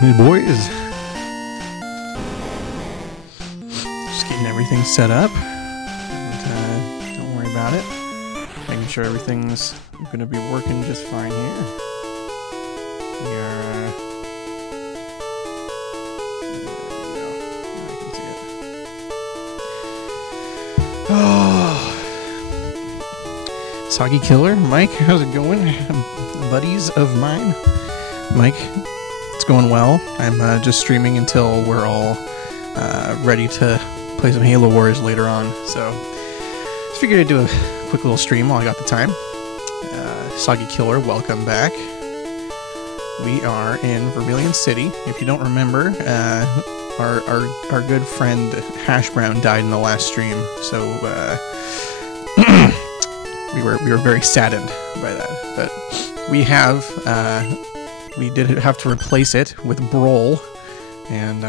Hey boys. Just getting everything set up. And, don't worry about it. Making sure everything's going to be working just fine here. We are... there we go. I can see it. Oh. Soggy Killer, Mike, how's it going? Buddies of mine. Mike, it's going well. I'm just streaming until we're all ready to play some Halo Wars later on. So, just figured I'd do a quick little stream while I got the time. Soggy Killer, welcome back. We are in Vermilion City. If you don't remember, our good friend Hash Brown died in the last stream, so we were very saddened by that. But we have we did have to replace it with Brawl, and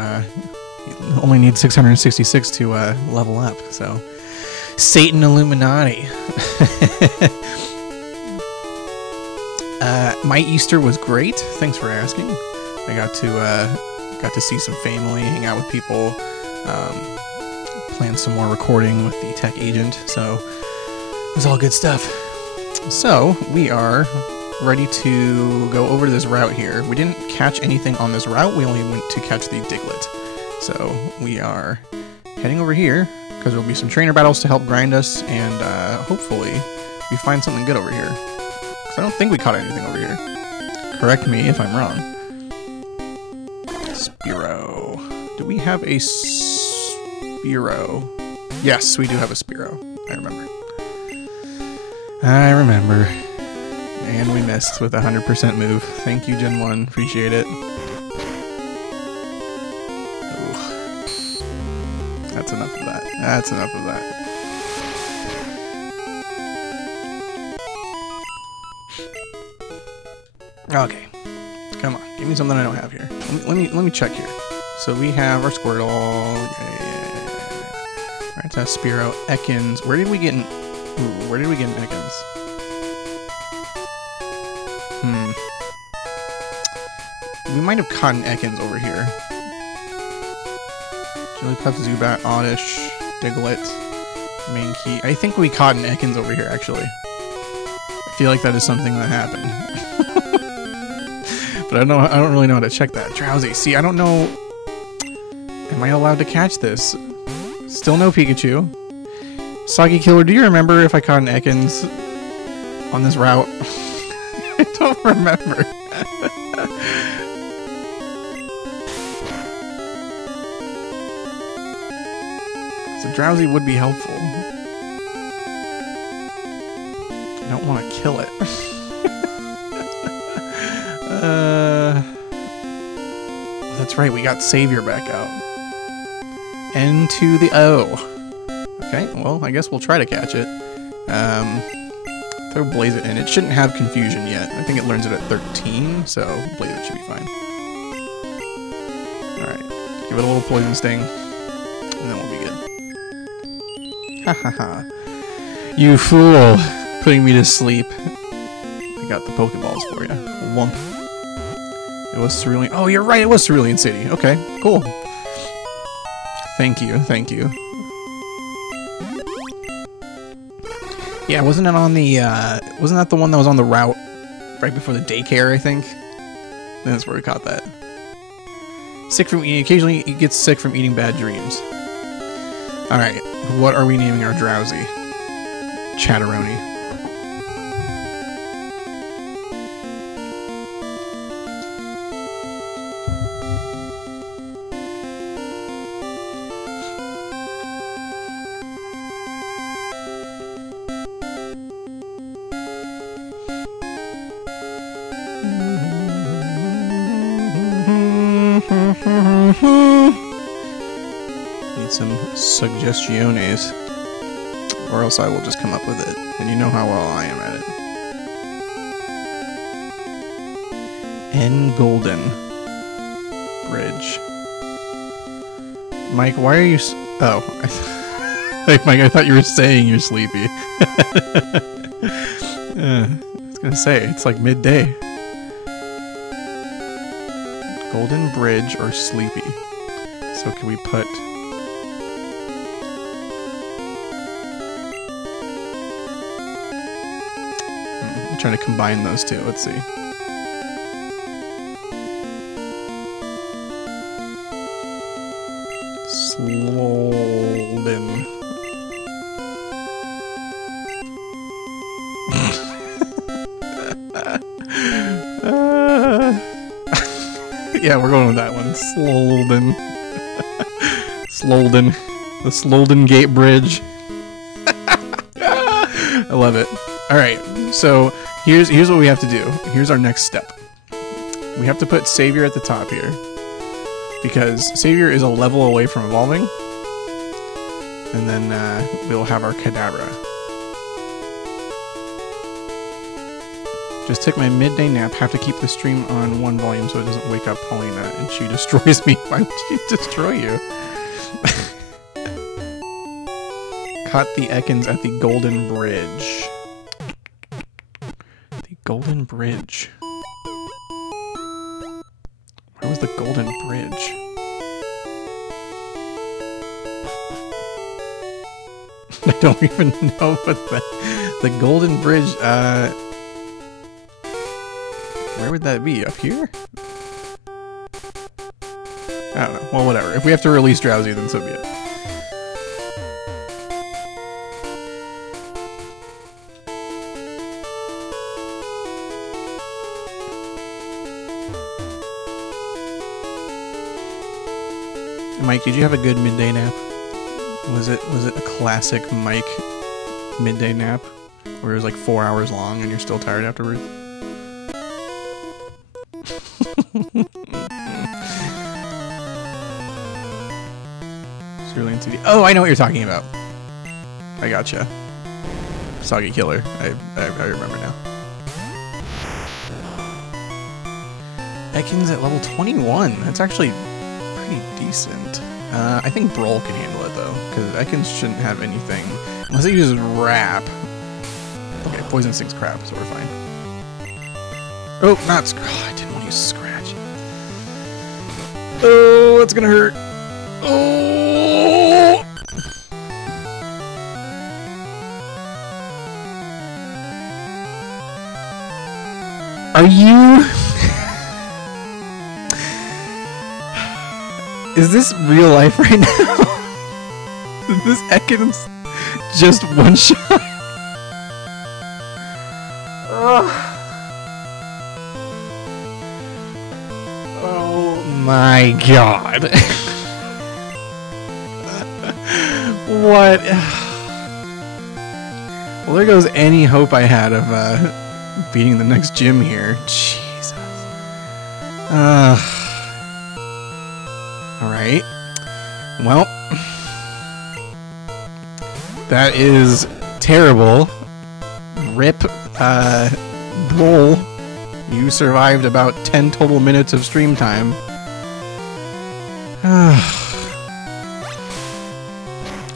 you only need 666 to level up. So, Satan Illuminati. My Easter was great. Thanks for asking. I got to see some family, hang out with people, plan some more recording with the tech agent. So it was all good stuff. So we are ready to go over this route here. We didn't catch anything on this route. We only went to catch the Diglett. So we are heading over here because there will be some trainer battles to help grind us, and hopefully we find something good over here. Because I don't think we caught anything over here. Correct me if I'm wrong. Spearow. Do we have a Spearow? Yes, we do have a Spearow. I remember. And we missed with a 100% move. Thank you, Gen 1. Appreciate it. Ooh. That's enough of that. That's enough of that. Okay. Come on. Give me something I don't have here. Let me check here. So we have our Squirtle. Yeah. Alright, so Spearow, Ekans. Where did we get in... Ooh, where did we get in Ekans? We might have caught an Ekans over here. Jigglypuff, Zubat, Oddish, Diglett, Mankey. I think we caught an Ekans over here, actually. I feel like that is something that happened. But I don't really know how to check that. Drowsy. See, I don't know... Am I allowed to catch this? Still no Pikachu. Soggy Killer, do you remember if I caught an Ekans on this route? I don't remember. So Drowsy would be helpful. I don't want to kill it. That's right, we got Savior back out. N to the O. Okay, well, I guess we'll try to catch it. Throw Blaze It in. It shouldn't have Confusion yet. I think it learns it at 13, so Blaze It should be fine. Alright, give it a little Poison Sting, and then we'll be good. Ha ha ha. You fool! Putting me to sleep. I got the Pokeballs for you. Wump. It was Cerulean. Oh, you're right, it was Cerulean City. Okay, cool. Thank you, thank you. Yeah, wasn't it on the, wasn't that the one that was on the route right before the daycare, I think? That's where we caught that. Sick from eating, occasionally he gets sick from eating bad dreams. Alright, what are we naming our Drowsy? Chatteroni. Need some suggestiones, or else I will just come up with it, and you know how well I am at it. N Golden Bridge. Mike, why are you oh, like, Mike, I thought you were saying you're sleepy. I was gonna say, it's like midday. Golden Bridge or Sleepy. So can we put... I'm trying to combine those two. Let's see. Slolden. Yeah, we're going with that one. Slolden. Slolden. The Slolden Gate Bridge. I love it. Alright, so here's what we have to do. Here's our next step. We have to put Savior at the top here. Because Savior is a level away from evolving. And then we'll have our Kadabra. Just took my midday nap. Have to keep the stream on 1 volume so it doesn't wake up Paulina and she destroys me. Why would she destroy you? Caught the Ekans at the Golden Bridge. The Golden Bridge. Where was the Golden Bridge? I don't even know what the Golden Bridge, where would that be? Up here? I don't know. Well, whatever. If we have to release Drowsy, then so be it. Mike, did you have a good midday nap? Was it a classic Mike midday nap? Where it was like 4 hours long and you're still tired afterwards? Oh, I know what you're talking about. I gotcha. Soggy Killer. I remember now. Ekans at level 21. That's actually pretty decent. I think Brawl can handle it though, because Ekans shouldn't have anything unless it uses Wrap. Okay, Poison Sting's crap, so we're fine. Oh, not Scratch. Oh, I didn't want to use Scratch. Oh, that's gonna hurt. Oh. Are you? Is this real life right now? Is this Ekans just one shot? Oh my god. What? Well, there goes any hope I had of beating the next gym here. Jesus. Alright. Well. That is terrible. Rip, Bull. You survived about 10 total minutes of stream time.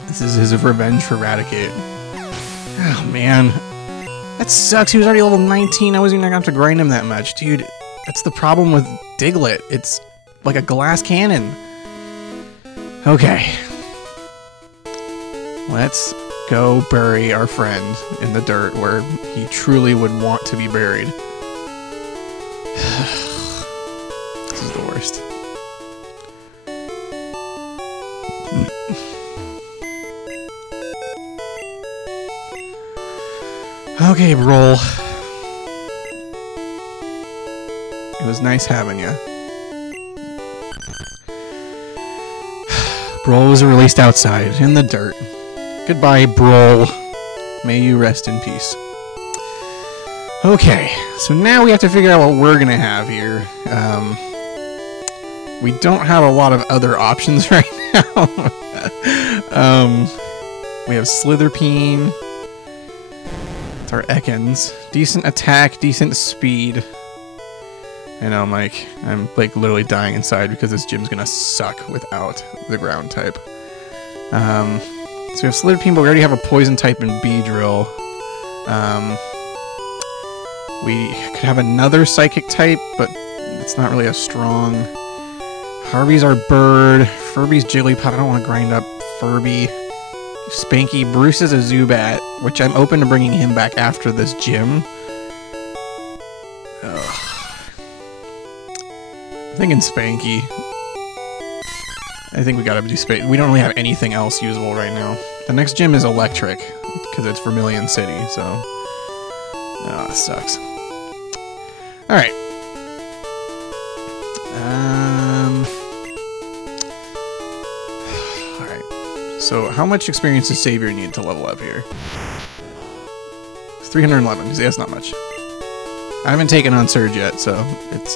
This is his revenge for Raticate. Oh, man. That sucks. He was already level 19. I wasn't even gonna have to grind him that much. Dude, that's the problem with Diglett. It's like a glass cannon. Okay. Let's go bury our friend in the dirt where he truly would want to be buried. This is the worst. Okay, Roll. It was nice having you. Brawl was released outside, in the dirt. Goodbye, Brawl. May you rest in peace. Okay, so now we have to figure out what we're gonna have here. We don't have a lot of other options right now. We have Slitherpeen. It's our Ekans. Decent attack, decent speed. I know, Mike. I'm like literally dying inside because this gym's gonna suck without the ground type. So we have Slitherpeen, but we already have a poison type in Beedrill. We could have another psychic type, but it's not really as strong. Harvey's our bird. Furby's Jigglypuff. I don't want to grind up Furby. Spanky. Bruce is a Zubat, which I'm open to bringing him back after this gym. Ugh. I'm thinking Spanky. I think we gotta do Spanky. We don't really have anything else usable right now. The next gym is Electric, because it's Vermilion City, so... Oh, that sucks. Alright. Alright. So, how much experience does Savior need to level up here? It's 311, because that's not much. I haven't taken on Surge yet, so it's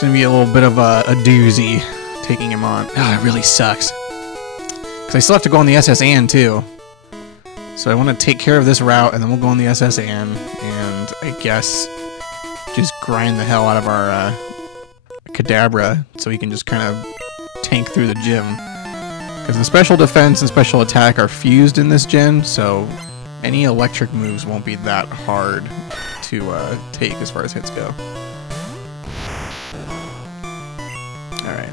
gonna be a little bit of a doozy taking him on. Oh, it really sucks. Because I still have to go on the SS Anne, too. So I want to take care of this route, and then we'll go on the SS Anne, and I guess just grind the hell out of our Kadabra, so he can just kind of tank through the gym. Because the special defense and special attack are fused in this gen, so any electric moves won't be that hard to take as far as hits go. Alright.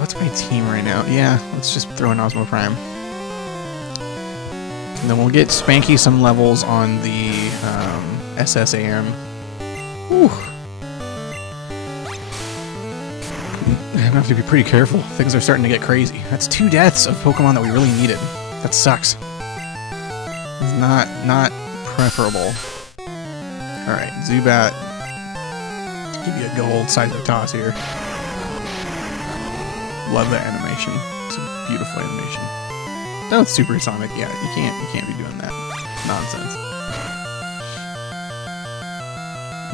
What's my team right now? Yeah, let's just throw in Osmo Prime. And then we'll get Spanky some levels on the SS Anne. Whew. I'm gonna have to be pretty careful. Things are starting to get crazy. That's 2 deaths of Pokemon that we really needed. That sucks. It's not preferable. Alright, Zubat. Give you a gold seismic toss here. Love that animation. It's a beautiful animation. That's supersonic. Yeah, you can't be doing that nonsense.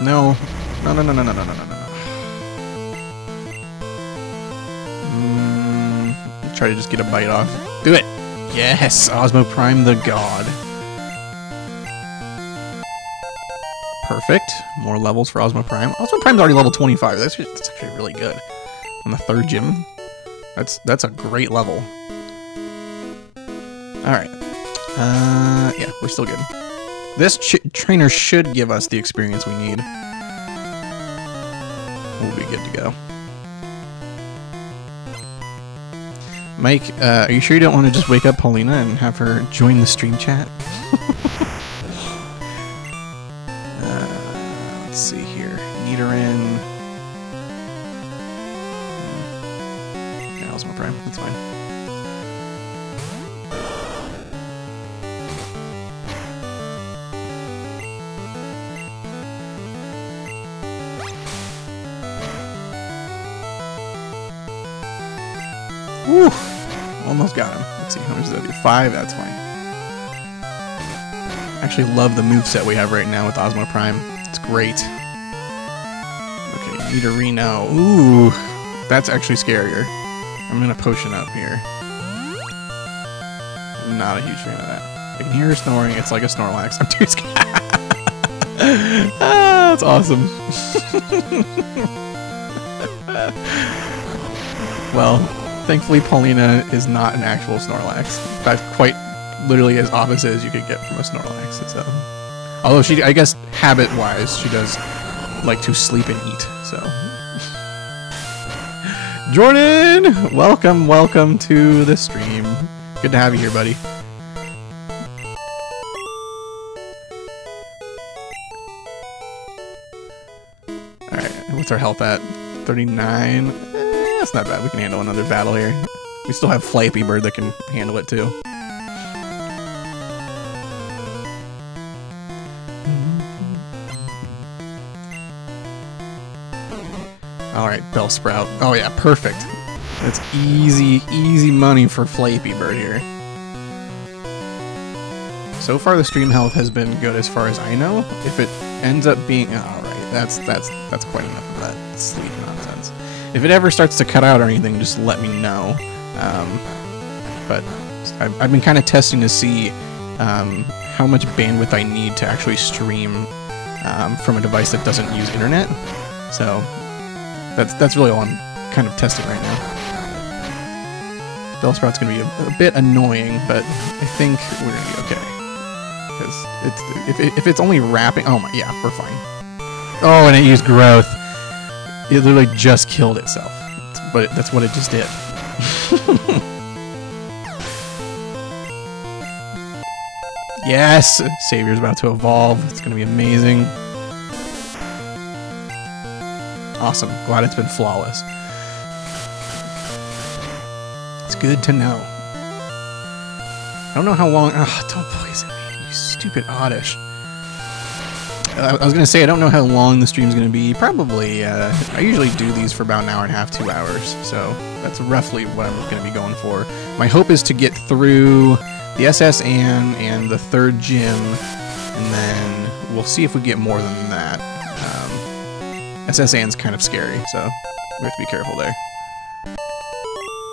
No. Try to just get a bite off. Do it! Yes! Osmo Prime the God. Perfect. More levels for Osmo Prime. Osmo Prime's already level 25. That's actually really good. On the 3rd gym. That's a great level. Alright. Yeah, we're still good. This trainer should give us the experience we need. We'll be good to go. Mike, are you sure you don't want to just wake up Paulina and have her join the stream chat? Let's see here. Nidoran. Yeah, Osmo Prime. That's fine. Woo! Almost got him. Let's see, how much does that do? 5? That's fine. I actually love the moveset we have right now with Osmo Prime. It's great. Okay, Nidorino. Ooh! That's actually scarier. I'm gonna potion up here. I'm not a huge fan of that. I can hear her snoring. It's like a Snorlax. I'm too scared. Ah, that's awesome. Well, thankfully Paulina is not an actual Snorlax. In fact, quite literally as opposite as you could get from a Snorlax. So, although she, I guess, habit-wise, she does like to sleep and eat. So, Jordan, welcome to the stream. Good to have you here, buddy. All right, what's our health at? 39. That's not bad. We can handle another battle here. We still have Flappy Bird that can handle it too. Alright, Bellsprout. Oh yeah, perfect. That's easy money for Flappy Bird here. So far the stream health has been good as far as I know. If it ends up being... Alright, that's quite enough of that sleep nonsense. If it ever starts to cut out or anything, just let me know. But I've been kind of testing to see how much bandwidth I need to actually stream from a device that doesn't use internet. So that's really all I'm kind of testing right now. Bellsprout's going to be a bit annoying, but I think we're going to be okay. Because if it's only wrapping... Oh my, yeah, we're fine. Oh, and it used Growth. It literally just killed itself. But that's what it just did. Yes! Savior's about to evolve. It's going to be amazing. Awesome. Glad it's been flawless. It's good to know. I don't know how long... Oh, don't poison me, you stupid oddish. I was going to say, I don't know how long the stream's going to be. Probably, I usually do these for about an hour and a half, 2 hours. So that's roughly what I'm going to be going for. My hope is to get through the SS and the third gym, and then we'll see if we get more than that. SS Ann's kind of scary, so we have to be careful there.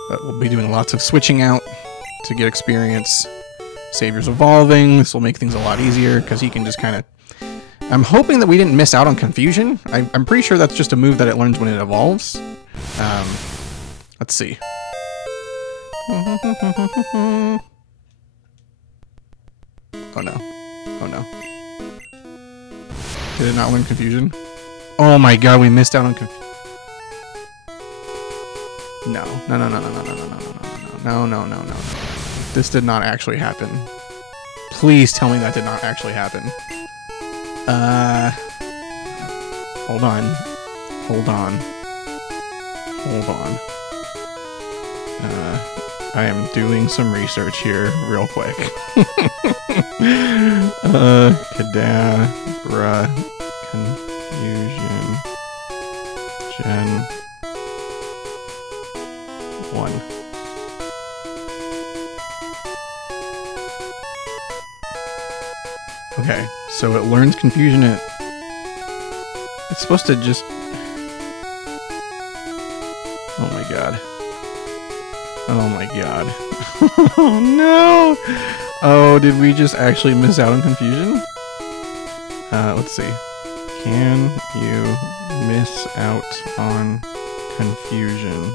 But we'll be doing lots of switching out to get experience. Savior's evolving. This will make things a lot easier, because he can just kind of... I'm hoping that we didn't miss out on confusion. I'm pretty sure that's just a move that it learns when it evolves. Let's see. Oh no. Oh no. Did it not learn confusion? Oh my god, we missed out on confusion. No. No, no, no, no, no, no, no, no, no, no, no, no, no. This did not actually happen. Please tell me that did not actually happen. Hold on. Hold on. Hold on. I am doing some research here real quick. Kadabra Confusion Gen 1. Okay, so it learns confusion. It's supposed to just... Oh my god. Oh my god. Oh no! Oh, did we just actually miss out on confusion? Let's see. Can you miss out on confusion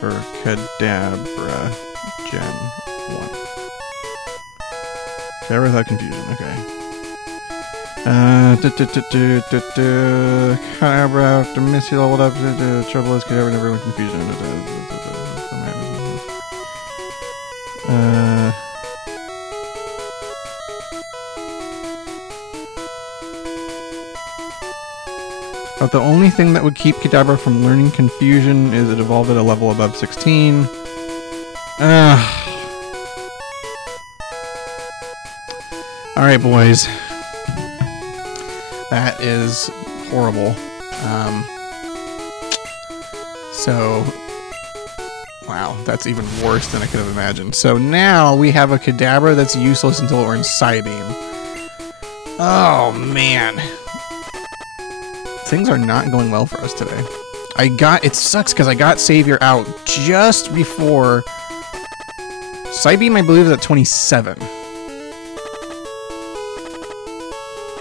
for Kadabra Gen 1? Kadabra without confusion, okay. Kadabra after Missy leveled up, trouble is Kadabra never learned confusion. But the only thing that would keep Kadabra from learning confusion is it evolved at a level above 16. Alright, boys. That is horrible. So, wow, that's even worse than I could have imagined. So now we have a Kadabra that's useless until it learns Psybeam. Oh, man. Things are not going well for us today. It sucks because I got Savior out just before... Psybeam, I believe, is at 27.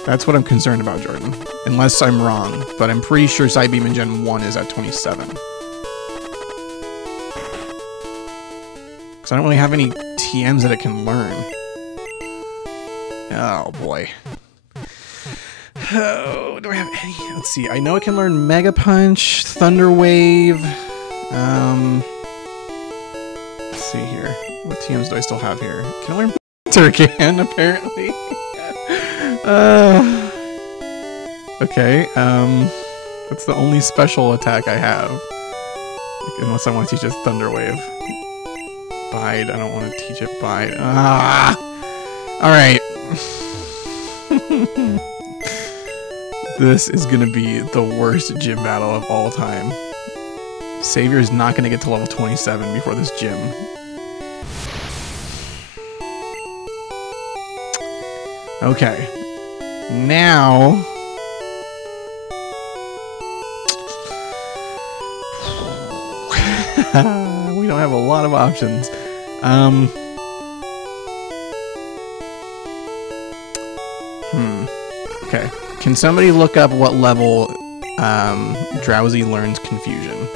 That's what I'm concerned about, Jordan. Unless I'm wrong, but I'm pretty sure Psybeam in Gen 1 is at 27. Because I don't really have any TMs that it can learn. Oh, boy. Oh, do I have any? Let's see. I know it can learn Mega Punch, Thunder Wave. Let's see here. What TMs do I still have here? Can I learn Turkan, apparently? Okay. That's the only special attack I have. Like, unless I want to teach it Thunder Wave. Bide. I don't want to teach it Bide. Ah! Alright. This is gonna be the worst gym battle of all time. Savior is not gonna get to level 27 before this gym. Okay. Now... we don't have a lot of options. Okay. Can somebody look up what level Drowsy learns confusion?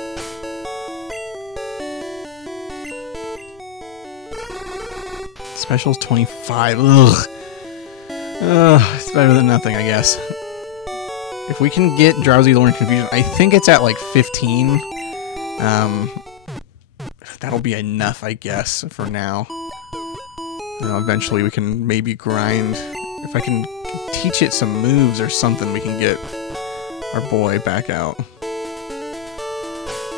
Special's 25. Ugh. It's better than nothing, I guess. If we can get Drowsy to learn Confusion, I think it's at like 15. That'll be enough, I guess, for now. Eventually we can maybe grind. If I can teach it some moves or something, we can get our boy back out.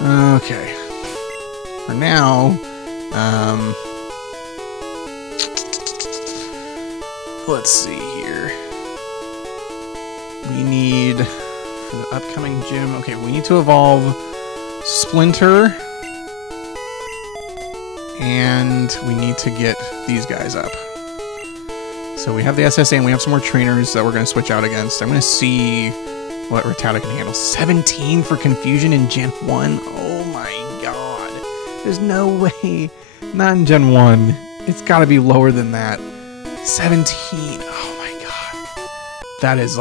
Okay. For now, let's see here. We need, for the upcoming gym, okay, we need to evolve Splinter, and we need to get these guys up. So we have the SSA, and we have some more trainers that we're going to switch out against. I'm going to see what Rattata can handle. 17 for Confusion in Gen 1? Oh my god. There's no way. Not in Gen 1. It's got to be lower than that. 17. Oh my god. That is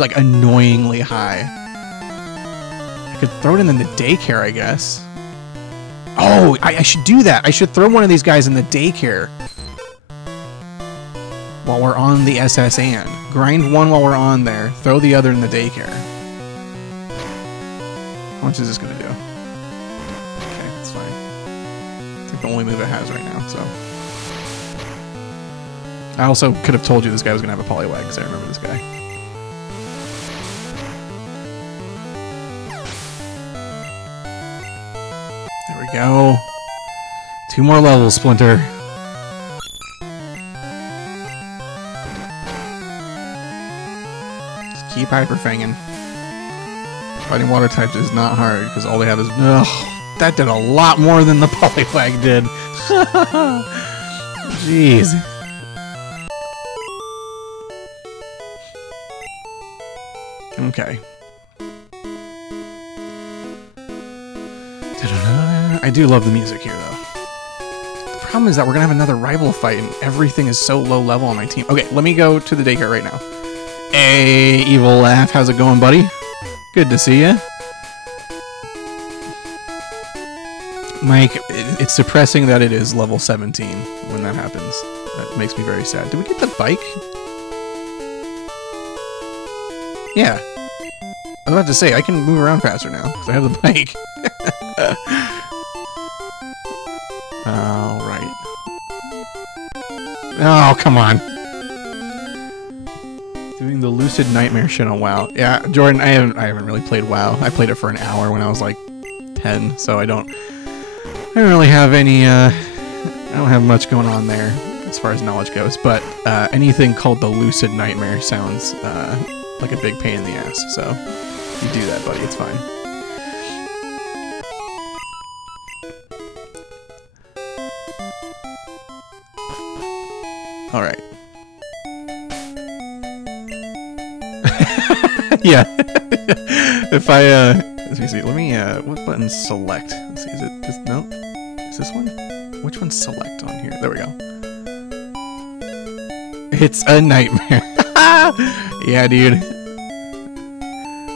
like annoyingly high. I could throw it in the daycare, I guess. Oh, I should do that. I should throw one of these guys in the daycare while we're on the SSN. Grind one while we're on there. Throw the other in the daycare. How much is this going to do? Okay, that's fine. It's like the only move it has right now, so. I also could have told you this guy was going to have a Poliwag, because I remember this guy. There we go. 2 more levels, Splinter. Just keep hyperfanging. Fighting water types is not hard, because all they have is... Ugh, that did a lot more than the Poliwag did. Jeez. Okay. I do love the music here, though. The problem is that we're gonna have another rival fight, and everything is so low level on my team. Okay, let me go to the daycare right now. Hey, Evil Laugh, how's it going, buddy? Good to see you. Mike, it's depressing that it is level 17 when that happens. That makes me very sad. Did we get the bike? Yeah. I was about to say, I can move around faster now, because I have the bike. Alright. Oh, come on. Doing the Lucid Nightmare shit on WoW. Yeah, Jordan, I haven't really played WoW. I played it for an hour when I was like 10, so I don't really have any, I don't have much going on there as far as knowledge goes, but anything called the Lucid Nightmare sounds like a big pain in the ass, so you do that, buddy, it's fine. Alright. Yeah. If I, let me see, let me, what button select? Let's see, is it this, no? Is this one? Which one's select on here? There we go. It's a nightmare. Yeah, dude.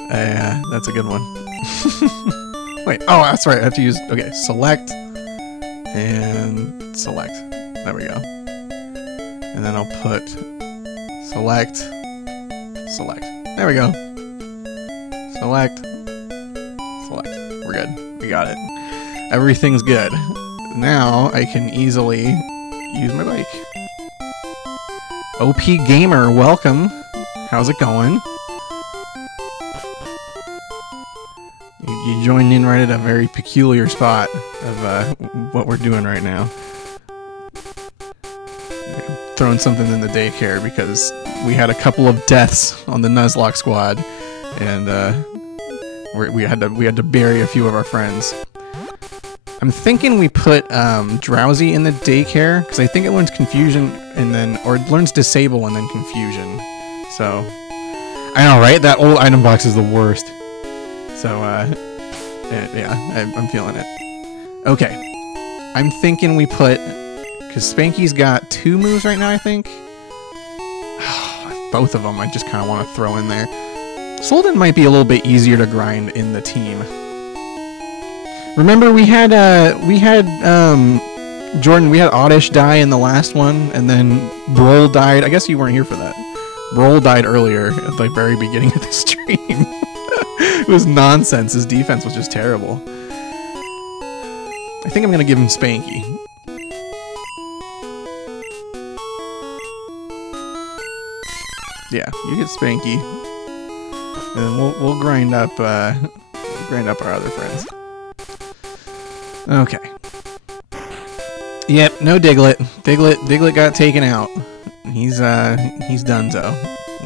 Yeah, that's a good one. Wait, oh, that's right, I have to use, okay, select, and select. There we go. And then I'll put select, select. There we go. Select, select. We're good. We got it. Everything's good. Now I can easily use my bike. OP Gamer, welcome. How's it going? You joined in right at a very peculiar spot of what we're doing right now. Throwing something in the daycare because we had a couple of deaths on the Nuzlocke squad, and we had to bury a few of our friends. I'm thinking we put Drowsy in the daycare because I think it learns Confusion and then, or it learns Disable and then Confusion. So I know, right? That old item box is the worst. So yeah, I'm feeling it. Okay, I'm thinking we put. Because Spanky's got 2 moves right now, I think. Both of them I just kind of want to throw in there. Solden might be a little bit easier to grind in the team. Remember we had Jordan, we had Oddish die in the last one, and then Broll died. I guess you weren't here for that. Roll died earlier at the very beginning of the stream. It was nonsense. His defense was just terrible. I think I'm gonna give him Spanky. Yeah, you get Spanky, and then we'll grind up our other friends. Okay. Yep, no Diglett. Diglett got taken out. He's donezo,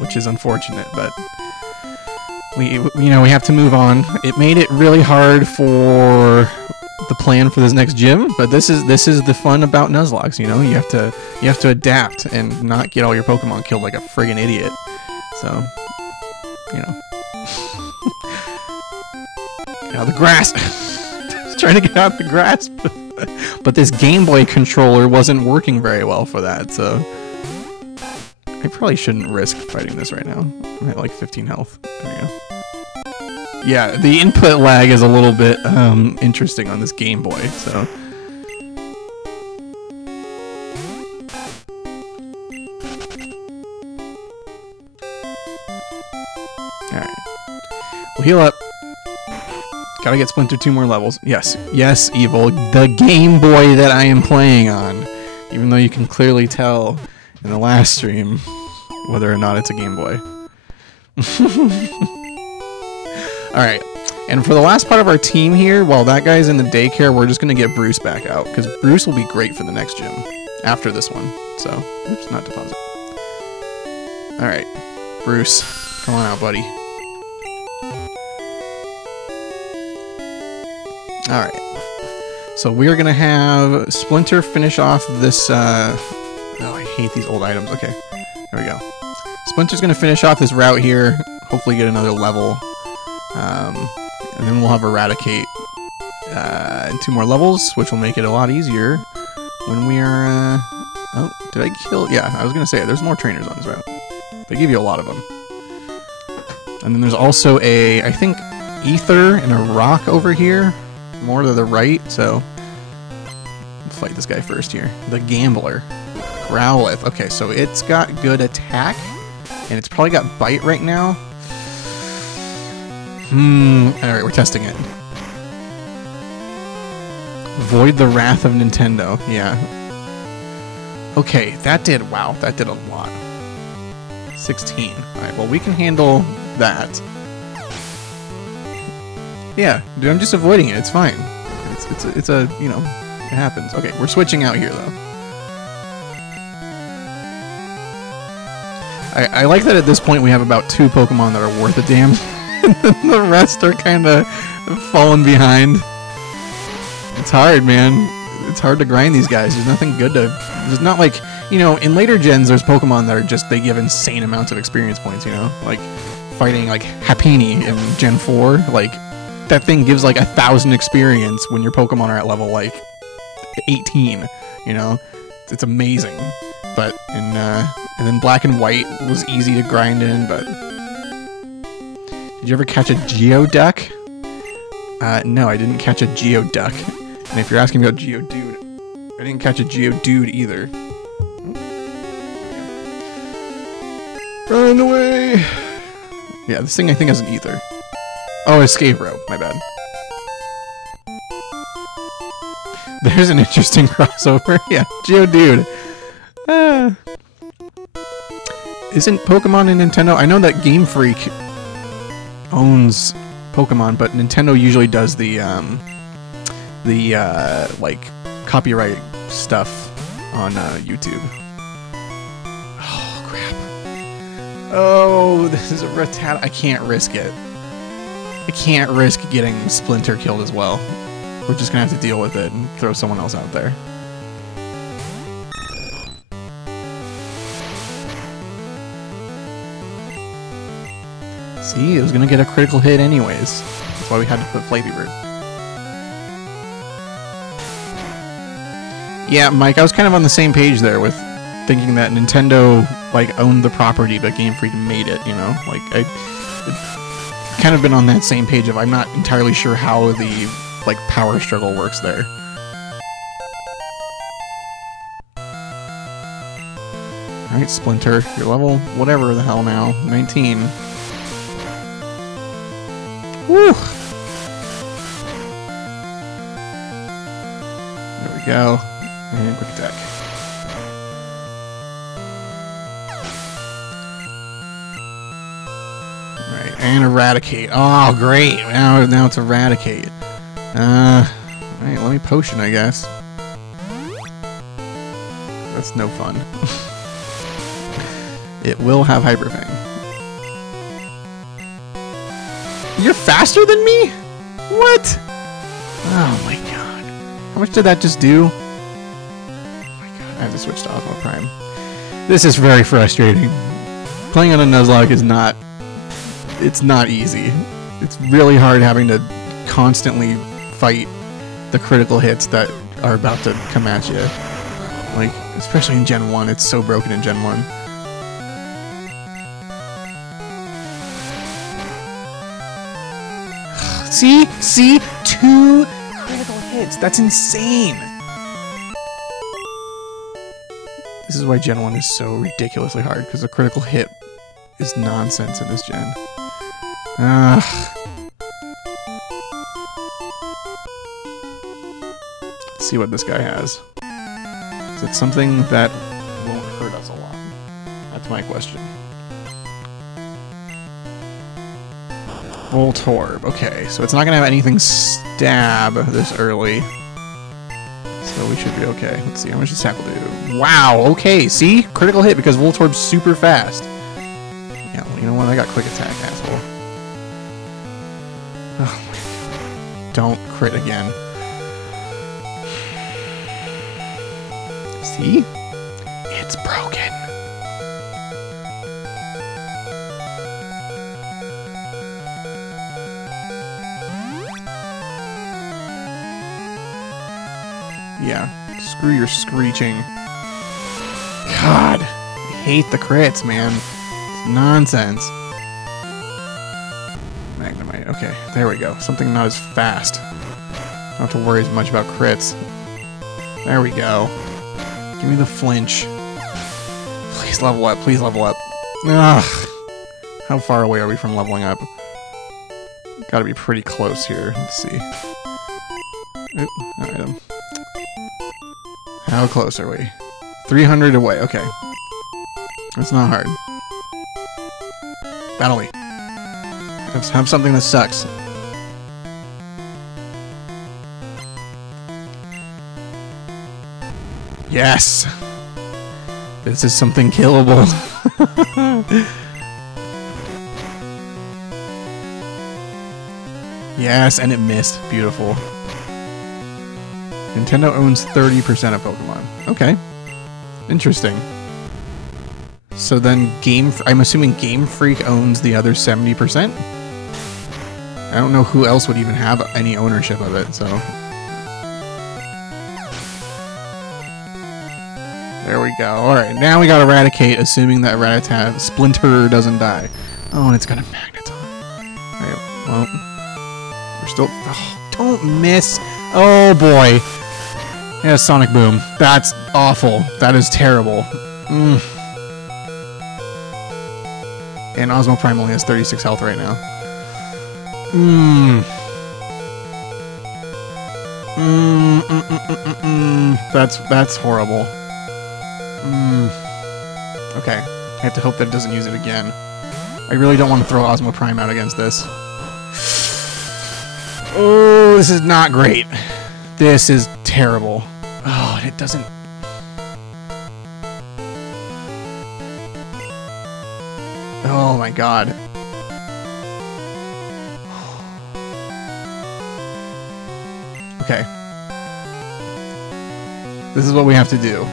which is unfortunate, but we have to move on. It made it really hard for the plan for this next gym, but this is the fun about Nuzlocke. You know, you have to adapt and not get all your Pokemon killed like a friggin' idiot. So, you know, get out of the grass. Just trying to get out of the grass, but this Game Boy controller wasn't working very well for that. So I probably shouldn't risk fighting this right now. I'm at like 15 health. There we go. Yeah, the input lag is a little bit interesting on this Game Boy, so. Alright. We'll heal up. Gotta get Splinter 2 more levels. Yes, yes, Evil. The Game Boy that I am playing on. Even though you can clearly tell in the last stream whether or not it's a Game Boy. Alright, and for the last part of our team here, while that guy's in the daycare, we're just going to get Bruce back out, because Bruce will be great for the next gym, after this one. So, oops, not deposit. Alright, Bruce, come on out, buddy. Alright, so we're going to have Splinter finish off this, oh, I hate these old items. Okay, there we go. Splinter's going to finish off this route here, hopefully get another level. And then we'll have Eradicate in 2 more levels, which will make it a lot easier when we are... oh, did I kill... yeah, I was going to say, there's more trainers on this route. They give you a lot of them. And then there's also a, I think, Ether and a Rock over here, more to the right, so... let's fight this guy first here. The Gambler. Growlithe. Okay, so it's got good attack, and it's probably got Bite right now. Alright, we're testing it. Void the Wrath of Nintendo. Yeah. Okay, that did... wow, that did a lot. 16. Alright, well, we can handle that. Yeah, dude, I'm just avoiding it. It's fine. It's a, you know, it happens. Okay, we're switching out here, though. I like that at this point we have about 2 Pokemon that are worth a damn. And the rest are kind of falling behind. It's hard, man. It's hard to grind these guys. There's nothing good to... there's not like... you know, in later gens, there's Pokemon that are just... they give insane amounts of experience points, you know? Like, fighting, like, Happiny in Gen 4. Like, that thing gives, like, 1,000 experience when your Pokemon are at level, like, 18, you know? It's amazing. But in, and then Black and White was easy to grind in, but... did you ever catch a Geoduck? No, I didn't catch a Geoduck. And if you're asking about Geodude, I didn't catch a Geodude either. Run away! Yeah, this thing I think has an Ether. Oh, Escape Rope, my bad. There's an interesting crossover. Yeah, Geodude. Isn't Pokemon in Nintendo? I know that Game Freak owns Pokemon, but Nintendo usually does the like copyright stuff on YouTube. Oh crap! Oh, this is a Rattata. I can't risk it. I can't risk getting Splinter killed as well. We're just gonna have to deal with it and throw someone else out there. See, it was gonna get a critical hit anyways. That's why we had to put Flappy Bird. Yeah, Mike, I was kind of on the same page there with thinking that Nintendo, like, owned the property, but Game Freak made it, you know? Like, I've kind of been on that same page of I'm not entirely sure how the, like, power struggle works there. Alright, Splinter. Your level, whatever the hell now. 19. Woo! There we go. And quick attack. Alright, and Eradicate. Oh, great! Now it's Eradicate. Alright, let me potion, I guess. That's no fun. It will have Hyper Fang. You're faster than me? What? Oh my god. How much did that just do? Oh my god, I have to switch to Osmo Prime. This is very frustrating. Playing on a Nuzlocke is not... It's not easy. It's really hard having to constantly fight the critical hits that are about to come at you. Like, especially in Gen 1, it's so broken in Gen 1. See? 2 critical hits. That's insane. This is why Gen 1 is so ridiculously hard, because the critical hit is nonsense in this gen. Let's see what this guy has. Is it something that won't hurt us a lot? That's my question. Voltorb. Okay, so it's not gonna have anything stab this early. So we should be okay. Let's see, how much does tackle do? Wow, okay, see? Critical hit because Voltorb's super fast. Yeah, well, you know what? I got quick attack, asshole. Oh my god. Don't crit again. See? It's broken. Yeah, screw your screeching. God, I hate the crits, man. It's nonsense. Magnemite, okay, there we go. Something not as fast. Don't have to worry as much about crits. There we go. Give me the flinch. Please level up, please level up. Ugh. How far away are we from leveling up? Gotta be pretty close here. Let's see. Oop, item. How close are we? 300 away, okay. That's not hard. Battle me. Have something that sucks. Yes! This is something killable. Yes, and it missed. Beautiful. Nintendo owns 30% of Pokemon. Okay. Interesting. So then I'm assuming Game Freak owns the other 70%? I don't know who else would even have any ownership of it, so... There we go. Alright, now we gotta Eradicate, assuming that Splinter doesn't die. Oh, and it's got a Magneton. Alright, well... We're still... Oh, don't miss! Oh, boy! Yeah, Sonic Boom. That's awful. That is terrible. And Osmo Prime only has 36 health right now. That's horrible. Okay. I have to hope that it doesn't use it again. I really don't want to throw Osmo Prime out against this. Oh, this is not great. This is terrible. Oh, and it doesn't... Oh my god. Okay. This is what we have to do.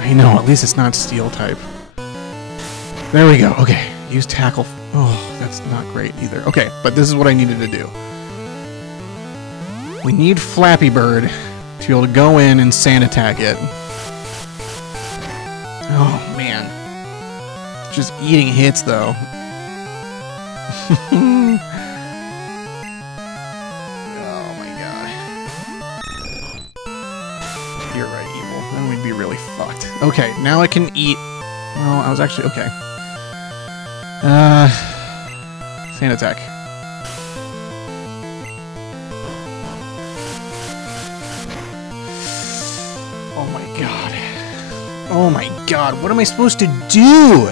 I know, at least it's not Steel type. There we go, okay. Use Tackle. Oh, that's not great either. Okay, but this is what I needed to do. We need Flappy Bird to be able to go in and sand attack it. Oh, man. It's just eating hits, though. Oh, my god. You're right, Evil. Okay, now I can eat. Well, I was actually okay. Sand attack. Oh my god. Oh my god, what am I supposed to do?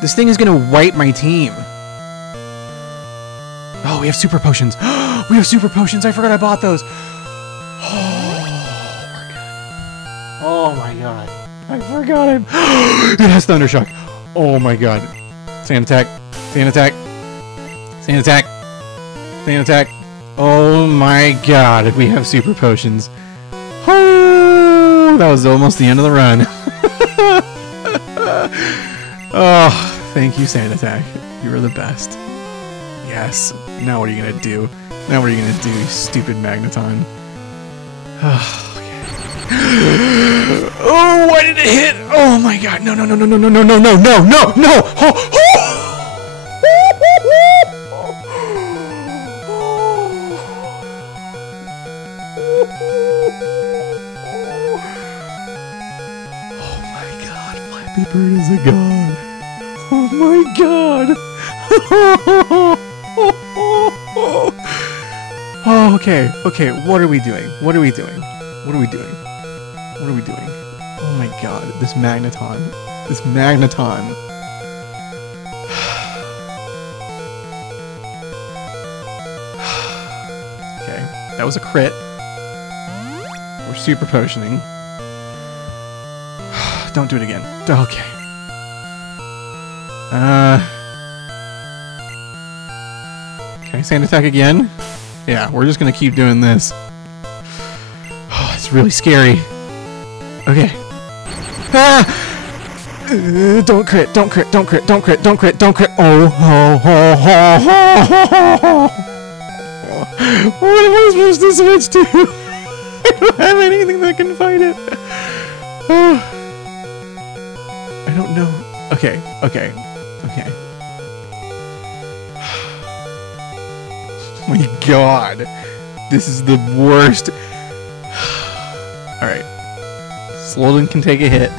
This thing is gonna wipe my team. Oh, we have super potions. We have super potions. I forgot I bought those. Oh, we're good. Oh my god. I forgot it. It has Thundershock. Oh my god. Sand attack. Sand attack. Sand attack. Sand attack. Oh my god. We have super potions. Oh, that was almost the end of the run. Oh, thank you, Sand Attack. You were the best. Yes. Now what are you gonna do? Now what are you gonna do, you stupid Magneton? Oh, why did it hit? Oh my god. No, no, no, no, no, no, no, no, no, no, no, no! Oh, Flappy Bird is a god. Oh my god. Oh, okay. Okay, what are we doing? What are we doing? What are we doing? What are we doing? Oh my god, this Magneton. This Magneton. Okay, that was a crit. We're super potioning. Don't do it again. Okay. Okay, Sand Attack again. Yeah, we're just gonna keep doing this. Oh, it's really scary. Okay. Ah! Don't crit, don't crit, don't crit, don't crit, don't crit, don't crit. Oh, oh, oh, oh, oh, oh. What am I supposed to switch to? I don't have anything that can fight it. Oh. I don't know. Okay, okay, okay. Oh my god. This is the worst. Alright. Slowden can take a hit.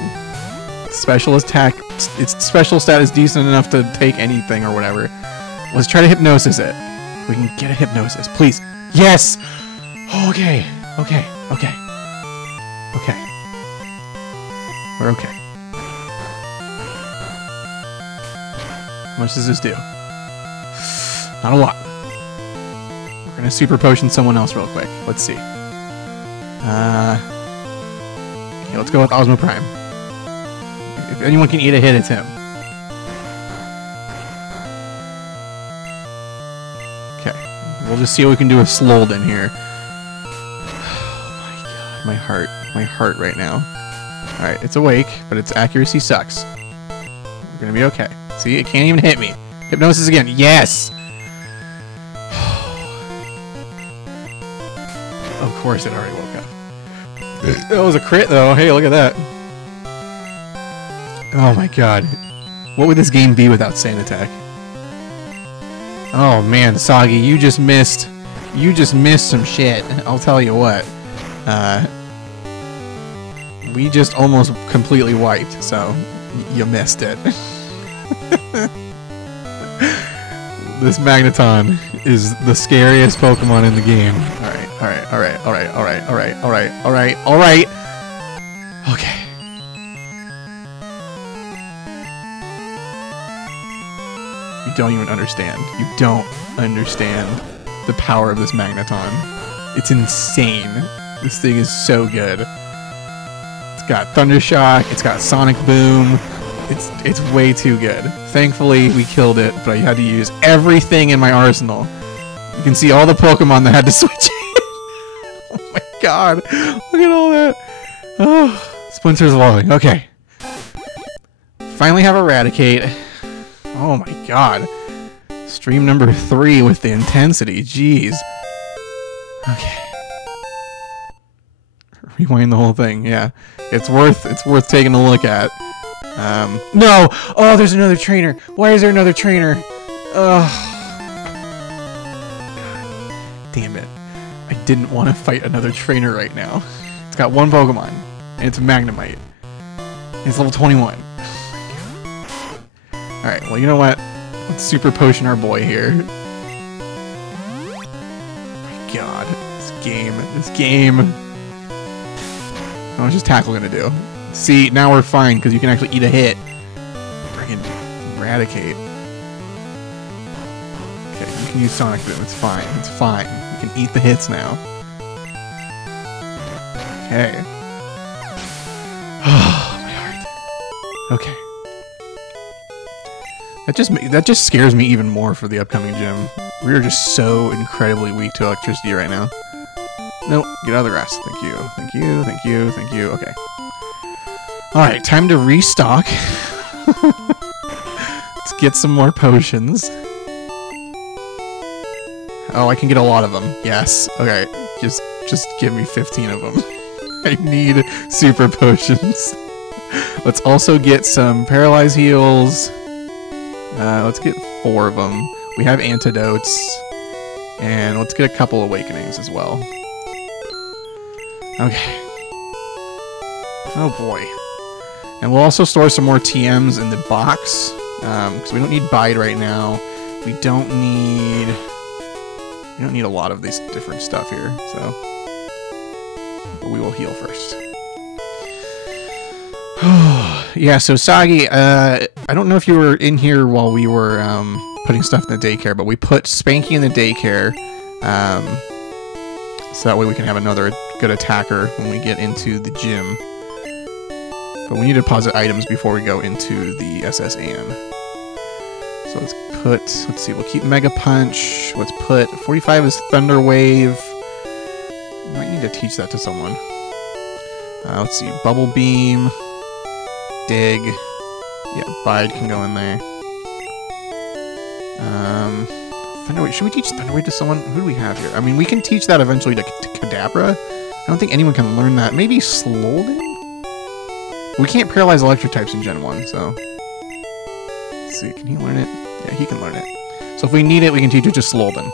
Special attack. Its special stat is decent enough to take anything or whatever. Let's try to hypnosis it. We can get a hypnosis. Please. Yes! Okay. Okay. Okay. Okay. We're okay. How much does this do? Not a lot. We're gonna super potion someone else real quick. Let's see. Okay, let's go with Osmo Prime. If anyone can eat a hit, it's him. Okay. We'll just see what we can do with Slolden here. Oh my god. My heart. My heart right now. Alright, it's awake, but its accuracy sucks. We're gonna be okay. See, it can't even hit me. Hypnosis again. Yes! Of course it already woke up. That was a crit, though. Hey, look at that. Oh my god. What would this game be without Sand Attack? Oh man, Soggy, you just missed some shit. I'll tell you what. We just almost completely wiped, so you missed it. This Magneton is the scariest Pokemon in the game. Alright, alright, alright, alright, alright, alright, alright, alright, alright. Okay. You don't even understand. You don't understand the power of this Magneton. It's insane. This thing is so good. It's got Thundershock, it's got Sonic Boom. It's way too good. Thankfully, we killed it, but I had to use everything in my arsenal. You can see all the Pokemon that had to switch in. Oh my god. Look at all that. Oh, Splinter's Lolling. Okay. Finally have Eradicate. Oh my god. Stream number 3 with the intensity. Jeez. Okay. Rewind the whole thing. Yeah. It's worth taking a look at. No! Oh, there's another trainer. Why is there another trainer? Ugh. God damn it. I didn't want to fight another trainer right now. It's got one Pokemon, and it's Magnemite. He's level 21. Alright, well, you know what? Let's super potion our boy here. My god. This game. This game. How much is Tackle gonna do? See, now we're fine, because you can actually eat a hit. Friggin' Eradicate. Okay, you can use Sonic Boom. It's fine. It's fine. You can eat the hits now. Okay. Oh, my heart. Okay. That just scares me even more for the upcoming gym. We are just so incredibly weak to electricity right now. Nope, get out of the grass. Thank you. Thank you. Thank you. Thank you. Okay. Alright, time to restock. Let's get some more potions. Oh, I can get a lot of them. Yes. Okay. Just give me 15 of them. I need super potions. Let's also get some paralyze heals. Let's get 4 of them. We have antidotes. And let's get a couple awakenings as well. Okay. Oh boy. And we'll also store some more TMs in the box. Because we don't need Bide right now. We don't need a lot of these different stuff here, so. But we will heal first. Yeah, so Sagi, I don't know if you were in here while we were putting stuff in the daycare, but we put Spanky in the daycare, so that way we can have another good attacker when we get into the gym. But we need to deposit items before we go into the SS Ann. So let's see, we'll keep Mega Punch. Let's put 45 as Thunder Wave. Might need to teach that to someone. Let's see, Bubble Beam. Dig. Yeah, Bide can go in there. Thunderwave. Should we teach Thunderwave to someone? Who do we have here? I mean, we can teach that eventually to Kadabra. I don't think anyone can learn that. Maybe Slolden? We can't paralyze electric types in Gen 1, so. Let's see, can he learn it? Yeah, he can learn it. So if we need it, we can teach it to Slolden.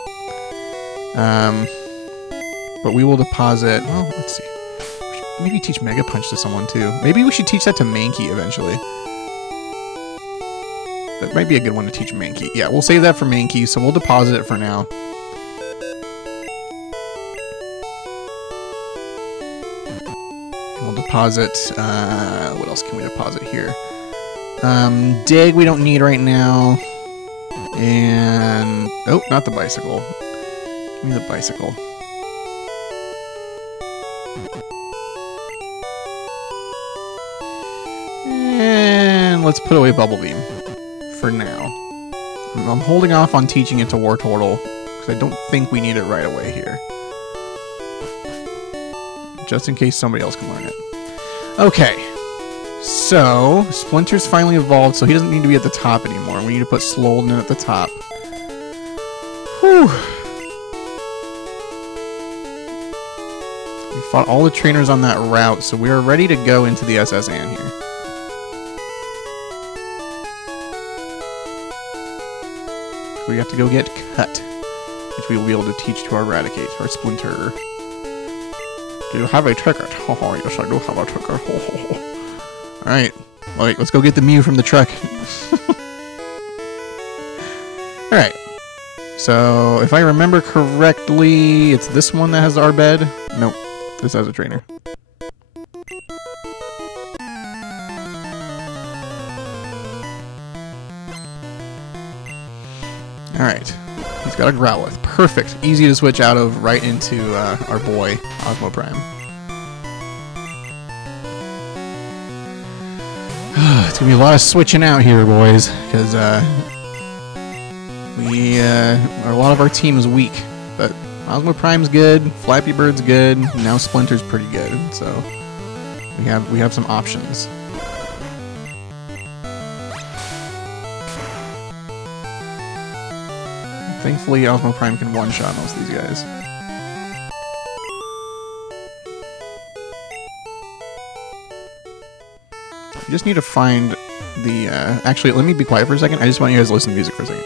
But we will deposit. Well, let's see. Maybe teach Mega Punch to someone too. Maybe we should teach that to Mankey eventually. That might be a good one to teach Mankey. Yeah, we'll save that for Mankey, so we'll deposit it for now. And we'll deposit, what else can we deposit here? Dig we don't need right now. And, oh, not the bicycle. Give me the bicycle. And let's put away Bubble Beam for now. I'm holding off on teaching it to Wartortle because I don't think we need it right away here. Just in case somebody else can learn it. Okay. So, Splinter's finally evolved, so he doesn't need to be at the top anymore. We need to put Slolden at the top. Whew. We fought all the trainers on that route, so we are ready to go into the SS Ann here. We have to go get Cut, which we will be able to teach to our Eradicate, our Splinter. Do you have a ticket? Oh, yes, I do have a ticket. Alright. Alright, let's go get the Mew from the truck. Alright. So, if I remember correctly, it's this one that has our bed? Nope. This has a trainer. Alright. He's got a Growlithe. Perfect. Easy to switch out of right into our boy, Osmo Prime. It's gonna be a lot of switching out here, boys, because a lot of our team is weak. But Osmo Prime's good, Flappy Bird's good, now Splinter's pretty good, so we have some options. Thankfully, Osmo Prime can one-shot most of these guys. You just need to find the, actually, let me be quiet for a second. I just want you guys to listen to music for a second.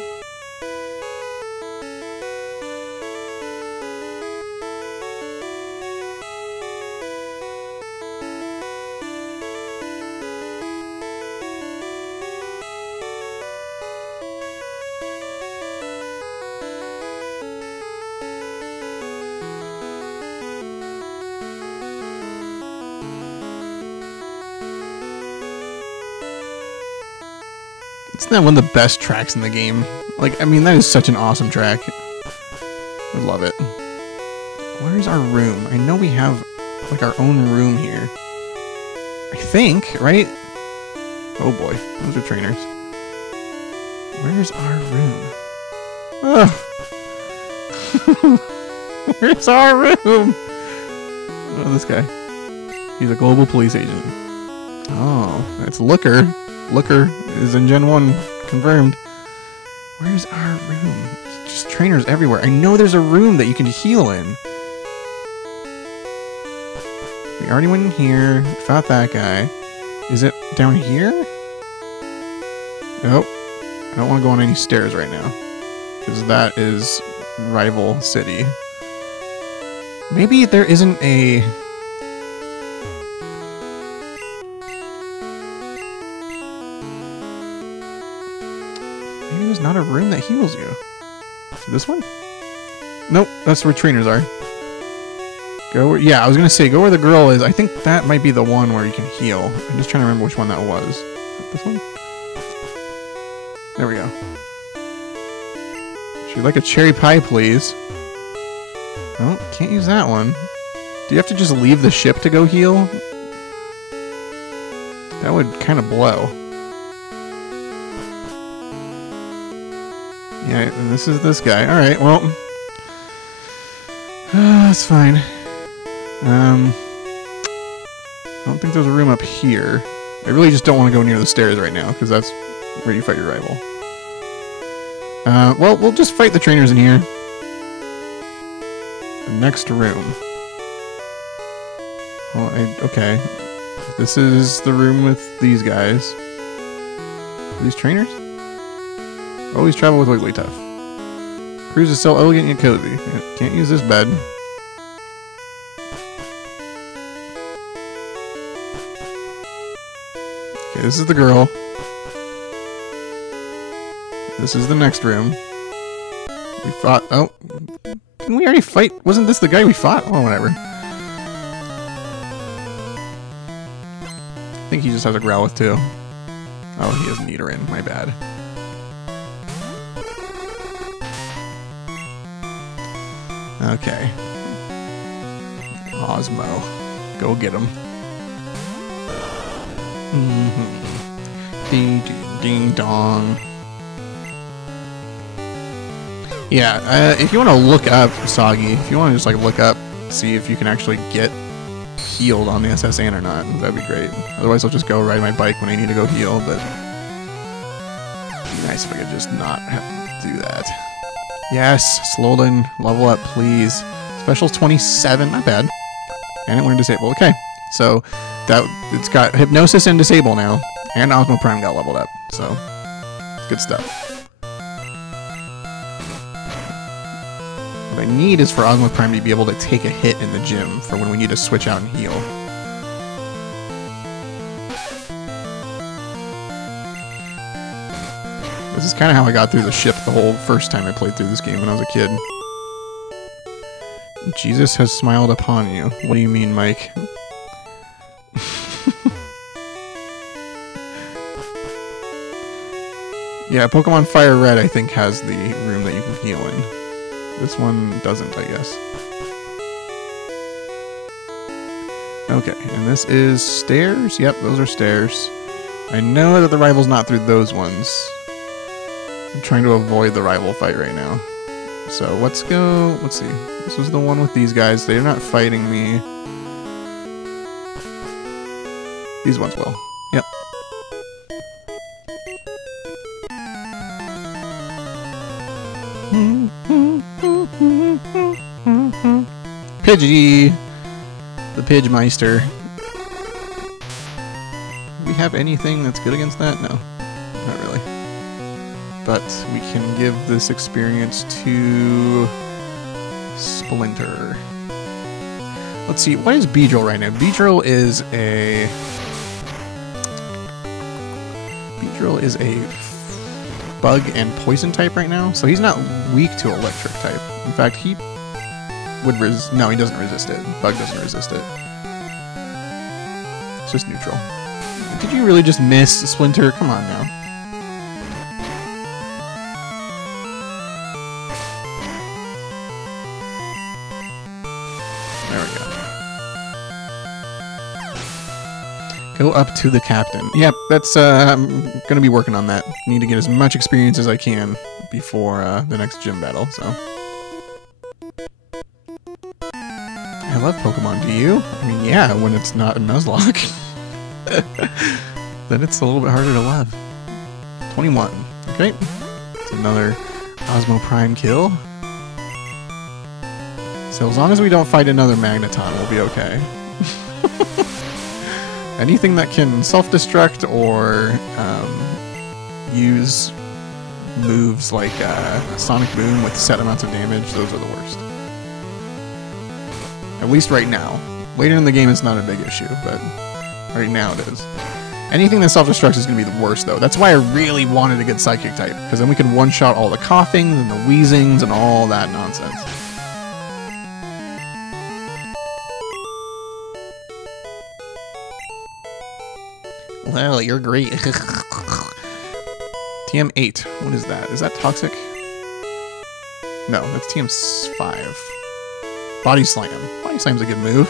Isn't that one of the best tracks in the game? Like, I mean, that is such an awesome track. I love it. Where's our room? I know we have, like, our own room here. I think, right? Oh boy, those are trainers. Where's our room? Ugh. Where's our room? Oh, this guy. He's a global police agent. Oh, it's Looker. Looker is in Gen 1. Confirmed. Where's our room? It's just trainers everywhere. I know there's a room that you can heal in. We already went in here. Fought that guy. Is it down here? Nope. I don't want to go on any stairs right now. Because that is Rival City. Maybe there isn't a... Maybe there's not a room that heals you. Is it this one? Nope, that's where trainers are. Go where... Yeah, I was going to say, go where the girl is. I think that might be the one where you can heal. I'm just trying to remember which one that was. This one? There we go. She'd like a cherry pie, please. Oh, can't use that one. Do you have to just leave the ship to go heal? That would kind of blow. Yeah, and this is this guy. Alright, well. That's fine. I don't think there's a room up here. I really just don't want to go near the stairs right now, because that's where you fight your rival. Well, we'll just fight the trainers in here. The next room. Well, okay. This is the room with these guys. Are these trainers? Always travel with Wigglytuff. Cruise is so elegant and cozy. Yeah, can't use this bed. Okay, this is the girl. This is the next room. We fought... Oh. Didn't we already fight? Wasn't this the guy we fought? Oh, whatever. I think he just has a Growlithe too. Oh, he has Nidoran. My bad. Okay. Osmo. Go get him. Ding, ding, ding, dong. Yeah, if you want to look up Soggy, if you want to just like look up, see if you can actually get healed on the SS Anne or not, that'd be great. Otherwise, I'll just go ride my bike when I need to go heal, but it'd be nice if I could just not have to do that. Yes, Slowden, level up, please. Special's 27, not bad. And it learned Disable. Okay, so that it's got Hypnosis and Disable now, and Osmo Prime got leveled up, so good stuff. What I need is for Osmo Prime to be able to take a hit in the gym for when we need to switch out and heal. This is kind of how I got through the ship the whole first time I played through this game when I was a kid. Jesus has smiled upon you. What do you mean, Mike? Yeah, Pokemon Fire Red, I think, has the room that you can heal in. This one doesn't, I guess. Okay, and this is stairs? Yep, those are stairs. I know that the rival's not through those ones. I'm trying to avoid the rival fight right now. So let's go... Let's see. This was the one with these guys. They're not fighting me. These ones will. Yep. Pidgey! The Pidgemeister. Do we have anything that's good against that? No. Not really. But we can give this experience to Splinter. Let's see, what is Beedrill right now? Beedrill is a bug and poison type right now, so he's not weak to electric type. In fact, he would no, he doesn't resist it. Bug doesn't resist it. It's just neutral. Did you really just miss Splinter? Come on now. Go up to the captain. Yep, that's, I'm gonna be working on that. Need to get as much experience as I can before, the next gym battle, so. I love Pokemon, do you? I mean, yeah, when it's not a Nuzlocke. Then it's a little bit harder to love. 21. Okay. It's another Osmo Prime kill. So as long as we don't fight another Magneton, we'll be okay. Anything that can self-destruct or use moves like Sonic Boom with set amounts of damage, those are the worst. At least right now. Later in the game it's not a big issue, but right now it is. Anything that self-destructs is going to be the worst, though. That's why I really wanted a good Psychic type, because then we could one-shot all the coughings and the wheezings and all that nonsense. Well, you're great. TM8. What is that? Is that toxic? No, that's TM5. Body Slam. Body Slam's a good move.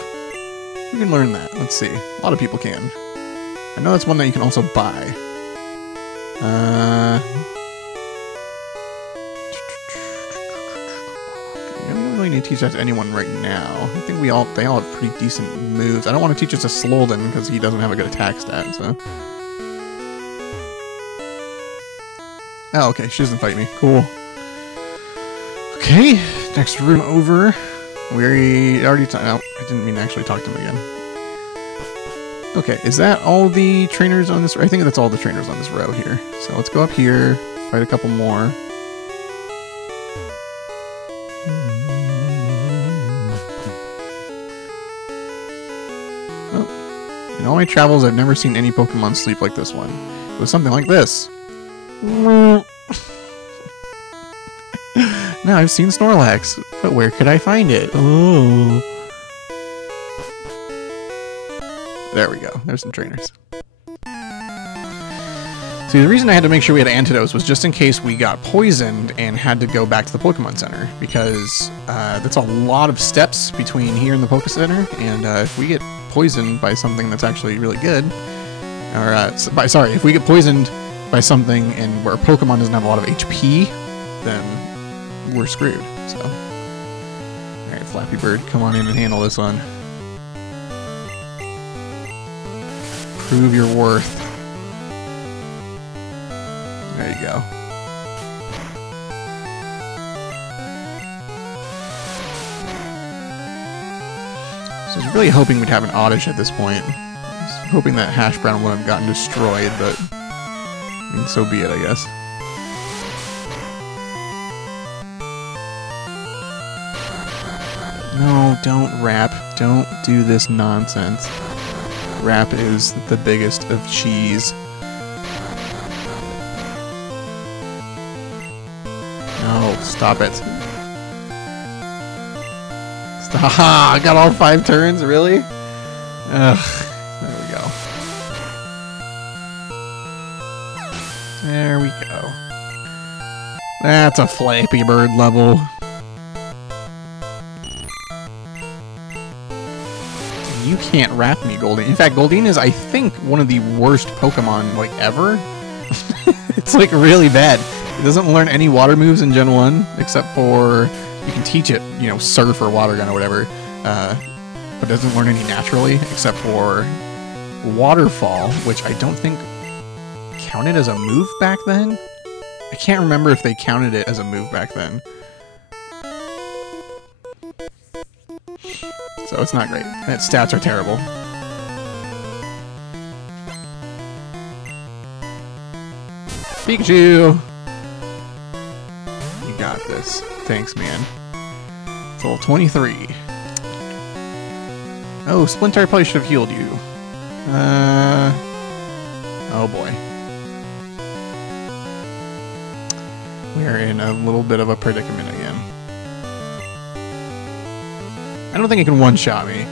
Who can learn that? Let's see. A lot of people can. I know that's one that you can also buy. We don't really need to teach that to anyone right now. I think they all have pretty decent moves. I don't want to teach it to Slolden because he doesn't have a good attack stat, so. Oh, okay, she doesn't fight me. Cool. Okay, next room over. We already talked. No, I didn't mean to actually talk to him again. Okay, is that all the trainers on this? I think that's all the trainers on this row here. So let's go up here, fight a couple more. Oh. In all my travels, I've never seen any Pokemon sleep like this one. It was something like this. Now I've seen Snorlax, but where could I find it? Oh. There we go. There's some trainers. See, the reason I had to make sure we had antidotes was just in case we got poisoned and had to go back to the Pokemon Center, because that's a lot of steps between here and the Poké Center, and if we get poisoned by something that's actually really good, or if we get poisoned by something and where a Pokemon doesn't have a lot of HP, then we're screwed. So, all right, Flappy Bird, come on in and handle this one. Prove your worth. There you go. So I was really hoping we'd have an Oddish at this point. I was hoping that Hash Brown would have gotten destroyed, but I mean, so be it, I guess. No, don't rap. Don't do this nonsense. Rap is the biggest of cheese. No, stop it. Stop. I got all 5 turns, really? Ugh. There we go. There we go. That's a Flappy Bird level. You can't rap me, Goldeen. In fact, Goldeen is, I think, one of the worst Pokemon, like, ever. It's, like, really bad. It doesn't learn any water moves in Gen 1, except for, you can teach it, you know, Surf or Water Gun or whatever, but it doesn't learn any naturally, except for Waterfall, which I don't think counted as a move back then? I can't remember if they counted it as a move back then. So it's not great. And its stats are terrible. Pikachu! You got this. Thanks, man. It's level 23. Oh, Splinter probably should have healed you. Oh boy. We're in a little bit of a predicament again. I don't think it can one-shot me.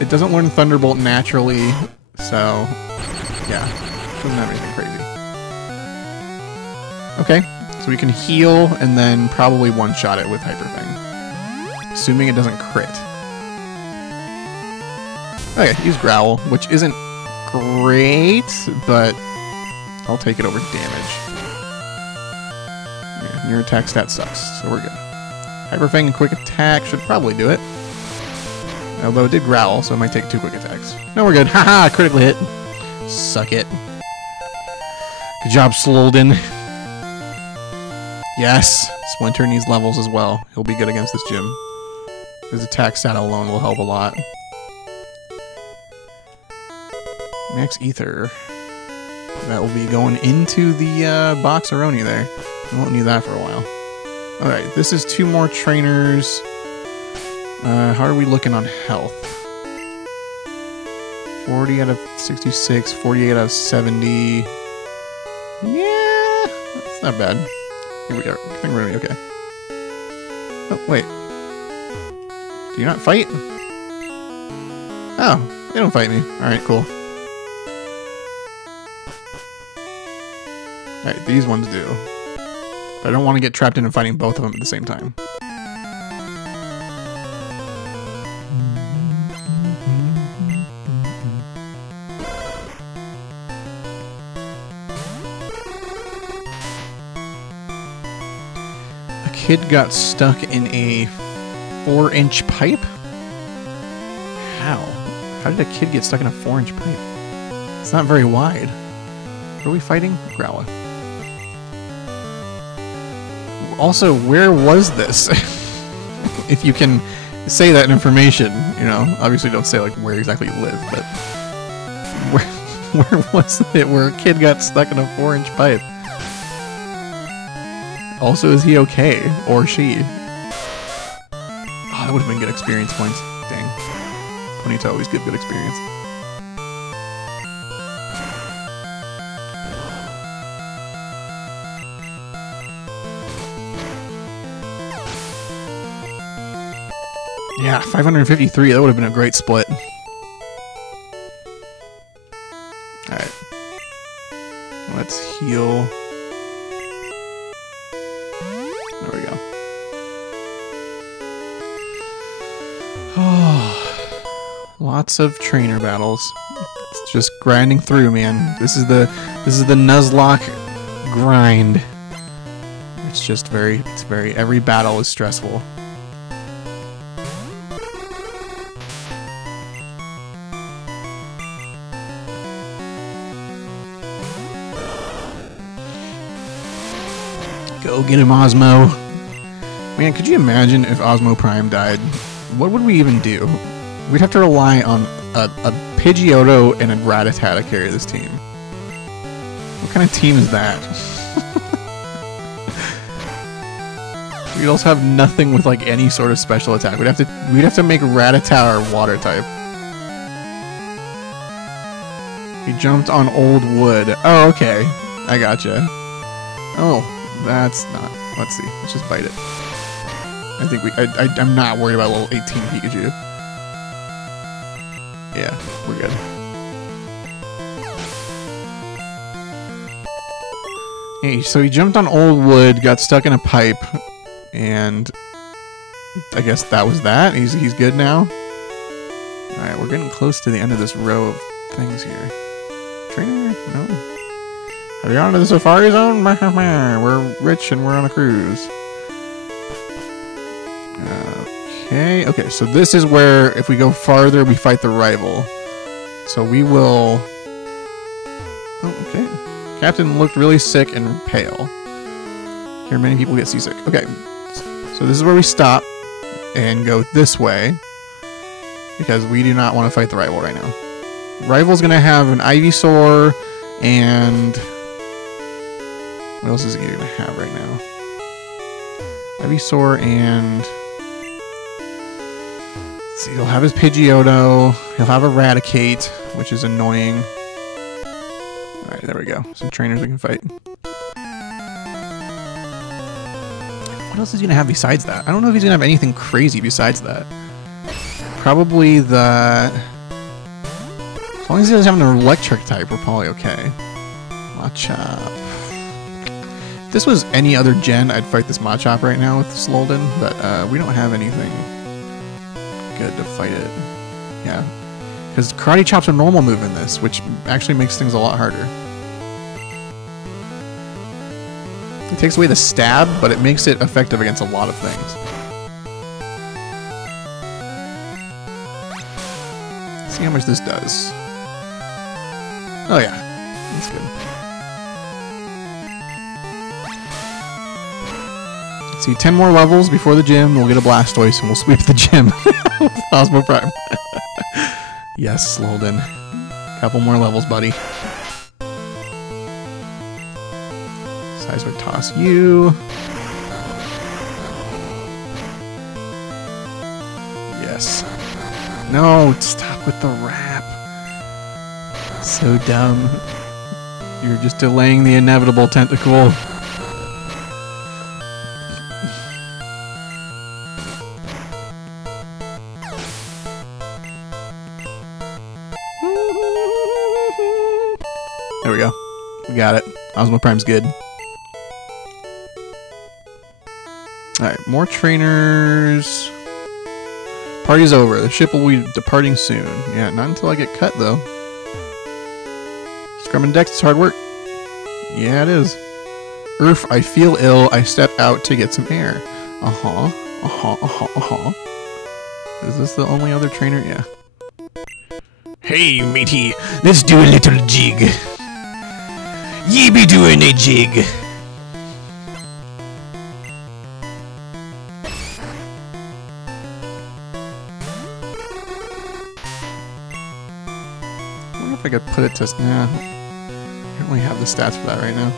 It doesn't learn Thunderbolt naturally, so yeah, doesn't have anything crazy. Okay, so we can heal and then probably one-shot it with Hyper Fang, assuming it doesn't crit. Okay, use Growl, which isn't great, but I'll take it over damage. Yeah, your attack stat sucks, so we're good. Hyper Fang and Quick Attack should probably do it. Although it did growl, so it might take 2 quick attacks. No, we're good. Haha, critically hit. Suck it. Good job, Slolden. Yes, Splinter needs levels as well. He'll be good against this gym. His attack stat alone will help a lot. Max Ether. That will be going into the Boxeroni there. We won't need that for a while. Alright, this is 2 more trainers. How are we looking on health? 40 out of 66, 48 out of 70. Yeah, that's not bad. Here we are. I think we're gonna be okay. Oh, wait. Do you not fight? Oh, they don't fight me. Alright, cool. Alright, these ones do. But I don't want to get trapped into fighting both of them at the same time. A kid got stuck in a 4-inch pipe? How? How did a kid get stuck in a 4-inch pipe? It's not very wide. What are we fighting? Growler. Also, where was this? If you can say that information, you know, obviously don't say like where exactly you live, but where was it where a kid got stuck in a 4-inch pipe? Also, is he okay? Or she? Oh, that would have been good experience points. Dang. Ponyta always give good experience. Yeah, 553, that would have been a great split. Alright. Let's heal. There we go. Oh, lots of trainer battles. It's just grinding through, man. This is the Nuzlocke grind. It's just every battle is stressful. Go get him, Osmo. Man, could you imagine if Osmo Prime died? What would we even do? We'd have to rely on a Pidgeotto and a Rattata to carry this team. What kind of team is that? We'd also have nothing with like any sort of special attack. We'd have to make Rattata our water type. He jumped on old wood. Oh, okay. I gotcha. Oh. That's not. Let's see. Let's just bite it. I think I'm not worried about little 18 Pikachu. Yeah, we're good. Hey, so he jumped on old wood, got stuck in a pipe, and I guess that was that. He's good now. All right, we're getting close to the end of this row of things here. Trainer? No. Have you gone to the Safari Zone? We're rich and we're on a cruise. Okay, so this is where, if we go farther, we fight the rival. So we will... Oh, okay. Captain looked really sick and pale. Here, many people get seasick. Okay, so this is where we stop and go this way, because we do not want to fight the rival right now. Rival's going to have an Ivysaur and... What else is he going to have right now? Ivysaur and... Let's see, he'll have his Pidgeotto. He'll have Eradicate, which is annoying. Alright, there we go. Some trainers we can fight. What else is he going to have besides that? I don't know if he's going to have anything crazy besides that. Probably the... As long as he doesn't have an electric type, we're probably okay. Machop. If this was any other gen, I'd fight this Machop right now with Slolden, but we don't have anything good to fight it. Yeah. Because Karate Chop's a normal move in this, which actually makes things a lot harder. It takes away the stab, but it makes it effective against a lot of things. Let's see how much this does. Oh yeah, that's good. Let's see, 10 more levels before the gym, we'll get a Blastoise and we'll sweep the gym with Osmo Prime. Yes, Slolden. Couple more levels, buddy. Seismic Toss you. Yes. No, stop with the rap. So dumb. You're just delaying the inevitable, Tentacle. There we go. We got it. Osmo Prime's good. Alright, more trainers. Party's over. The ship will be departing soon. Yeah, not until I get cut, though. Scrum and Dex is hard work. Yeah, it is. Urf, I feel ill. I step out to get some air. Uh-huh. Uh-huh, uh-huh, uh-huh. Is this the only other trainer? Yeah. Hey, matey. Let's do a little jig. Ye be doing a jig. I wonder if I could put it to... Nah. I don't really have the stats for that right now.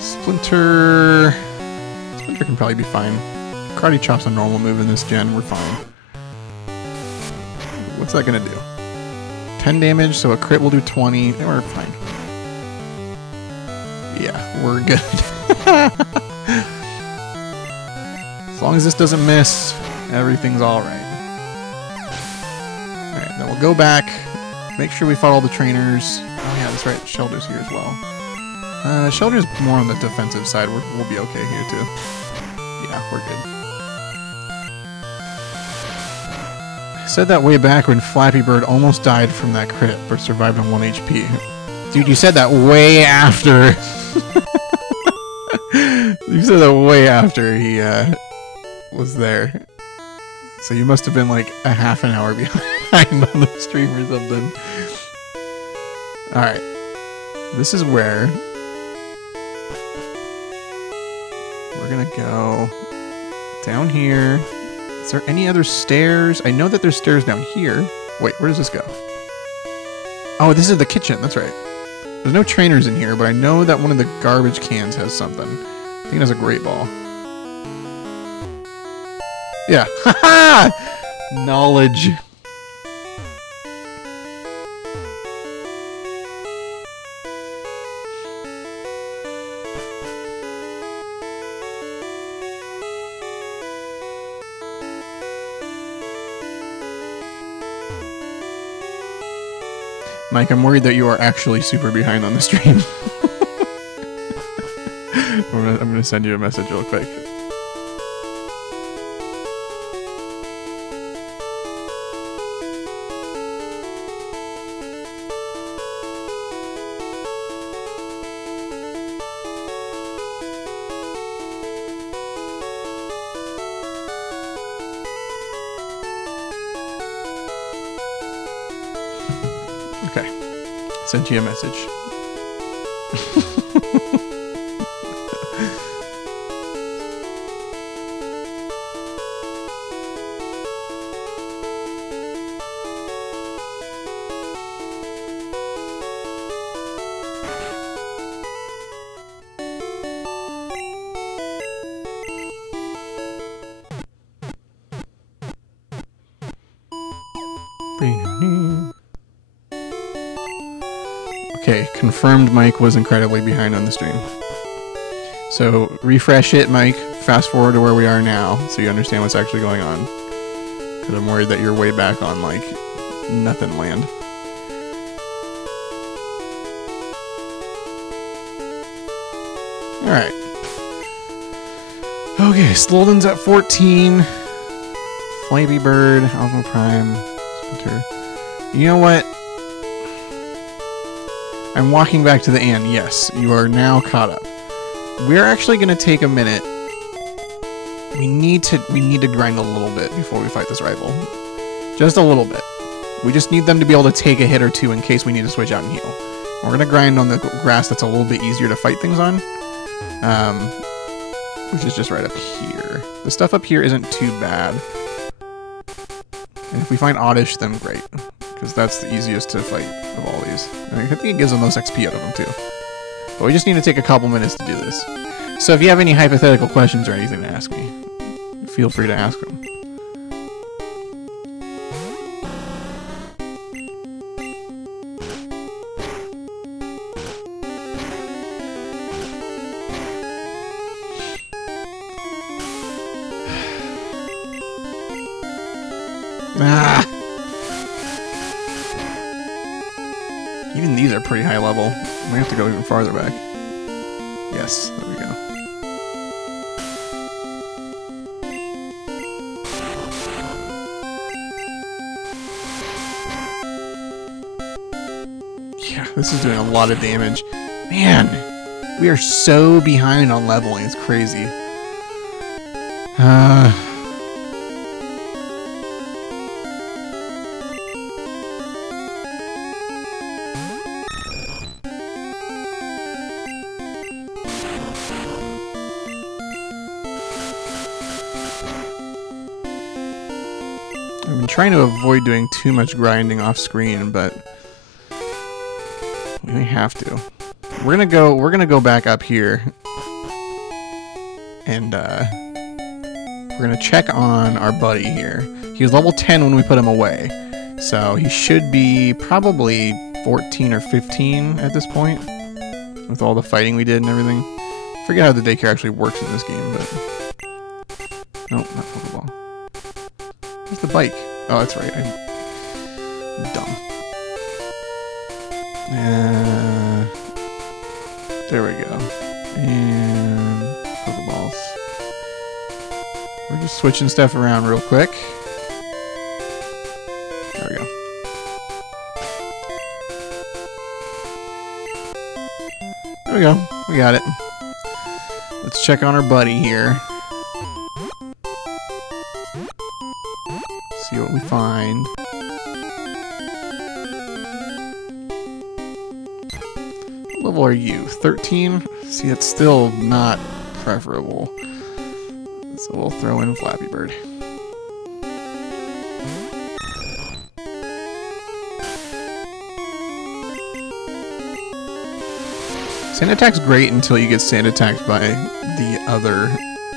Splinter... Splinter can probably be fine. Karate Chop's a normal move in this gen. We're fine. What's that gonna do? 10 damage, so a crit will do 20. We're fine. Yeah, we're good. As long as this doesn't miss, everything's alright. Alright, then we'll go back, make sure we fought all the trainers. Oh yeah, that's right, Shelter's here as well. Shelter's more on the defensive side, we'll be okay here too. Yeah, we're good. I said that way back when Flappy Bird almost died from that crit, but survived on 1 HP. Dude, you said that way after... You said that way after he was there. So you must have been like a half an hour behind on the stream or something. Alright. This is where we're gonna go down here. Is there any other stairs? I know that there's stairs down here. Wait, where does this go? Oh, this is the kitchen. That's right. There's no trainers in here, but I know that one of the garbage cans has something. I think it has a great ball. Yeah. Haha! Knowledge. Mike, I'm worried that you are actually super behind on the stream. I'm gonna send you a message real quick. Okay. Sent you a message. Okay, confirmed Mike was incredibly behind on the stream. So, refresh it, Mike. Fast forward to where we are now, so you understand what's actually going on. Because I'm worried that you're way back on, like, nothing land. Alright. Okay, Slolden's at 14. Flappy Bird, Osmo Prime, Splinter. You know what? I'm walking back to the inn. Yes, you are now caught up. We're actually going to take a minute. We need to grind a little bit before we fight this rival. Just a little bit. We just need them to be able to take a hit or two in case we need to switch out and heal. We're going to grind on the grass that's a little bit easier to fight things on. Which is just right up here. The stuff up here isn't too bad. And if we find Oddish, then great. Because that's the easiest to fight of all these. And I think it gives the most XP out of them, too. But we just need to take a couple minutes to do this. So if you have any hypothetical questions or anything to ask me, feel free to ask them. Ah! Even these are pretty high level. We have to go even farther back. Yes, there we go. Yeah, this is doing a lot of damage. Man, we are so behind on leveling. It's crazy. I've been trying to avoid doing too much grinding off screen, but we may have to. We're gonna go back up here and we're gonna check on our buddy here. He was level 10 when we put him away, so he should be probably 14 or 15 at this point with all the fighting we did and everything. I forget how the daycare actually works in this game, but nope, not Pokeball. Where's the bike? Oh, that's right. I'm dumb. There we go. And Pokeballs. We're just switching stuff around real quick. There we go. There we go. We got it. Let's check on our buddy here. See what we find. What level are you? 13? See, it's still not preferable. So we'll throw in Flappy Bird. Sand Attack's great until you get Sand Attacked by the other,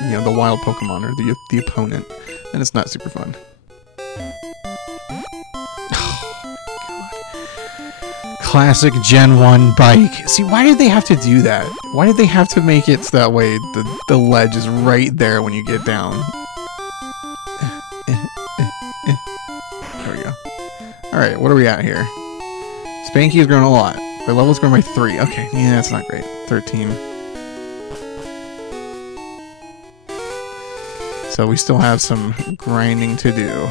you know, the wild Pokemon or the opponent. And it's not super fun. Classic Gen 1 bike. See, why did they have to do that? Why did they have to make it so that way the ledge is right there when you get down? There we go. Alright, what are we at here? Spanky's grown a lot. Their level's grown by 3. Okay, yeah, that's not great. 13. So we still have some grinding to do.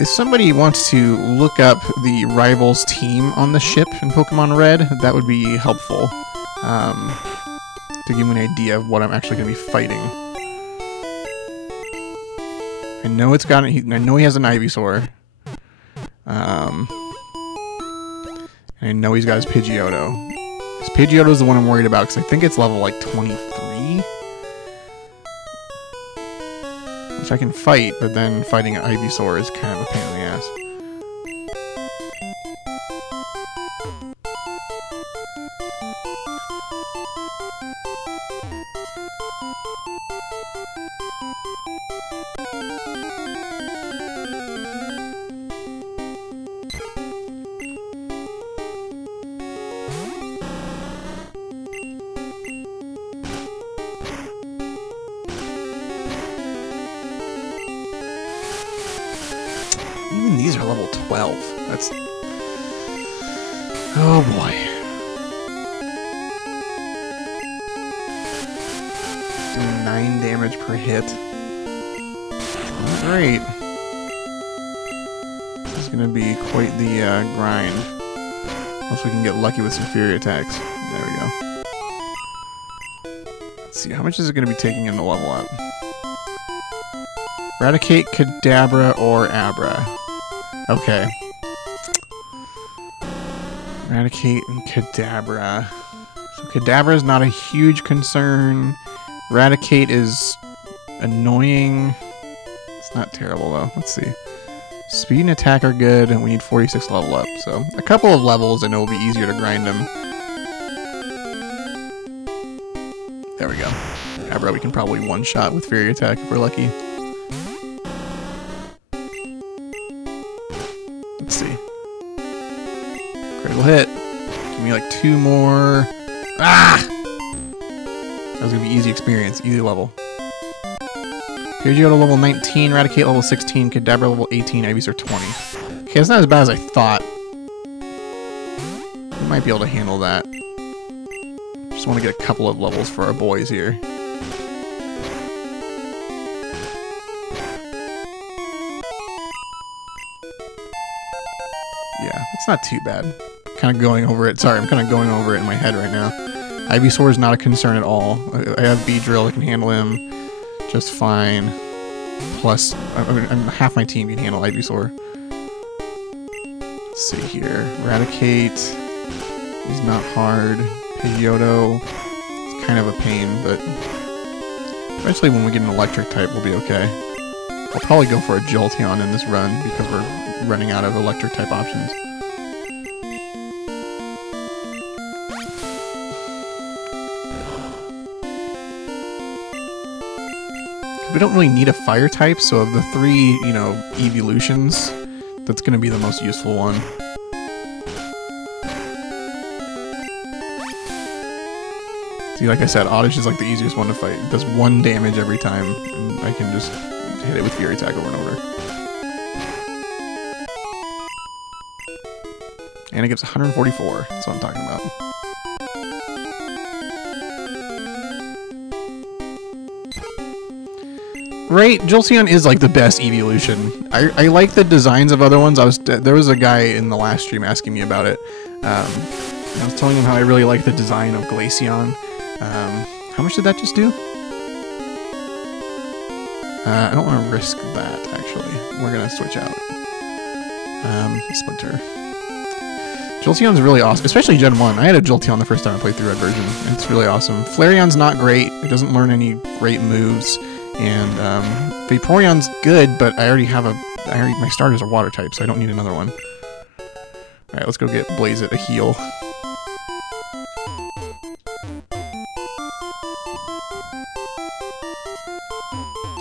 If somebody wants to look up the rivals team on the ship in Pokemon Red, that would be helpful. To give me an idea of what I'm actually going to be fighting. I know it's got. I know he has an Ivysaur. And I know he's got his Pidgeotto. His Pidgeotto is the one I'm worried about because I think it's level like 23. Which I can fight, but then fighting an Ivysaur is kind of a pain in the ass. Even these are level 12. That's... oh boy. Doing 9 damage per hit. Great. This is gonna be quite the grind. Unless we can get lucky with some Fury attacks. There we go. Let's see, how much is it gonna be taking him to level up? Eradicate, Kadabra, or Abra. Okay. Eradicate and Kadabra. So Kadabra is not a huge concern. Eradicate is annoying. It's not terrible though. Let's see. Speed and attack are good, and we need 46 level up. So a couple of levels and it will be easier to grind them. There we go. Abra we can probably one-shot with Fury Attack if we're lucky. Let's see. Critical hit. Give me like 2 more. Ah! That was gonna be easy experience, easy level. Here's you go to level 19, Eradicate level 16, Kadabra level 18, Ivysaur 20. Okay, that's not as bad as I thought. We might be able to handle that. Just want to get a couple of levels for our boys here. Yeah, it's not too bad. Kind of going over it. Sorry, I'm kind of going over it in my head right now. Ivysaur is not a concern at all. I have Beedrill that can handle him just fine. Plus, I mean, half my team can handle Ivysaur. Let's see here. Eradicate is not hard. Pidgeotto is kind of a pain, but eventually when we get an electric type, we'll be okay. I'll probably go for a Jolteon in this run because we're running out of electric type options. We don't really need a fire type, so of the 3, you know, evolutions, that's going to be the most useful one. See, like I said, Oddish is like the easiest one to fight. It does 1 damage every time, and I can just hit it with Fury Attack over and over. And it gives 144, that's what I'm talking about. Right, Jolteon is like the best evolution. I like the designs of other ones. There was a guy in the last stream asking me about it. I was telling him how I really like the design of Glaceon. How much did that just do? I don't want to risk that, actually. We're gonna switch out. Splinter. Jolteon's really awesome, especially Gen 1. I had a Jolteon the first time I played through Red version. It's really awesome. Flareon's not great. It doesn't learn any great moves. And Vaporeon's good, but I already have my starters are water type, so I don't need another one. Alright, let's go get Blaze-It a heal.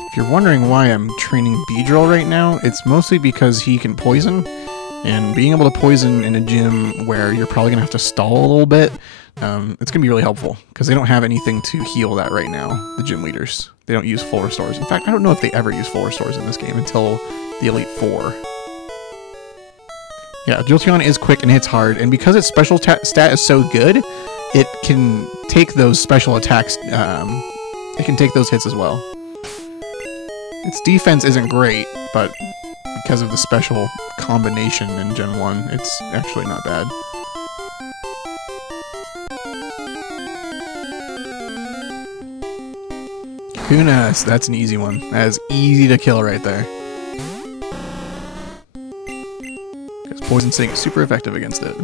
If you're wondering why I'm training Beedrill right now, it's mostly because he can poison, and being able to poison in a gym where you're probably going to have to stall a little bit, it's going to be really helpful, because they don't have anything to heal that right now, the gym leaders. They don't use full restores. In fact, I don't know if they ever use full restores in this game until the Elite Four. Yeah, Jolteon is quick and hits hard, and because its special stat is so good, it can take those special attacks, it can take those hits as well. Its defense isn't great, but because of the special combination in Gen 1, it's actually not bad. Kunas, that's an easy one. That is easy to kill right there. Because Poison Sting is super effective against it.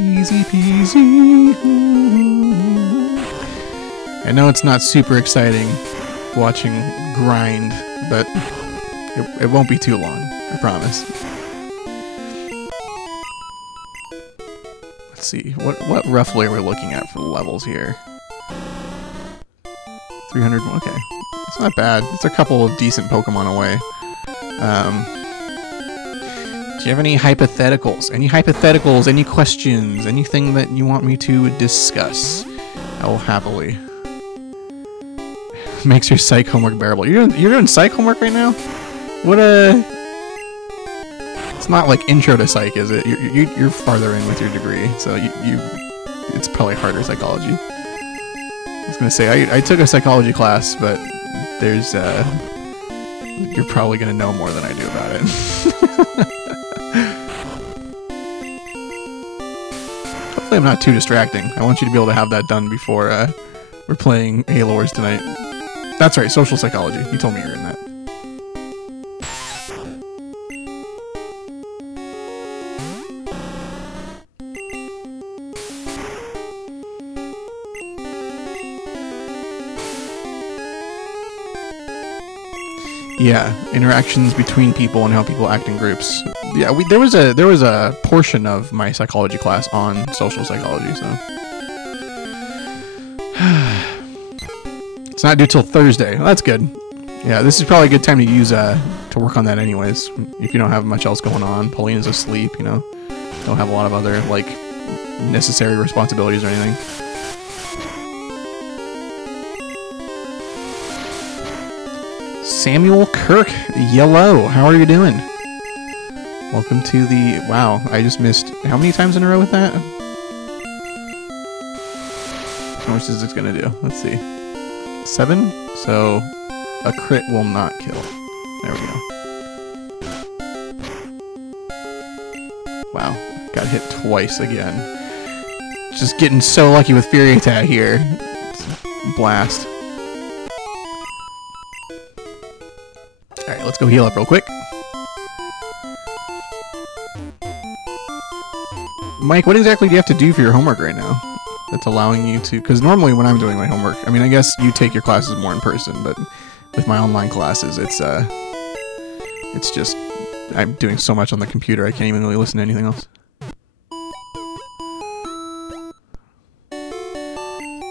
Easy peasy. I know it's not super exciting watching grind, but it won't be too long, I promise. Let's see, what roughly are we looking at for the levels here? 300, okay. It's not bad. It's a couple of decent Pokemon away. Do you have any hypotheticals? Any hypotheticals, any questions, anything that you want me to discuss? I will happily. Makes your psych homework bearable. You're doing psych homework right now? What It's not like intro to psych, is it? You're farther in with your degree, so it's probably harder psychology. I was gonna say I took a psychology class, but there's you're probably gonna know more than I do about it. Hopefully I'm not too distracting. I want you to be able to have that done before we're playing Halo Wars tonight. That's right, social psychology. You told me you were in that. Yeah, interactions between people and how people act in groups. Yeah, there was a portion of my psychology class on social psychology, so it's not due till Thursday. Well, that's good. Yeah, this is probably a good time to use to work on that anyways. If you don't have much else going on, Paulina's asleep, you know, don't have a lot of other like necessary responsibilities or anything. Samuel Kirk, Yellow, how are you doing? Welcome to the... Wow, I just missed... How many times in a row with that? How much is it going to do? Let's see. 7? So, a crit will not kill. There we go. Wow, got hit twice again. Just getting so lucky with Fury Attack here. Blast. Alright, let's go heal up real quick. Mike, what exactly do you have to do for your homework right now? That's allowing you to... Because normally when I'm doing my homework... I mean, I guess you take your classes more in person, but with my online classes, it's just... I'm doing so much on the computer, I can't even really listen to anything else.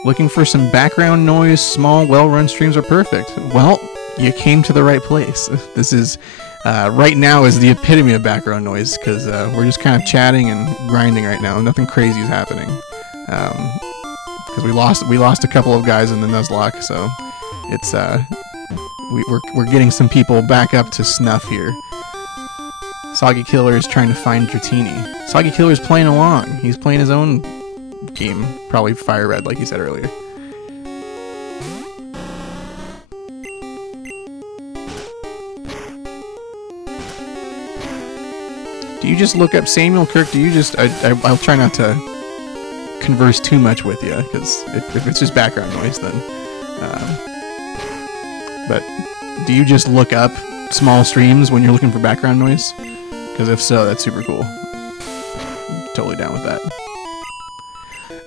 Looking for some background noise, small, well-run streams are perfect. Well... You came to the right place. This is, right now is the epitome of background noise, because we're just kind of chatting and grinding right now. Nothing crazy is happening. Because we lost a couple of guys in the Nuzlocke, so it's, we're getting some people back up to snuff here. Soggy Killer is trying to find Dratini. Soggy Killer is playing along. He's playing his own game, probably Fire Red, like he said earlier. Do you just look up Samuel Kirk? Do you just... I'll try not to converse too much with you, because if it's just background noise, then... but do you just look up small streams when you're looking for background noise? Because if so, that's super cool. Totally down with that.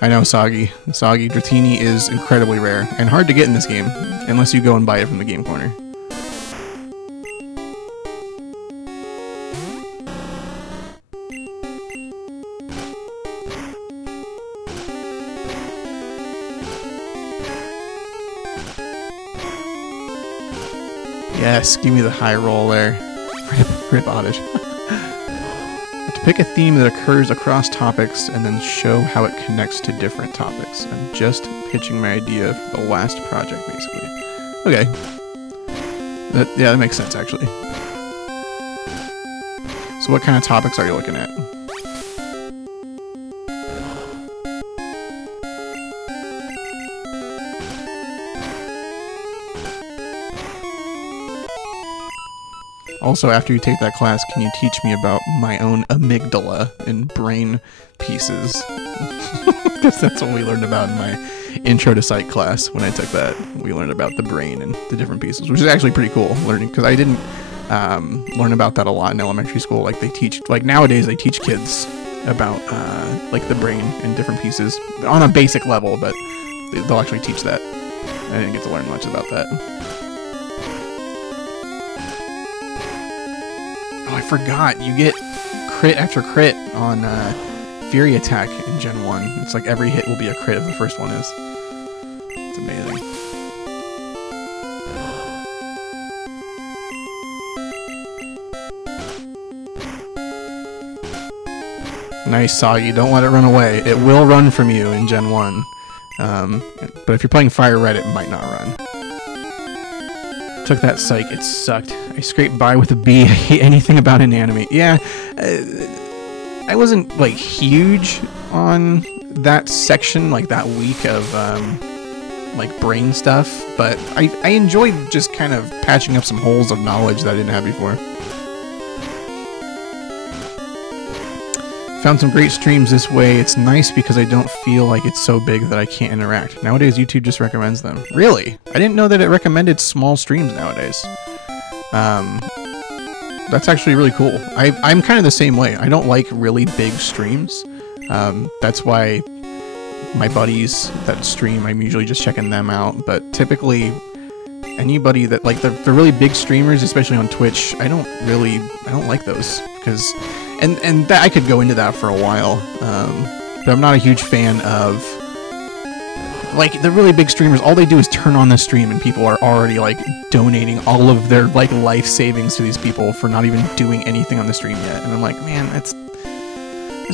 I know, Soggy. Soggy Dratini is incredibly rare, and hard to get in this game, unless you go and buy it from the game corner. Yes, give me the high roll there. Rip Oddish. To pick a theme that occurs across topics and then show how it connects to different topics. I'm just pitching my idea for the last project, basically. Okay. Yeah, that makes sense, actually. So what kind of topics are you looking at? Also, after you take that class, can you teach me about my own amygdala and brain pieces? Because that's what we learned about in my intro to psych class when I took that. We learned about the brain and the different pieces, which is actually pretty cool learning, because I didn't learn about that a lot in elementary school. Like they teach, like nowadays they teach kids about like the brain and different pieces on a basic level, but they'll actually teach that. I didn't get to learn much about that. Oh, I forgot. You get crit after crit on Fury Attack in Gen 1. It's like every hit will be a crit if the first one is. It's amazing. Nice, Soggy. Don't let it run away. It will run from you in Gen 1. But if you're playing Fire Red, it might not run. Took that psych, it sucked. I scraped by with a B. I hate anything about anatomy. Yeah, I wasn't like huge on that section, like that week of like brain stuff, but I enjoyed just kind of patching up some holes of knowledge that I didn't have before. Found some great streams this way. It's nice because I don't feel like it's so big that I can't interact. Nowadays, YouTube just recommends them. Really? I didn't know that it recommended small streams nowadays. That's actually really cool. I'm kind of the same way. I don't like really big streams. That's why my buddies that stream, I'm usually just checking them out. But typically, anybody that, like, the really big streamers, especially on Twitch, I don't like those, because... And that, I could go into that for a while, but I'm not a huge fan of, like, the really big streamers. All they do is turn on the stream and people are already, like, donating all of their, like, life savings to these people for not even doing anything on the stream yet. And I'm like, man, it's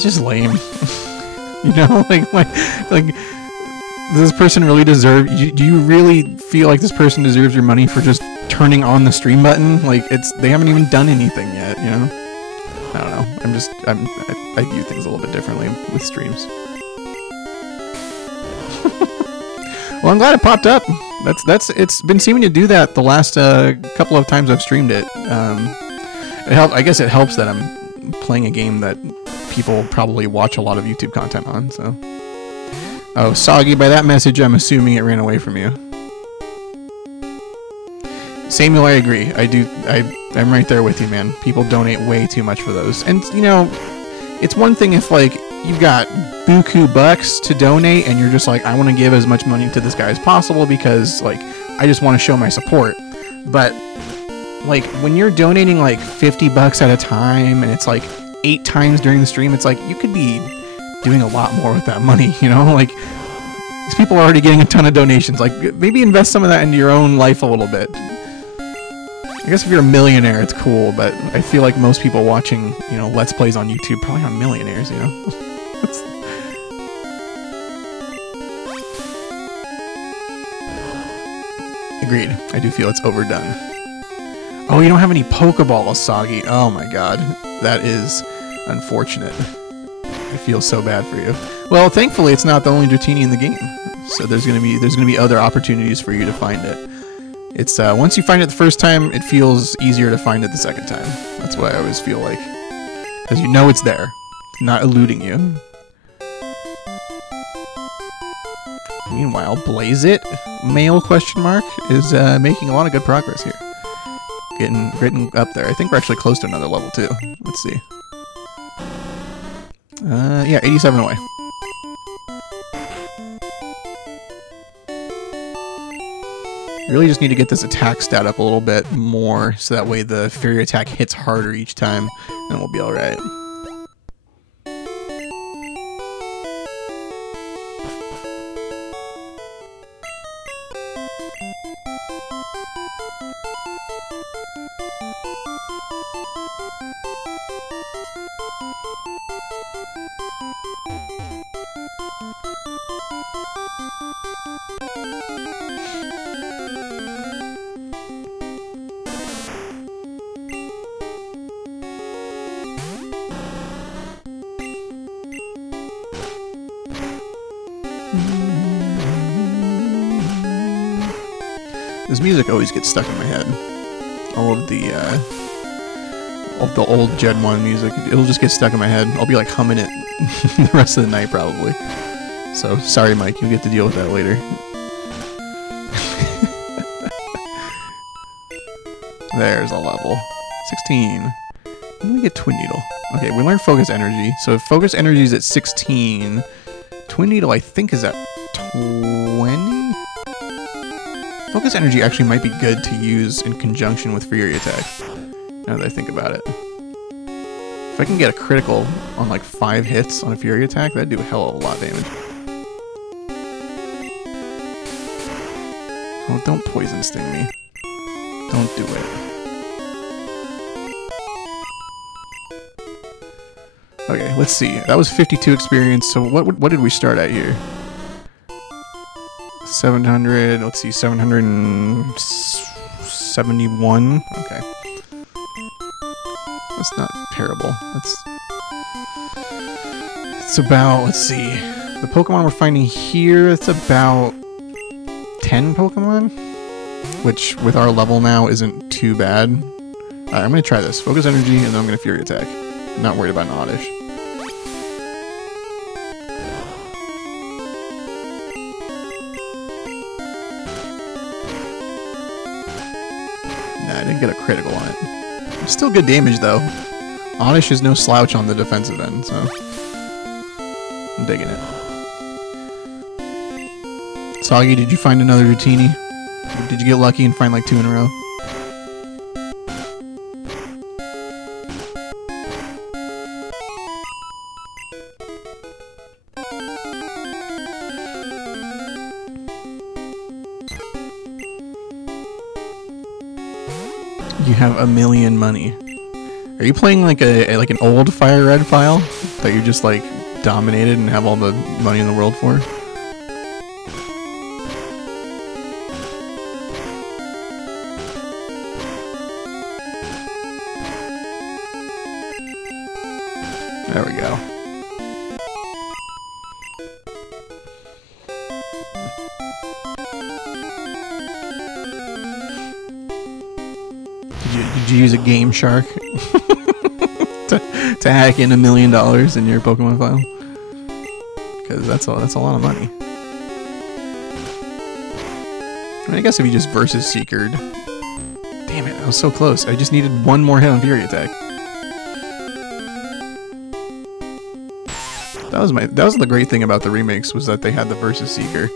just lame. You know, like, does this person really deserve, do you really feel like this person deserves your money for just turning on the stream button? Like, they haven't even done anything yet, you know? I don't know. I view things a little bit differently with streams. Well, I'm glad it popped up. It's been seeming to do that the last couple of times I've streamed it. I guess it helps that I'm playing a game that people probably watch a lot of YouTube content on. So, oh, Soggy, by that message, I'm assuming it ran away from you. Samuel, I agree. I'm right there with you, man. People donate way too much for those. And, you know, it's one thing if, like, you've got buku bucks to donate and you're just like, I want to give as much money to this guy as possible because, like, I just want to show my support. But, like, when you're donating, like, 50 bucks at a time and it's, like, 8 times during the stream, it's like, you could be doing a lot more with that money, you know? Like, these people are already getting a ton of donations. Like, maybe invest some of that into your own life a little bit. I guess if you're a millionaire, it's cool, but I feel like most people watching, you know, Let's Plays on YouTube probably aren't millionaires, you know? Agreed. I do feel it's overdone. Oh, you don't have any Pokeballs, Soggy. Oh my god. That is unfortunate. I feel so bad for you. Well, thankfully, it's not the only Dratini in the game. So there's gonna be other opportunities for you to find it. It's, once you find it the first time, it feels easier to find it the second time. That's what I always feel like. Because you know it's there. It's not eluding you. Meanwhile, Blaze It, male question mark, is making a lot of good progress here. Getting up there. I think we're actually close to another level, too. Let's see. Yeah, 87 away. You really just need to get this attack stat up a little bit more, so that way the fairy attack hits harder each time, and we'll be alright. This music always gets stuck in my head. All of the old Gen 1 music, it'll just get stuck in my head. I'll be like humming it the rest of the night probably. So, sorry Mike, you'll get to deal with that later. There's a level. 16. When do we get Twin Needle? Okay, we learned Focus Energy. So if Focus Energy is at 16, Twin Needle I think is at 20? Focus Energy actually might be good to use in conjunction with Fury Attack, now that I think about it. If I can get a critical on like 5 hits on a Fury Attack, that'd do a hell of a lot of damage. Oh, don't Poison Sting me. Don't do it. Okay, let's see. That was 52 experience, so what did we start at here? 700, let's see, 771. Okay. That's not terrible. It's about, let's see, the Pokemon we're finding here, it's about 10 Pokemon, which with our level now isn't too bad. Alright, I'm going to try this. Focus Energy, and then I'm going to Fury Attack. I'm not worried about an Oddish. Nah, I didn't get a critical on it. It's still good damage, though. Oddish is no slouch on the defensive end, so I'm digging it. Soggy, did you find another Routini? Did you get lucky and find like 2 in a row? You have $1 million money. Are you playing like an old Fire Red file that you just like dominated and have all the money in the world for? There we go. Did you use a Game Shark to hack in $1 million in your Pokemon file? Because that's a lot of money. I mean, I guess if you just versus Seekered. Damn it, I was so close. I just needed one more hit on Fury Attack. That was the great thing about the remakes, was that they had the versus Seeker.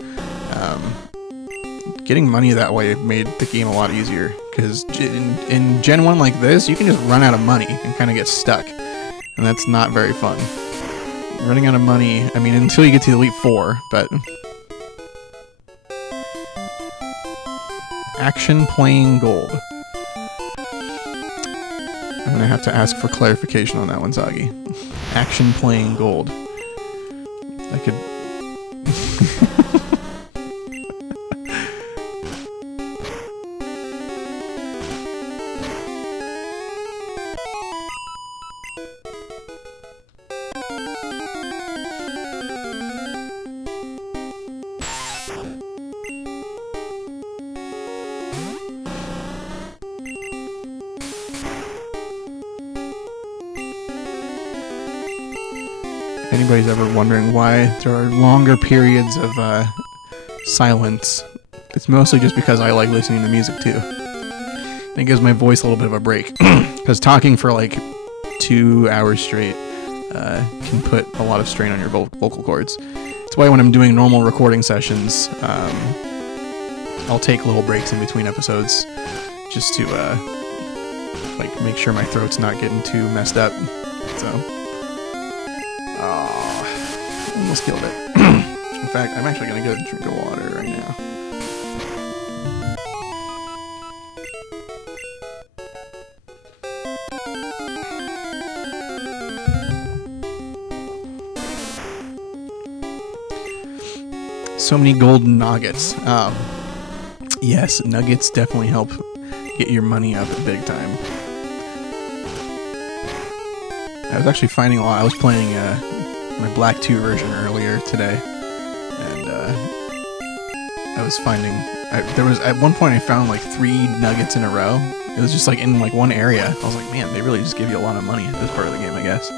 Getting money that way made the game a lot easier, because in Gen 1 like this, you can just run out of money and kind of get stuck, and that's not very fun. Running out of money, I mean, until you get to Elite 4, but... Action Playing Gold. I'm gonna have to ask for clarification on that one, Soggy. Action Playing Gold. I could... If anybody's ever wondering why there are longer periods of silence, it's mostly just because I like listening to music too. And it gives my voice a little bit of a break. Because talking for like 2 hours straight can put a lot of strain on your vocal cords. That's why when I'm doing normal recording sessions, I'll take little breaks in between episodes just to like make sure my throat's not getting too messed up. So. Almost killed it. In fact, I'm actually gonna go drink a water right now. So many golden nuggets. Yes, nuggets definitely help get your money up big time. I was actually finding a lot. I was playing my Black 2 version earlier today, and I was finding there was at one point I found like 3 nuggets in a row. It was just like in like one area. I was like, man, they really just give you a lot of money in this part of the game, I guess.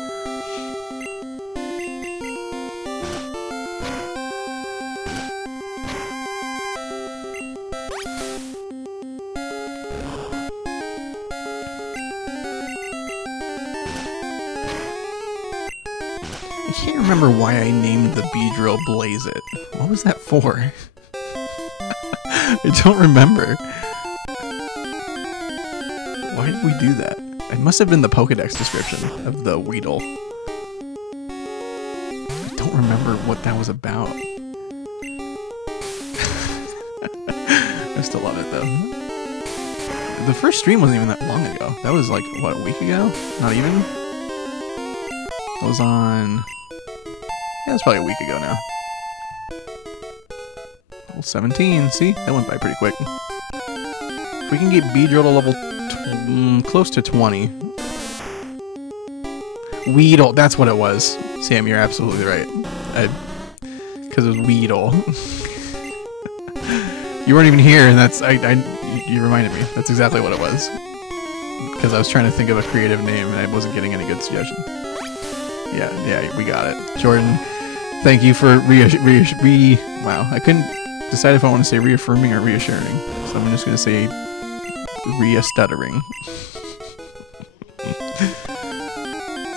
I can't remember why I named the Beedrill Blaze It. What was that for? I don't remember. Why did we do that? It must have been the Pokedex description of the Weedle. I don't remember what that was about. I still love it though. The first stream wasn't even that long ago. That was like, what, a week ago? Not even? That was on... Yeah, it's probably a week ago now. Level 17, see? That went by pretty quick. If we can get Beedrill to level close to 20. Weedle, that's what it was. Sam, you're absolutely right. Because it was Weedle. You weren't even here, and that's you reminded me. That's exactly what it was. Because I was trying to think of a creative name, and I wasn't getting any good suggestion. Yeah, we got it. Jordan, thank you for wow, I couldn't decide if I want to say reaffirming or reassuring, so I'm just going to say stuttering.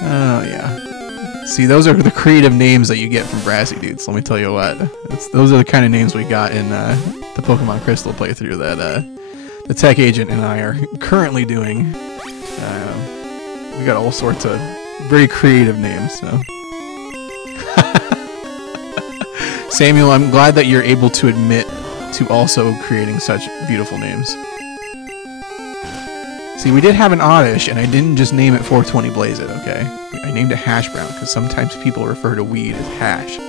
Oh, yeah. See, those are the creative names that you get from Brassy Dudes, let me tell you what. Those are the kind of names we got in the Pokemon Crystal playthrough that the tech agent and I are currently doing. We got all sorts of very creative names, so. Samuel, I'm glad that you're able to admit to also creating such beautiful names. See, we did have an oddish, and I didn't just name it 420 Blaze It, okay? I named it Hash Brown, because sometimes people refer to weed as hash. So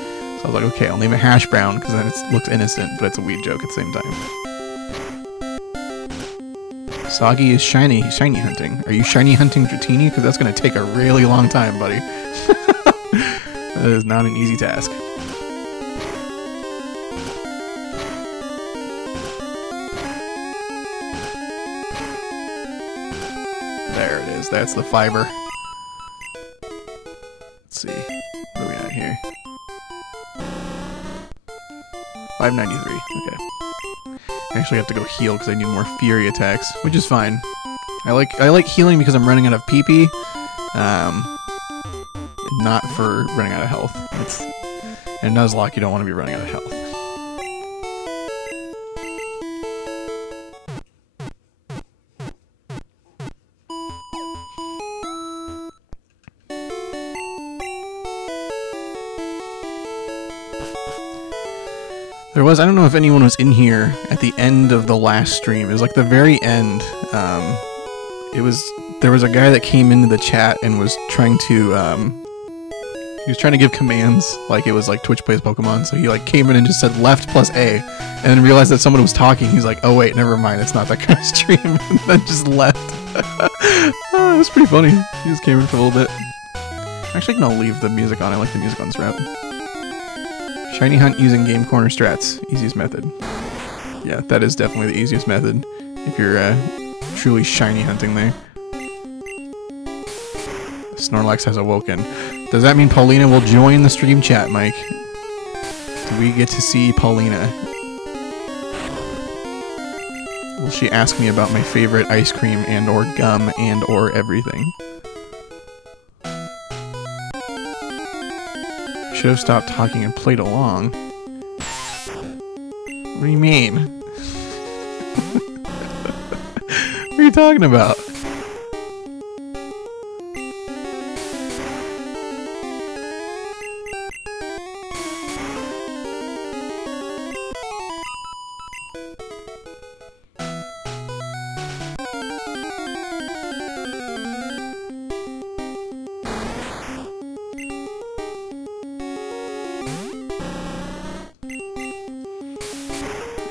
I was like, okay, I'll name it Hash Brown, because then it looks innocent, but it's a weed joke at the same time. Soggy is shiny hunting. Are you shiny hunting Dratini? Because that's going to take a really long time, buddy. That is not an easy task. There it is. That's the fiber. Let's see. What do we got here? 593. Okay. I actually have to go heal because I need more fury attacks, which is fine. I like healing because I'm running out of PP. Not for running out of health. In Nuzlocke, you don't want to be running out of health. I don't know if anyone was in here at the end of the last stream. It was like the very end. There was a guy that came into the chat and was trying to, he was trying to give commands like it was like Twitch Plays Pokemon. So he like came in and just said left plus A, and then realized that someone was talking. He's like, oh wait, never mind, it's not that kind of stream, and then just left. Oh, it was pretty funny. He just came in for a little bit. I'm actually gonna leave the music on. I like the music on this route. Shiny hunt using game corner strats. Easiest method. Yeah, that is definitely the easiest method if you're truly shiny hunting there. Snorlax has awoken. Does that mean Paulina will join the stream chat, Mike? Do we get to see Paulina? Will she ask me about my favorite ice cream and or gum and or everything? Should have stopped talking and played along. What do you mean? What are you talking about?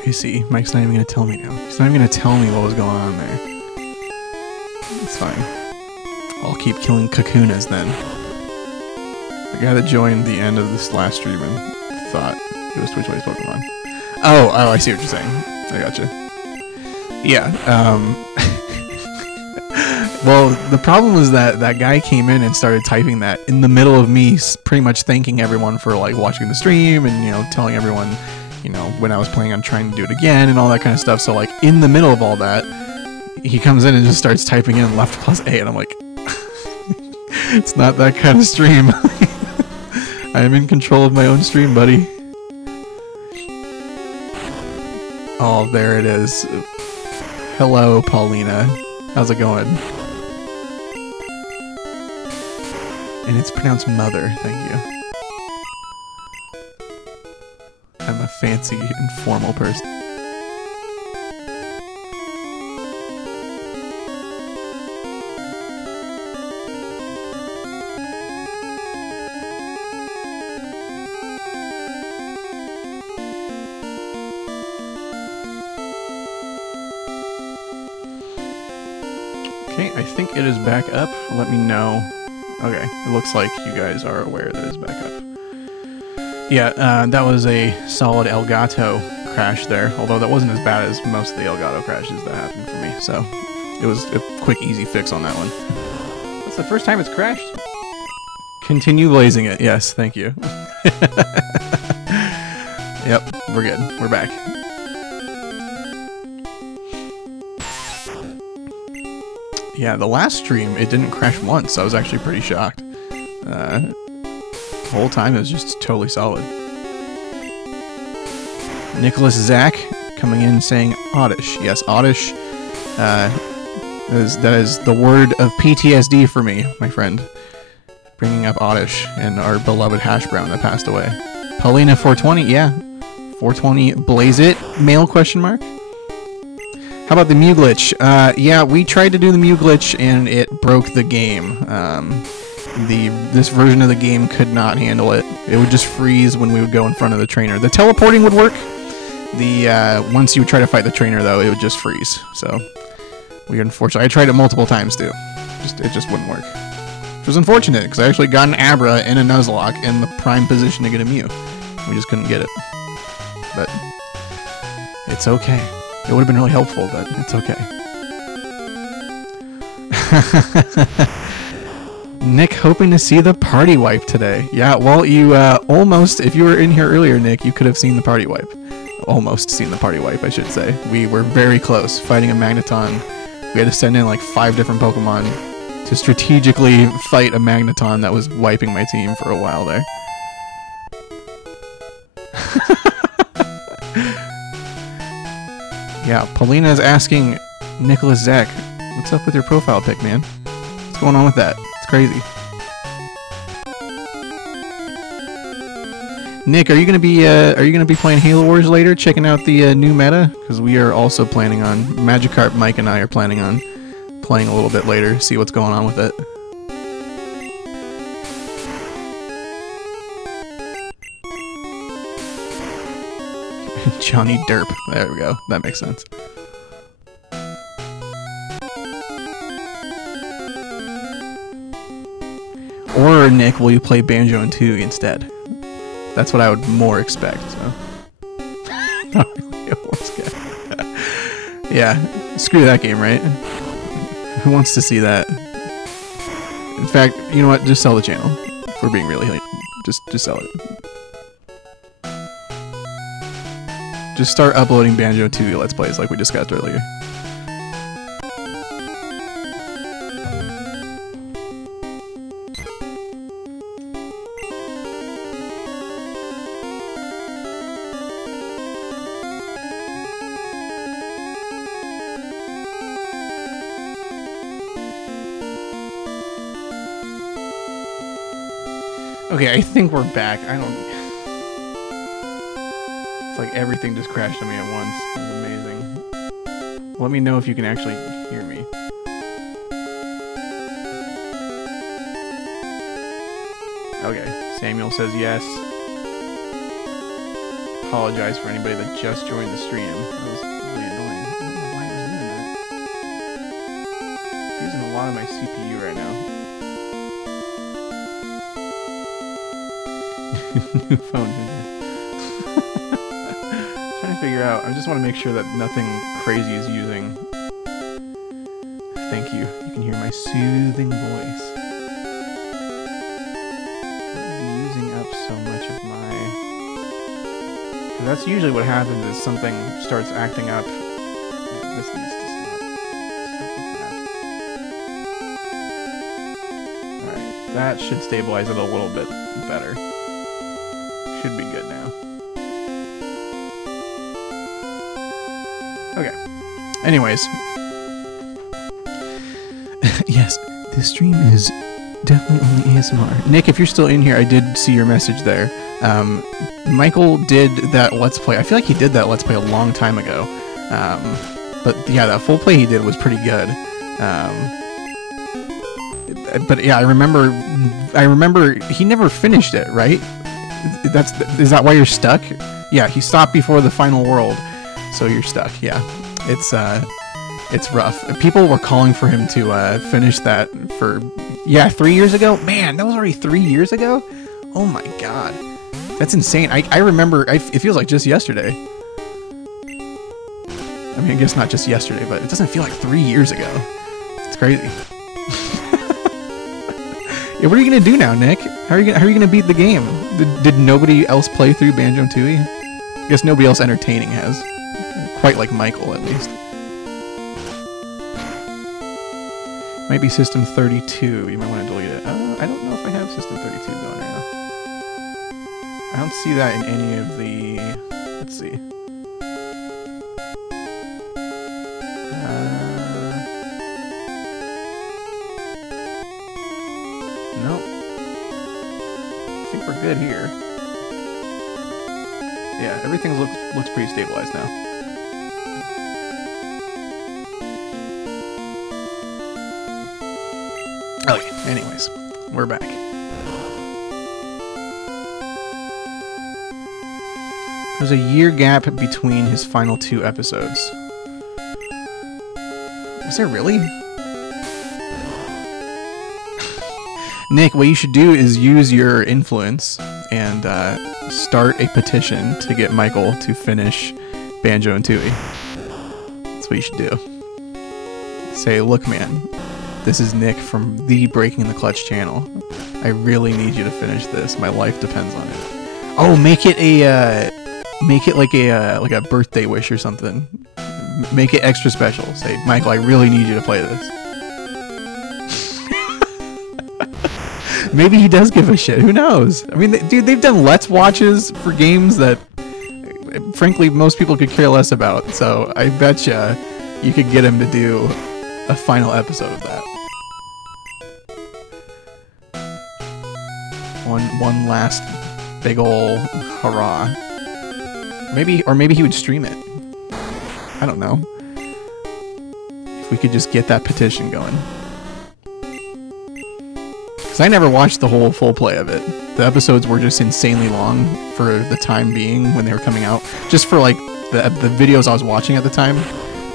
You see, Mike's not even going to tell me now. He's not even going to tell me what was going on there. It's fine. I'll keep killing Kakunas then. The guy that joined the end of this last stream and thought it was Twitch Plays Pokemon. Oh, I see what you're saying. I gotcha. Yeah, well, the problem was that that guy came in and started typing that in the middle of me pretty much thanking everyone for, like, watching the stream and, you know, telling everyone, you know, when I was planning on trying to do it again and all that kind of stuff. So, like, in the middle of all that, he comes in and just starts typing in left plus A, and I'm like, it's not that kind of stream. I am in control of my own stream, buddy. Oh, there it is. Hello, Paulina. How's it going? And it's pronounced mother, thank you. I'm a fancy, informal person. Okay, I think it is back up. Let me know. Okay, it looks like you guys are aware that it's back up. Yeah, that was a solid Elgato crash there, although that wasn't as bad as most of the Elgato crashes that happened for me, so it was a quick, easy fix on that one. That's the first time it's crashed? Continue blazing it. Yes, thank you. Yep, we're good. We're back. Yeah, the last stream, it didn't crash once. I was actually pretty shocked. The whole time it was just totally solid. Nicholas Zach coming in saying Oddish. Yes, Oddish. That is the word of PTSD for me, my friend. Bringing up Oddish and our beloved hash brown that passed away. Paulina 420, yeah. 420 blaze it, male question mark. How about the Mew glitch? Yeah, we tried to do the Mew glitch and it broke the game. This version of the game could not handle it. It would just freeze when we would go in front of the trainer. The teleporting would work. Once you would try to fight the trainer though, it would just freeze. So we unfortunately, I tried it multiple times too. It just wouldn't work. Which was unfortunate because I actually got an Abra and a Nuzlocke in the prime position to get a Mew. We just couldn't get it. But it's okay. It would have been really helpful, but it's okay. Nick hoping to see the party wipe today. Yeah, well, you almost, if you were in here earlier, Nick, you could have seen the party wipe. Almost seen the party wipe, I should say. We were very close fighting a Magneton. We had to send in like 5 different Pokemon to strategically fight a Magneton that was wiping my team for a while there. Yeah, Paulina is asking Nicholas Zach, what's up with your profile pic, man? What's going on with that? It's crazy. Nick, are you gonna be playing Halo Wars later? Checking out the new meta? Because we are also planning on Magikarp, Mike, and I are planning on playing a little bit later. See what's going on with it. Johnny Derp. There we go. That makes sense. Or, Nick, will you play Banjo and Tooie instead? That's what I would more expect, so. Not really a horse guy. Yeah, screw that game, right? Who wants to see that? In fact, you know what? Just sell the channel. If we're being really late. Just sell it. Just start uploading Banjo 2 Let's Plays like we discussed earlier. Okay, I think we're back. It's like everything just crashed on me at once. It's amazing. Let me know if you can actually hear me. Okay, Samuel says yes. Apologize for anybody that just joined the stream. That was really annoying. I don't know why I was doing that. I'm using a lot of my CPU right now. New phone. Trying to figure out. I just want to make sure that nothing crazy is using. Thank you. You can hear my soothing voice. What is using up so much of my? Because that's usually what happens. Is something starts acting up. Yeah, this needs to stop. All right. That should stabilize it a little bit better. Should be good now. Okay. Anyways. Yes, this stream is definitely only ASMR. Nick, if you're still in here, I did see your message there. Michael did that Let's Play. I feel like he did that Let's Play a long time ago. But yeah, that full play he did was pretty good. But yeah, I remember he never finished it, right? Is that why you're stuck? Yeah, he stopped before the final world, so you're stuck. Yeah, it's rough. People were calling for him to finish that for 3 years ago. Man, that was already 3 years ago. Oh my god, that's insane. I remember. It feels like just yesterday. I guess not just yesterday, but it doesn't feel like 3 years ago. It's crazy. Yeah, what are you gonna do now, Nick? How are you gonna beat the game? Did nobody else play through Banjo-Tooie? I guess nobody else entertaining has. Quite like Michael, at least. Might be System 32. You might want to delete it. I don't know if I have System 32 going right now. I don't see that in any of the... Let's see. Nope. I think we're good here. Yeah, everything looks pretty stabilized now. Okay, anyways, we're back. There's a year gap between his final 2 episodes. Was there really? Nick, what you should do is use your influence and start a petition to get Michael to finish Banjo and Tooie. That's what you should do. Say, look man, this is Nick from the Breaking the Clutch channel. I really need you to finish this. My life depends on it. Oh, make it like a birthday wish or something. Make it extra special. Say, Michael, I really need you to play this. Maybe he does give a shit. Who knows? I mean, dude, they've done Let's Watches for games that, frankly, most people could care less about. So I betcha you could get him to do a final episode of that. One last big ol' hurrah. Maybe he would stream it. I don't know. If we could just get that petition going. Because I never watched the whole full play of it. The episodes were just insanely long for the time being when they were coming out. Just for like the videos I was watching at the time.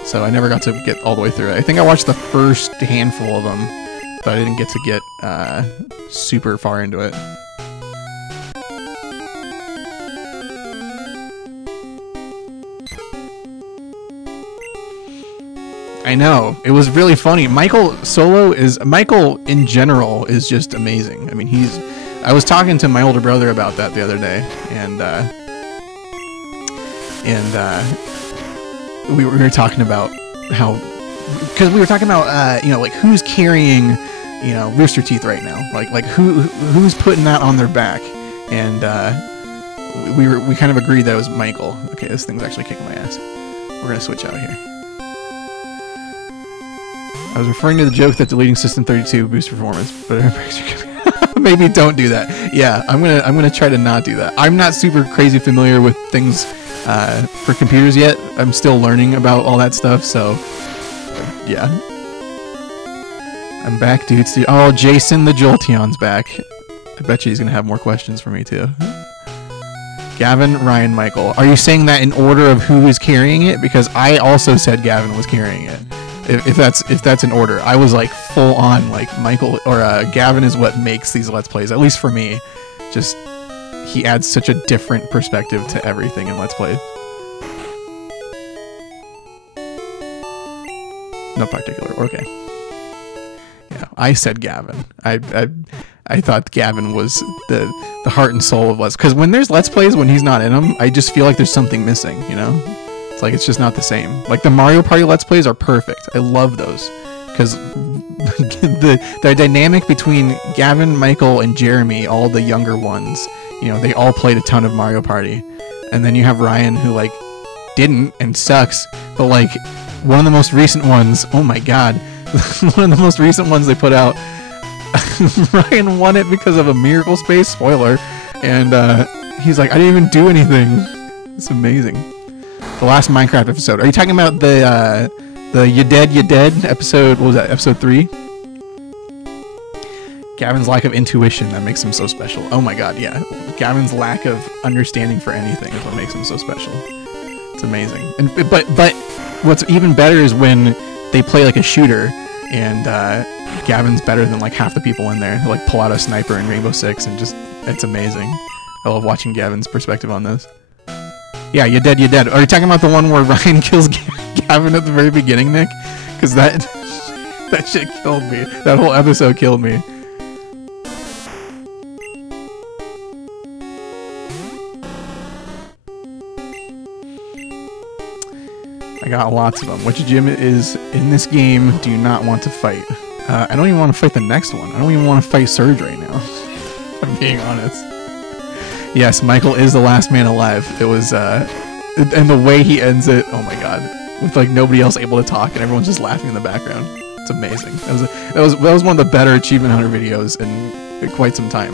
So I never got to get all the way through it. I think I watched the first handful of them, but I didn't get to get super far into it. I know. It was really funny. Michael in general is just amazing. I mean, I was talking to my older brother about that the other day, and we were talking about how, because we were talking about you know, like who's carrying, you know, Rooster Teeth right now, like who's putting that on their back, and we kind of agreed that it was Michael. Okay, this thing's actually kicking my ass. We're gonna switch out here. I was referring to the joke that deleting System 32 boosts performance, but maybe don't do that. Yeah, I'm gonna try to not do that. I'm not super crazy familiar with things for computers yet. I'm still learning about all that stuff, so yeah. I'm back, dudes. Oh, Jason the Jolteon's back. I bet you he's gonna have more questions for me too. Gavin, Ryan, Michael. Are you saying that in order of who is carrying it? Because I also said Gavin was carrying it. If that's in order, I was like full on like Michael or Gavin is what makes these Let's Plays, at least for me. Just he adds such a different perspective to everything in Let's Plays. No particular. Okay. Yeah, I said Gavin. I thought Gavin was the heart and soul of Let's, because when there's Let's Plays when he's not in them, I just feel like there's something missing. You know. Like, it's just not the same. Like, the Mario Party Let's Plays are perfect. I love those. Because the dynamic between Gavin, Michael, and Jeremy, all the younger ones, you know, they all played a ton of Mario Party. And then you have Ryan, who, like, didn't and sucks. But, like, one of the most recent ones, oh my god. One of the most recent ones they put out, Ryan won it because of a Miracle Space, spoiler. And he's like, I didn't even do anything. It's amazing. The last Minecraft episode. Are you talking about the You Dead episode? What was that? Episode 3? Gavin's lack of intuition that makes him so special. Oh my god, yeah. Gavin's lack of understanding for anything is what makes him so special. It's amazing. And but what's even better is when they play like a shooter and Gavin's better than like half the people in there. They like pull out a sniper in Rainbow Six and just it's amazing. I love watching Gavin's perspective on this. Yeah, You Dead. Are you talking about the one where Ryan kills Gavin? Gavin at the very beginning, Nick, because that shit killed me. That whole episode killed me. I got lots of them. Which gym is in this game do you not want to fight? I don't even want to fight the next one. I don't even want to fight Surge right now. If I'm being honest. Yes, Michael is the last man alive. It was, and the way he ends it, oh my god. With like nobody else able to talk and everyone's just laughing in the background. It's amazing. That was one of the better Achievement Hunter videos in quite some time.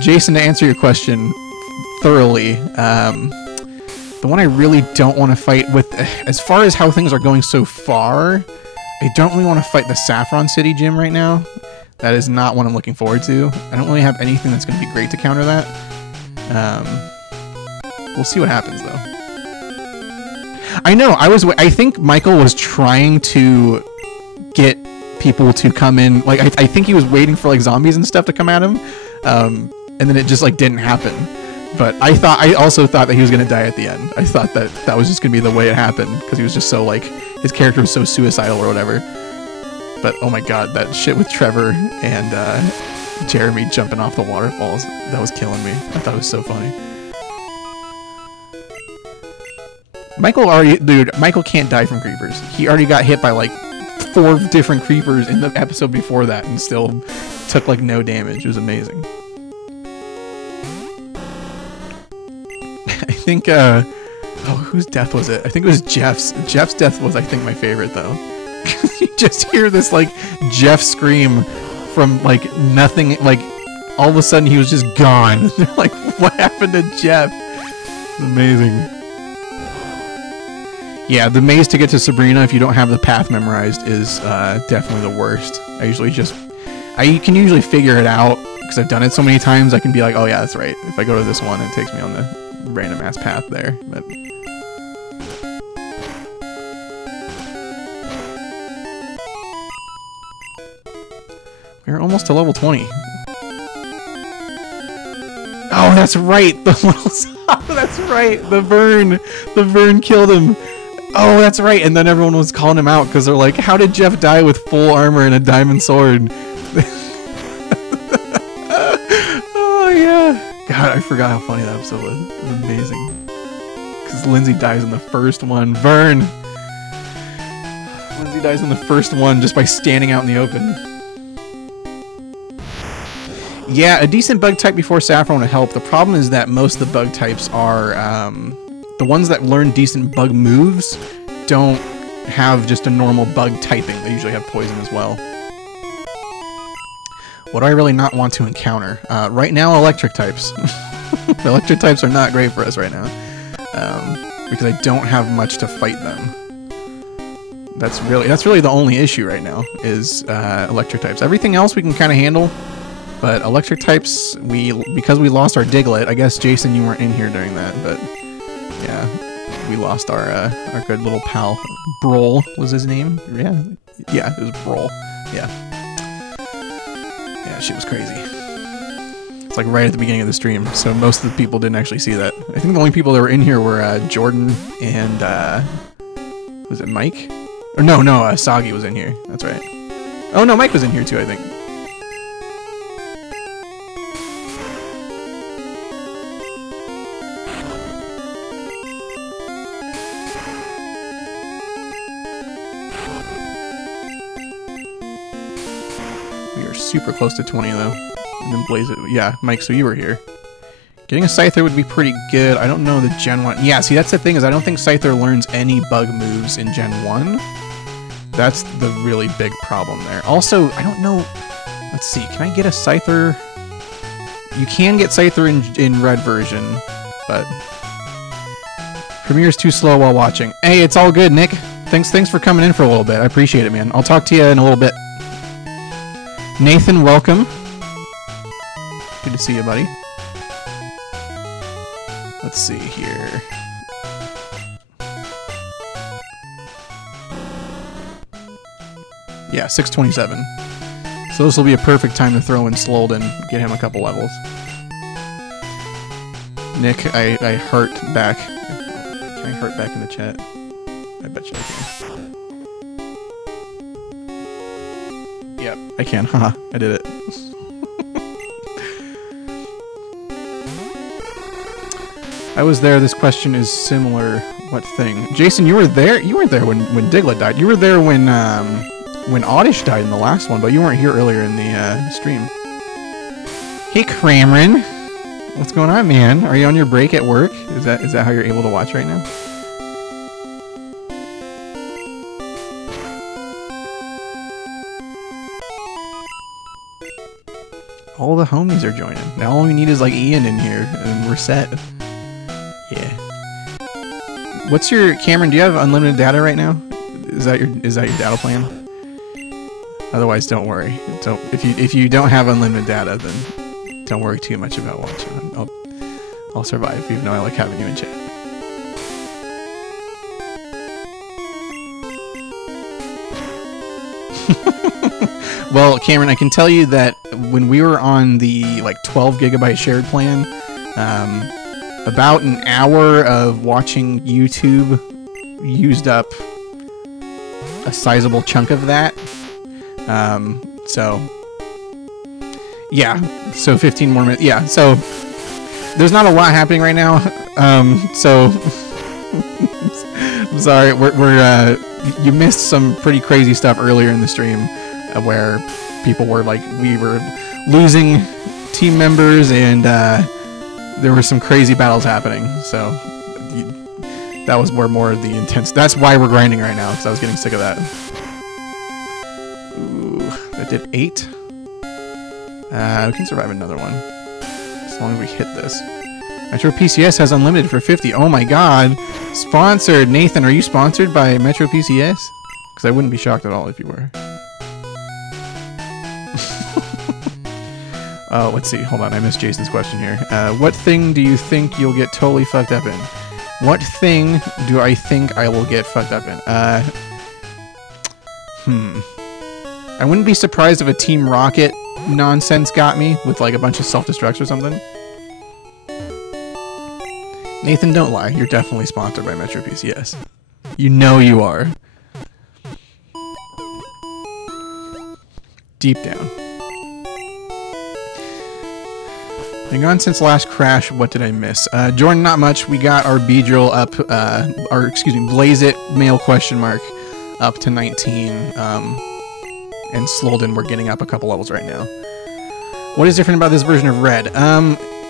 Jason, to answer your question thoroughly, the one I really don't want to fight with, as far as how things are going so far, I don't really want to fight the Saffron City gym right now. That is not what I'm looking forward to. I don't really have anything that's going to be great to counter that. We'll see what happens, though. I know, I think Michael was trying to get people to come in, like, I think he was waiting for, like, zombies and stuff to come at him, and then it just, like, didn't happen. But I also thought that he was going to die at the end. I thought that that was just going to be the way it happened, because he was just so, like, his character was so suicidal or whatever. But, oh my god, that shit with Trevor and Jeremy jumping off the waterfalls, that was killing me. I thought it was so funny. Michael can't die from creepers. He already got hit by, like, 4 different creepers in the episode before that and still took, like, no damage. It was amazing. I think, oh, whose death was it? I think it was Jeff's. Jeff's death was, I think, my favorite, though. You just hear this, like, Jeff scream from, like, nothing, like, all of a sudden he was just gone. They're like, what happened to Jeff? It's amazing. Yeah, the maze to get to Sabrina, if you don't have the path memorized, is definitely the worst. I can usually figure it out, because I've done it so many times, I can be like, oh yeah, that's right. If I go to this one, it takes me on the random ass path there. But we're almost to level 20. Oh, that's right. The little, that's right. The Vern killed him. Oh, that's right. And then everyone was calling him out because they're like, how did Jeff die with full armor and a diamond sword? Oh, yeah. God, I forgot how funny that episode was. It was amazing. Because Lindsay dies in the first one. Vern! Lindsay dies in the first one just by standing out in the open. Yeah, a decent bug type before Saffron would help. The problem is that most of the bug types are, the ones that learn decent bug moves don't have just a normal bug typing. They usually have poison as well. What do I really not want to encounter? Right now, electric types. Electric types are not great for us right now. Because I don't have much to fight them. That's really the only issue right now, is electric types. Everything else we can kind of handle. But electric types, because we lost our Diglett, I guess, Jason, you weren't in here during that, but yeah, we lost our good little pal. Brol was his name? Yeah, it was Brol. Yeah, shit was crazy. It's like right at the beginning of the stream, so most of the people didn't actually see that. I think the only people that were in here were Jordan and, was it Mike? Or no, Sagi was in here, that's right. Oh no, Mike was in here too, I think. Super close to 20 though, and then blaze it. Yeah, Mike, so you were here. Getting a Scyther would be pretty good. I don't know the Gen 1. Yeah, see, that's the thing, is I don't think Scyther learns any bug moves in Gen 1. That's the really big problem there. Also, I don't know. Let's see, can I get a Scyther? You can get Scyther in red version, but Premiere's too slow while watching. Hey, it's all good, Nick. Thanks for coming in for a little bit. I appreciate it, man. I'll talk to you in a little bit. Nathan, welcome. Good to see you, buddy. Let's see here. Yeah, 627. So this will be a perfect time to throw in Slolden, get him a couple levels. Nick, I heart back. Can I heart back in the chat? I bet you I can. Yep, I can. Haha, I did it. I was there. This question is similar. What thing? Jason, you were there? You weren't there when Diglett died. You were there when Oddish died in the last one, but you weren't here earlier in the stream. Hey, Cameron. What's going on, man? Are you on your break at work? Is that how you're able to watch right now? All the homies are joining. Now all we need is like Ian in here, and we're set. Yeah. What's your Cameron? Do you have unlimited data right now? Is that your data plan? Otherwise, don't worry. If you don't have unlimited data, then don't worry too much about watching. I'll survive, even though I like having you in chat. Well, Cameron, I can tell you that when we were on the like 12 gigabyte shared plan, about an hour of watching YouTube used up a sizable chunk of that. So yeah, so 15 more minutes. Yeah, so there's not a lot happening right now. So I'm sorry. You missed some pretty crazy stuff earlier in the stream, where people were like, we were losing team members, and there were some crazy battles happening. So that was where more of the intense. That's why we're grinding right now, because I was getting sick of that. Ooh, that did 8. We can survive another one as long as we hit this. Metro PCS has unlimited for 50. Oh my god. Sponsored. Nathan, are you sponsored by Metro PCS? Because I wouldn't be shocked at all if you were. Oh, let's see. Hold on. I missed Jason's question here. What thing do you think you'll get totally fucked up in? What thing do I think I will get fucked up in? I wouldn't be surprised if a Team Rocket nonsense got me with like a bunch of self-destructs or something. Nathan, don't lie. You're definitely sponsored by Metro PCS. You know you are. Deep down. Been gone since last crash. What did I miss? Jordan, not much. We got our Beedrill up, Blaze It male question mark up to 19. And Slolden, we're getting up a couple levels right now. What is different about this version of Red?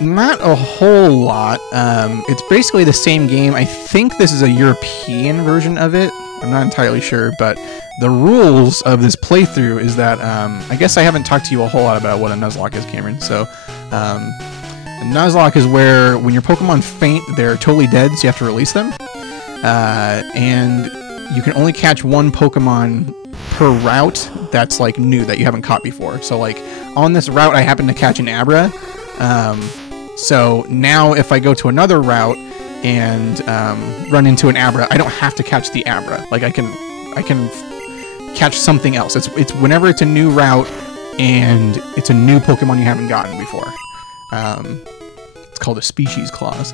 Not a whole lot. It's basically the same game. I think this is a European version of it. I'm not entirely sure, but the rules of this playthrough is that, I guess I haven't talked to you a whole lot about what a Nuzlocke is, Cameron. So, a Nuzlocke is where when your Pokemon faint, they're totally dead, so you have to release them. And you can only catch one Pokemon per route that's like new, that you haven't caught before. So like on this route I happen to catch an Abra, so now if I go to another route and run into an Abra, I don't have to catch the Abra. Like I can catch something else. It's whenever it's a new route and it's a new Pokemon you haven't gotten before. It's called a species clause.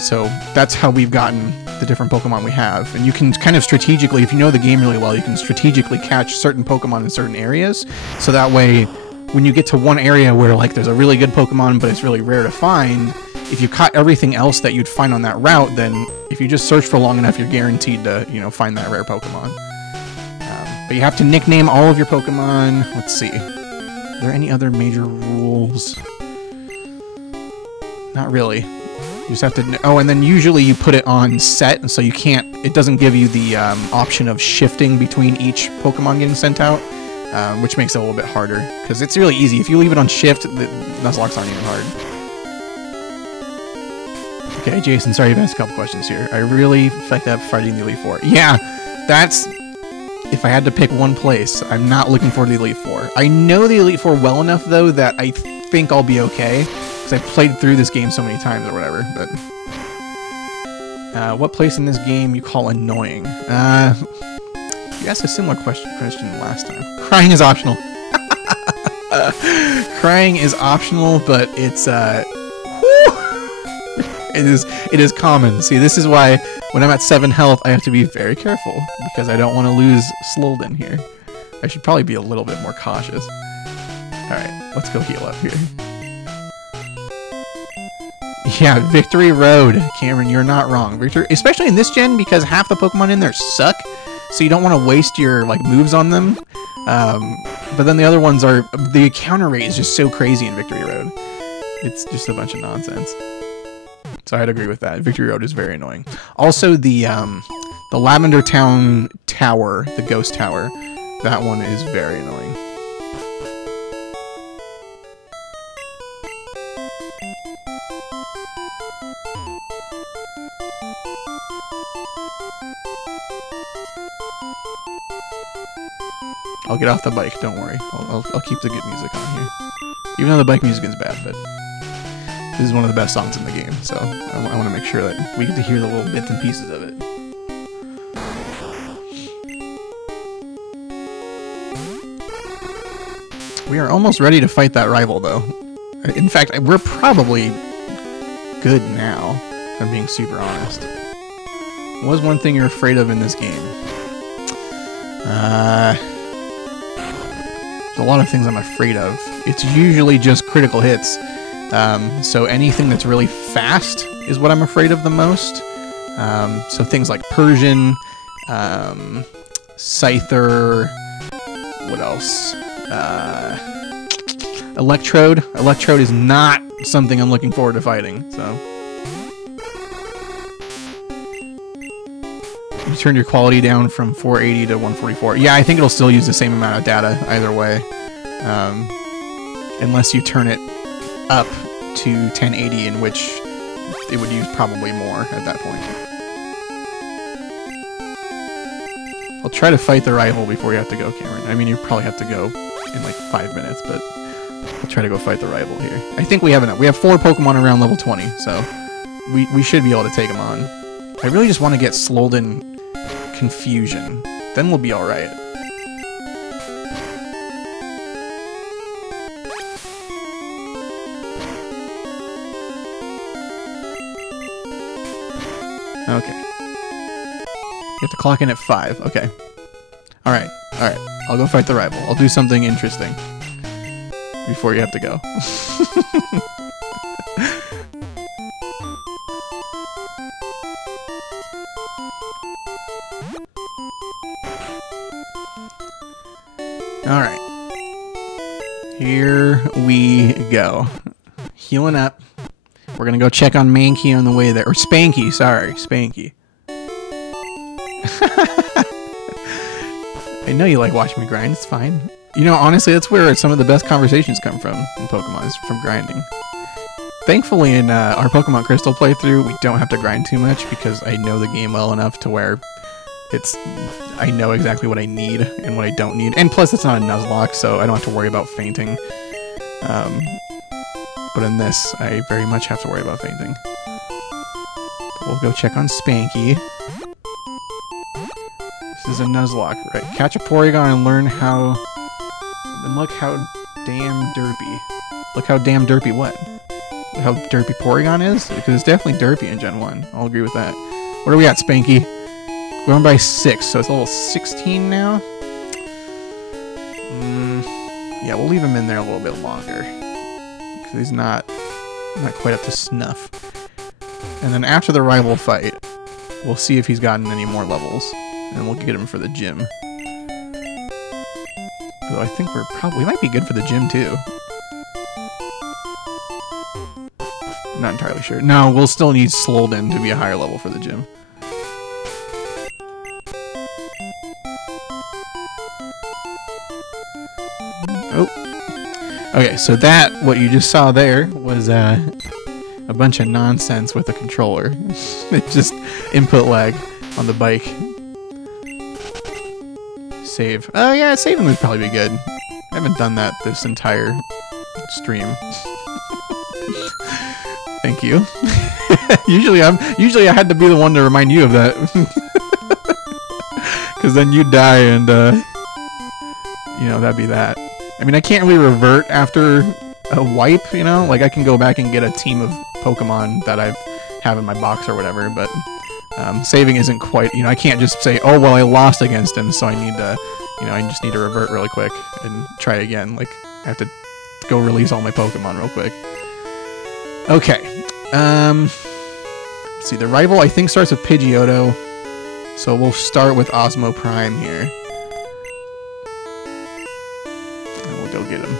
So that's how we've gotten the different Pokemon we have. And you can kind of strategically, if you know the game really well, you can strategically catch certain Pokemon in certain areas. So that way, when you get to one area where like there's a really good Pokemon, but it's really rare to find, if you caught everything else that you'd find on that route, then if you just search for long enough, you're guaranteed to, you know, find that rare Pokemon. But you have to nickname all of your Pokemon. Let's see. Are there any other major rules? Not really. You just have to... Oh, and then usually you put it on set, so you can't... It doesn't give you the option of shifting between each Pokemon getting sent out, which makes it a little bit harder. Because it's really easy. If you leave it on shift, the Nuzlocks aren't even hard. Okay, Jason, sorry, you've asked a couple questions here. I really fucked up fighting the Elite Four. Yeah, that's... If I had to pick one place, I'm not looking forward to the Elite Four. I know the Elite Four well enough, though, that I think I'll be okay. I played through this game so many times or whatever, but... what place in this game you call annoying? You asked a similar question last time. Crying is optional. Crying is optional, but it's, It is common. See, this is why when I'm at 7 health, I have to be very careful because I don't want to lose Slolden here. I should probably be a little bit more cautious. Alright, let's go heal up here. Yeah, Victory Road. Cameron, you're not wrong. Victory, especially in this gen, because half the Pokemon in there suck, so you don't want to waste your like moves on them. But then the other ones are... The counter rate is just so crazy in Victory Road. It's just a bunch of nonsense. So I'd agree with that. Victory Road is very annoying. Also, the Lavender Town Tower, the Ghost Tower, that one is very annoying. I'll get off the bike, don't worry. I'll keep the good music on here. Even though the bike music is bad, but this is one of the best songs in the game, so I want to make sure that we get to hear the little bits and pieces of it. We are almost ready to fight that rival, though. In fact, we're probably good now, if I'm being super honest. What was one thing you're afraid of in this game? There's a lot of things I'm afraid of. It's usually just critical hits. So anything that's really fast is what I'm afraid of the most. So things like Persian, Scyther, what else? Electrode. Electrode is not something I'm looking forward to fighting, so. You turned your quality down from 480 to 144. Yeah, I think it'll still use the same amount of data either way. Unless you turn it up to 1080, in which it would use probably more at that point. I'll try to fight the rival before you have to go, Cameron. I mean, you probably have to go in like 5 minutes, but I'll try to go fight the rival here. I think we have enough. We have 4 Pokemon around level 20, so we should be able to take them on. I really just want to get Slolden Confusion. Then we'll be alright. Okay. You have to clock in at 5. Okay. Alright. Alright. I'll go fight the rival. I'll do something interesting before you have to go. Alright. Here we go. Healing up. We're gonna go check on Mankey on the way there. Or Spanky, sorry. Spanky. I know you like watching me grind, it's fine. You know, honestly, that's where some of the best conversations come from in Pokemon, is from grinding. Thankfully, in our Pokemon Crystal playthrough, we don't have to grind too much because I know the game well enough to where I know exactly what I need and what I don't need. And plus, it's not a Nuzlocke, so I don't have to worry about fainting. But in this, I very much have to worry about fainting. But we'll go check on Spanky. This is a Nuzlocke, right? Catch a Porygon and learn how... And look how damn derpy. Look how damn derpy what? How derpy Porygon is? Because it's definitely derpy in Gen 1. I'll agree with that. What are we at, Spanky? Going by 6, so it's level 16 now? Yeah, we'll leave him in there a little bit longer. Because he's not quite up to snuff. And then after the rival fight, we'll see if he's gotten any more levels. And we'll get him for the gym. Although I think we might be good for the gym too. Not entirely sure. No, we'll still need Slolden to be a higher level for the gym. Oh. Okay, so what you just saw there was a bunch of nonsense with the controller. It's just input lag on the bike. Save. Oh yeah, saving would probably be good. I haven't done that this entire stream. Thank you. Usually I had to be the one to remind you of that. Cause then you'd die and you know, that'd be that. I mean, I can't really revert after a wipe, you know? Like I can go back and get a team of Pokemon that I've have in my box or whatever, but saving isn't quite, I can't just say, oh, well, I lost against him, so I need to, I just need to revert really quick and try again. Like, I have to go release all my Pokemon real quick. Okay. Let's see, the rival, I think, starts with Pidgeotto, so we'll start with Osmo Prime here. And we'll go get him.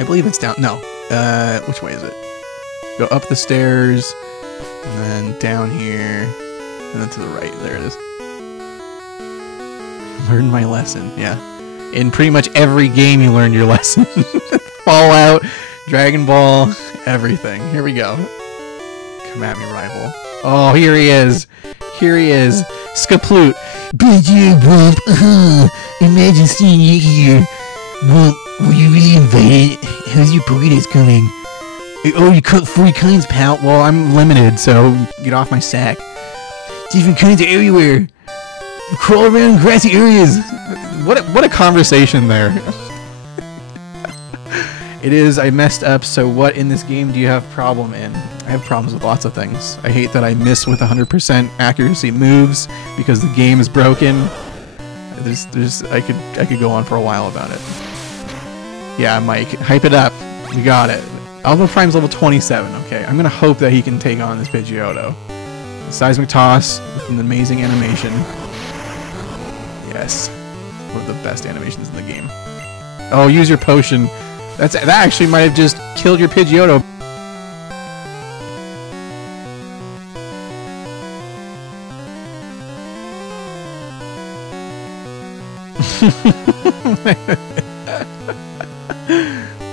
I believe it's down, no. Which way is it? Go up the stairs, and then down here, and then to the right. There it is. Learn my lesson, yeah. In pretty much every game you learn your lesson. Fallout, Dragon Ball, everything. Here we go. Come at me, rival. Oh, here he is. Here he is. Skaploot. Imagine seeing you here. Well, were you really invited? How's your burritos coming? Oh, you cooked 40 kinds, pal. Well, I'm limited, so get off my sack. Different kinds are everywhere. You crawl around grassy areas. What a conversation there. It is, I messed up, so what in this game do you have problem in? I have problems with lots of things. I hate that I miss with 100% accuracy moves because the game is broken. I could go on for a while about it. Yeah, Mike, hype it up. We got it. Osmo Prime's level 27, okay. I'm gonna hope that he can take on this Pidgeotto. The Seismic Toss with an amazing animation. Yes. One of the best animations in the game. Oh, use your potion. That actually might have just killed your Pidgeotto.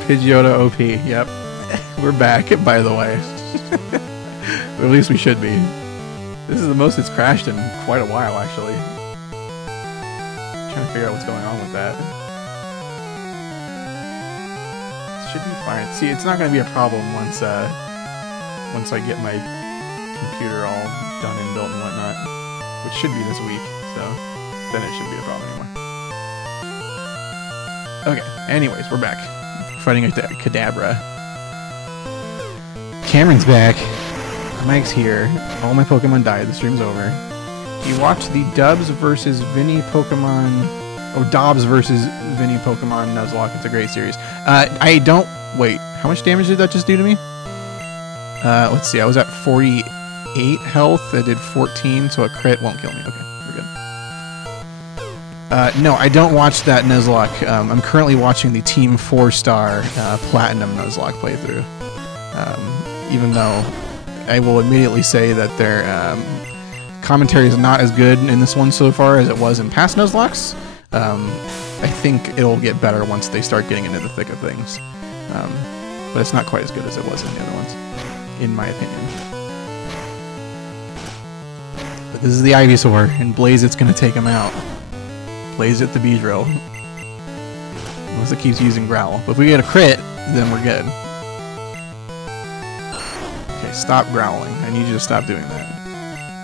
Pidgeotto OP, yep. We're back, by the way. Or at least we should be. This is the most it's crashed in quite a while, actually. Trying to figure out what's going on with that. Should be fine. See, it's not going to be a problem once I get my computer all done and built and whatnot, which should be this week. So then it shouldn't be a problem anymore. Okay. Anyways, we're back. Fighting a Kadabra. Cameron's back. Mike's here. All my Pokemon died. The stream's over. You watched the Dubs versus Vinny Pokemon... Oh, Dobbs versus Vinny Pokemon Nuzlocke. It's a great series. I don't... Wait, how much damage did that just do to me? Let's see. I was at 48 health. I did 14, so a crit won't kill me. Okay, we're good. No, I don't watch that Nuzlocke. I'm currently watching the Team 4-star Platinum Nuzlocke playthrough. Even though I will immediately say that their commentary is not as good in this one so far as it was in past Nuzlockes. I think it'll get better once they start getting into the thick of things. But it's not quite as good as it was in the other ones, in my opinion. But this is the Ivysaur, and Blaziken's going to take him out. Blazit the Beedrill. Unless it keeps using Growl. But if we get a crit, then we're good. Okay, stop growling. I need you to stop doing that.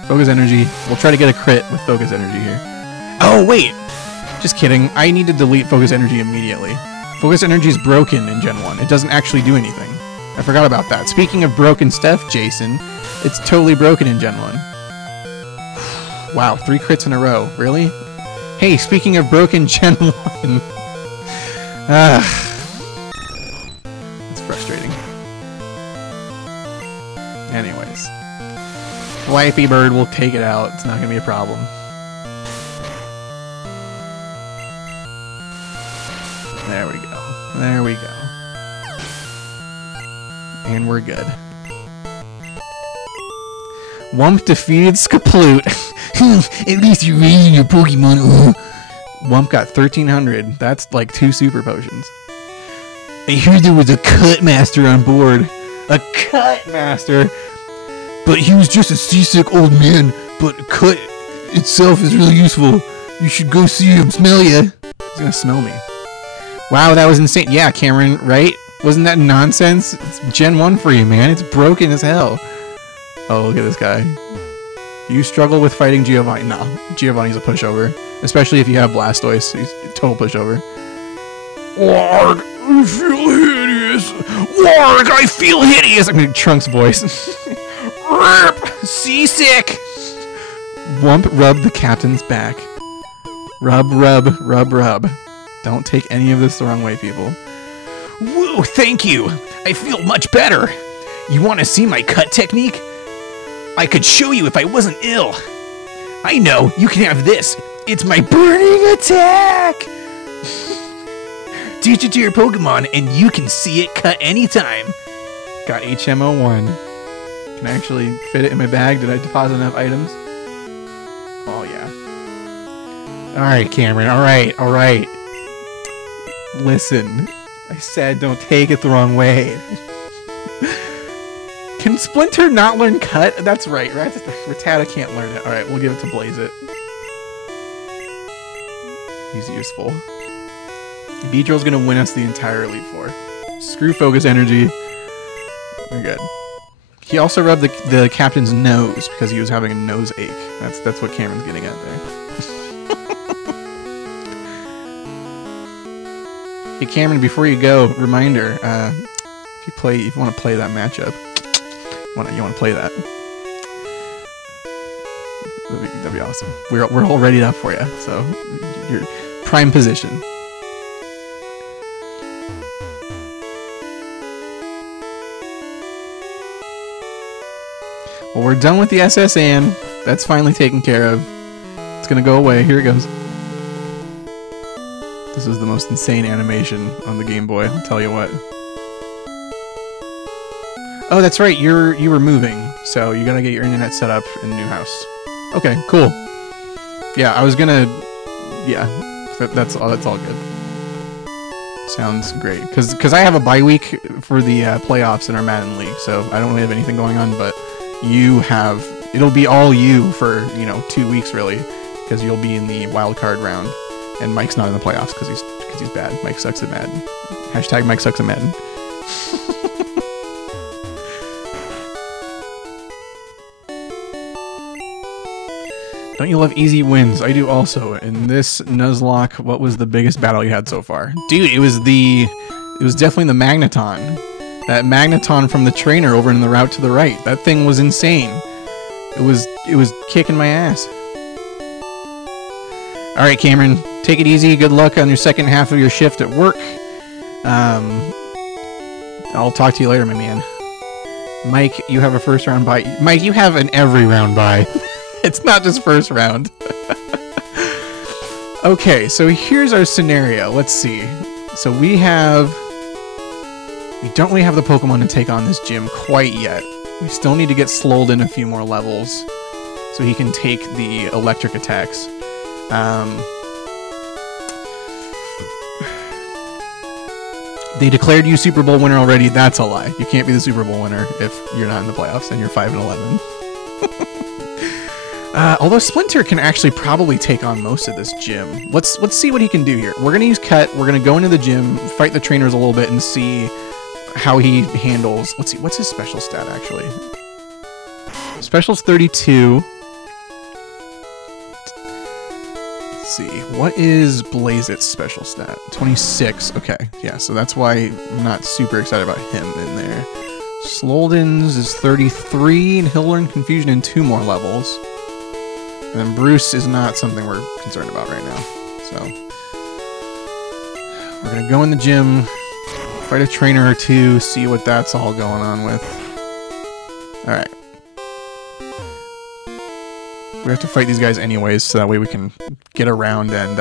Focus Energy. We'll try to get a crit with Focus Energy here. Oh, wait! Just kidding. I need to delete Focus Energy immediately. Focus Energy is broken in Gen 1. It doesn't actually do anything. I forgot about that. Speaking of broken stuff, Jason, it's totally broken in Gen 1. Wow, 3 crits in a row. Really? Hey, speaking of broken Gen 1. It's frustrating. Anyways. Flappy Bird will take it out. It's not going to be a problem. There we go. There we go. And we're good. Wump defeated Skaploot. At least you're raising your Pokemon. Wump got 1300. That's like 2 super potions. I heard there was a cut master on board. A cut master? But he was just a seasick old man. But cut itself is really useful. You should go see him. Smell ya. He's gonna smell me. Wow, that was insane. Yeah, Cameron, right? Wasn't that nonsense? It's Gen 1 for you, man. It's broken as hell. Oh, look at this guy. Do you struggle with fighting Giovanni? No, Giovanni's a pushover. Especially if you have Blastoise. He's a total pushover. Arg, you silly hideous! Warg, I feel hideous! I'm gonna Trunks' voice. Rip! Seasick! Wump rubbed the captain's back. Rub, rub, rub, rub. Don't take any of this the wrong way, people. Woo, thank you! I feel much better! You want to see my cut technique? I could show you if I wasn't ill. I know, you can have this. It's my burning attack! Teach it to your Pokemon and you can see it cut anytime. Got HM01. Can I actually fit it in my bag? Did I deposit enough items? Oh, yeah. Alright, Cameron, alright. Listen, I said don't take it the wrong way. Can Splinter not learn Cut? That's right. Rattata can't learn it. Alright, we'll give it to Blaze It. He's useful. Beedrill's gonna win us the entire Elite Four. Screw Focus Energy. We're good. He also rubbed the captain's nose because he was having a nose ache. That's what Cameron's getting at there. Hey Cameron, before you go, reminder: if you want to play that matchup, you want to play that. That'd be awesome. We're all ready up for you. So you're prime position. Well, we're done with the SS Anne. That's finally taken care of. It's gonna go away. Here it goes. This is the most insane animation on the Game Boy, I'll tell you what. Oh, that's right, you were moving, so you gotta get your internet set up in the new house. Okay, cool. Yeah, I was gonna... Yeah, that's all good. Sounds great. Because I have a bye week for the playoffs in our Madden League, so I don't really have anything going on, but you have... It'll be all you for, 2 weeks, really, because you'll be in the wild card round. And Mike's not in the playoffs because he's bad. Mike sucks at Madden. Hashtag Mike sucks at Madden. Don't you love easy wins? I do also. In this Nuzlocke, what was the biggest battle you had so far? Dude, it was definitely the Magneton. That Magneton from the trainer over in the route to the right. That thing was insane. It was kicking my ass. Alright, Cameron, take it easy. Good luck on your second half of your shift at work. I'll talk to you later, my man. Mike, you have a first round bye. Mike, you have an every round bye. It's not just first round. Okay, so here's our scenario. Let's see. So we don't really have the Pokemon to take on this gym quite yet. We still need to get Slolden a few more levels so he can take the electric attacks. They declared you Super Bowl winner already. That's a lie. You can't be the Super Bowl winner if you're not in the playoffs and you're 5-11. Although Splinter can actually probably take on most of this gym. Let's see what he can do here. We're gonna use Cut. We're gonna go into the gym, fight the trainers a little bit, and see how he handles. Let's see. What's his special stat actually? Special's 32. See, what is Blazeit's special stat? 26. Okay, yeah, so that's why I'm not super excited about him in there. Slolden's is 33, and he'll learn Confusion in 2 more levels. And then Bruce is not something we're concerned about right now. So, we're gonna go in the gym, fight a trainer or 2, see what that's all going on with. Alright. We have to fight these guys anyways, so that way we can get around and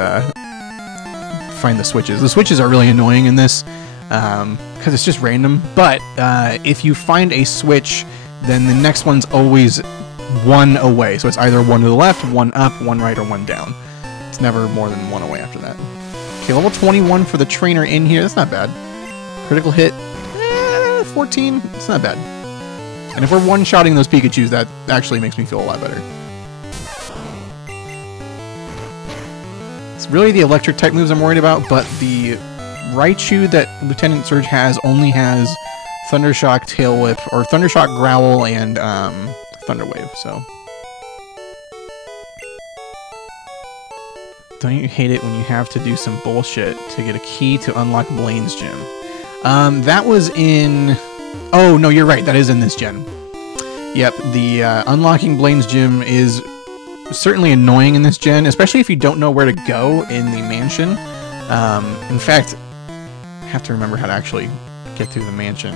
find the switches. The switches are really annoying in this, because it's just random, but if you find a switch, then the next one's always 1 away. So it's either 1 to the left, 1 up, 1 right, or 1 down. It's never more than 1 away after that. Okay, level 21 for the trainer in here. That's not bad. Critical hit, 14. It's not bad. And if we're one-shotting those Pikachus, that actually makes me feel a lot better. It's really the electric type moves I'm worried about, but the Raichu that Lieutenant Surge has only has Thundershock, Tail Whip, or Thundershock, Growl, and Thunder Wave, so. Don't you hate it when you have to do some bullshit to get a key to unlock Blaine's gym? That was in... Oh, no, you're right. That is in this gen. Yep, the unlocking Blaine's gym is certainly annoying in this gen, especially if you don't know where to go in the mansion. In fact, I have to remember how to actually get through the mansion.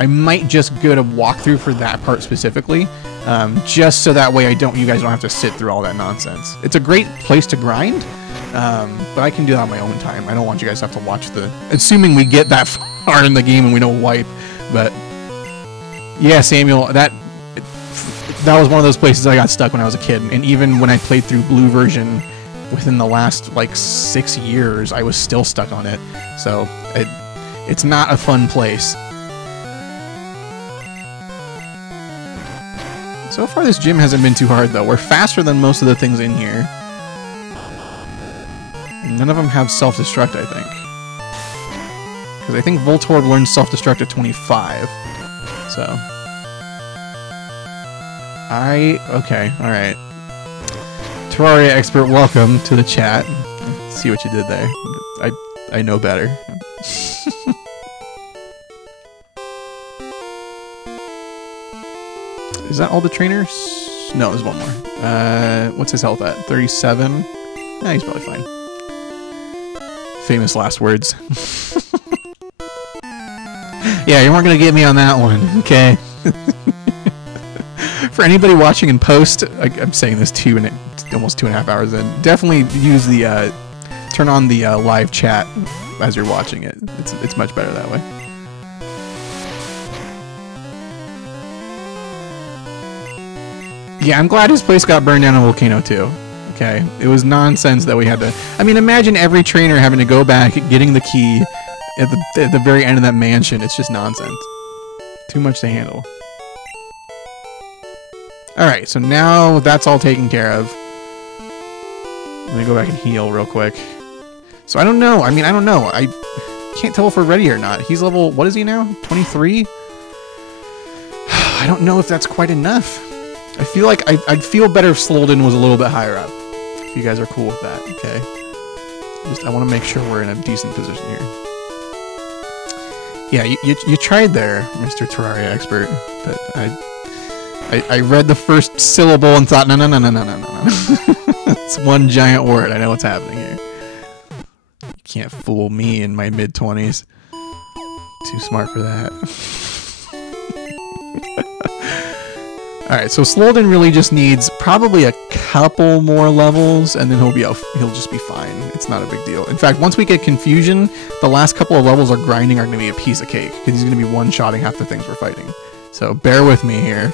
I might just go to walkthrough for that part specifically, just so that way you guys don't have to sit through all that nonsense. It's a great place to grind, but I can do that on my own time. I don't want you guys to have to watch assuming we get that far in the game and we don't wipe. But yeah, Samuel, that was one of those places I got stuck when I was a kid, and even when I played through Blue version within the last like 6 years, I was still stuck on it. So it's not a fun place. So far this gym hasn't been too hard though. We're faster than most of the things in here. And none of them have self-destruct, I think. Because I think Voltorb learns self-destruct at 25. So... Okay, alright. Terraria expert, welcome to the chat. See what you did there. I know better. Is that all the trainers? No, there's one more. What's his health at? 37? Nah, he's probably fine. Famous last words. Yeah, you weren't gonna get me on that one, okay? For anybody watching in post, I'm saying this to you in almost 2.5 hours in, definitely use the, turn on the live chat as you're watching it. It's much better that way. Yeah, I'm glad his place got burned down in Volcano too. Okay, it was nonsense that we had to... I mean, imagine every trainer having to go back, getting the key at the very end of that mansion. It's just nonsense. Too much to handle. Alright, so now that's all taken care of. Let me go back and heal real quick. So I don't know. I mean, I don't know. I can't tell if we're ready or not. He's level... What is he now? 23? I don't know if that's quite enough. I feel like I'd feel better if Slolden was a little bit higher up. If you guys are cool with that, okay? I want to make sure we're in a decent position here. Yeah, you tried there, Mr. Terraria expert, but I read the first syllable and thought, no. It's one giant word. I know what's happening here. You can't fool me in my mid-20s. Too smart for that. Alright, so Slolden really just needs probably a couple more levels, and then he'll just be fine. It's not a big deal. In fact, once we get Confusion, the last couple of levels of grinding are going to be a piece of cake, because he's going to be one-shotting half the things we're fighting. So bear with me here.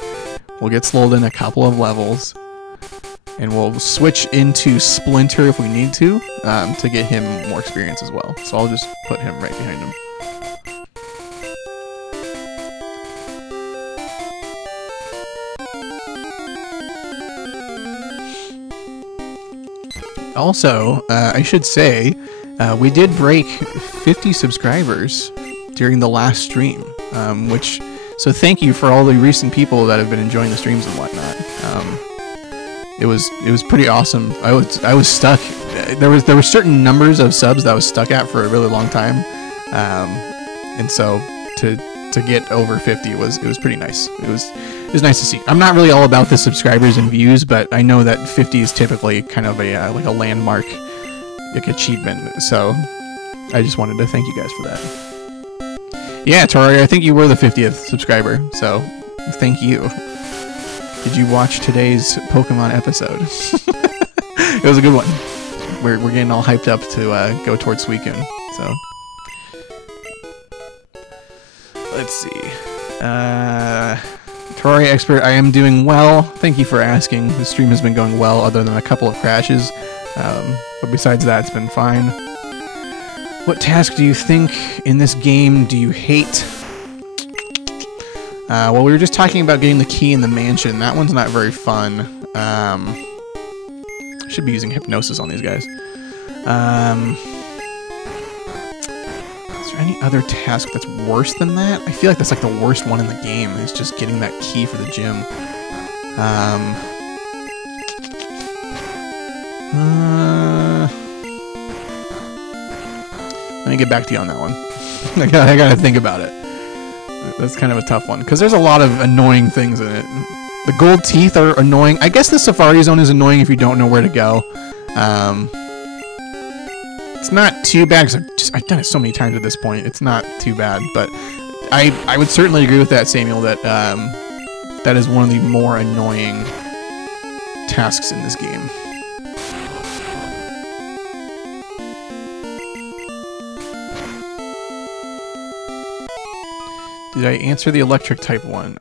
We'll get Slolden a couple of levels, and we'll switch into Splinter if we need to get him more experience as well. So I'll just put him right behind him. Also, I should say, we did break 50 subscribers during the last stream, so thank you for all the recent people that have been enjoying the streams and whatnot. It was pretty awesome. I was stuck. There were certain numbers of subs that I was stuck at for a really long time, and so to get over 50 was pretty nice. It was nice to see. I'm not really all about the subscribers and views, but I know that 50 is typically kind of a like a landmark, like achievement. So I just wanted to thank you guys for that. Yeah, Tori, I think you were the 50th subscriber, so thank you. Did you watch today's Pokemon episode? It was a good one. We're getting all hyped up to go towards Suicune. So let's see. Terraria expert, I am doing well. Thank you for asking. The stream has been going well, other than a couple of crashes. But besides that, it's been fine. What task do you think in this game do you hate? Well, we were just talking about getting the key in the mansion. That one's not very fun. I should be using hypnosis on these guys. Is there any other task that's worse than that? I feel like that's like the worst one in the game, is just getting that key for the gym. Let me get back to you on that one. I gotta think about it. That's kind of a tough one, because there's a lot of annoying things in it. The gold teeth are annoying. I guess the Safari Zone is annoying if you don't know where to go. It's not too bad, because I've done it so many times at this point. It's not too bad, but I would certainly agree with that, Samuel, that that is one of the more annoying tasks in this game. Did I answer the electric type one?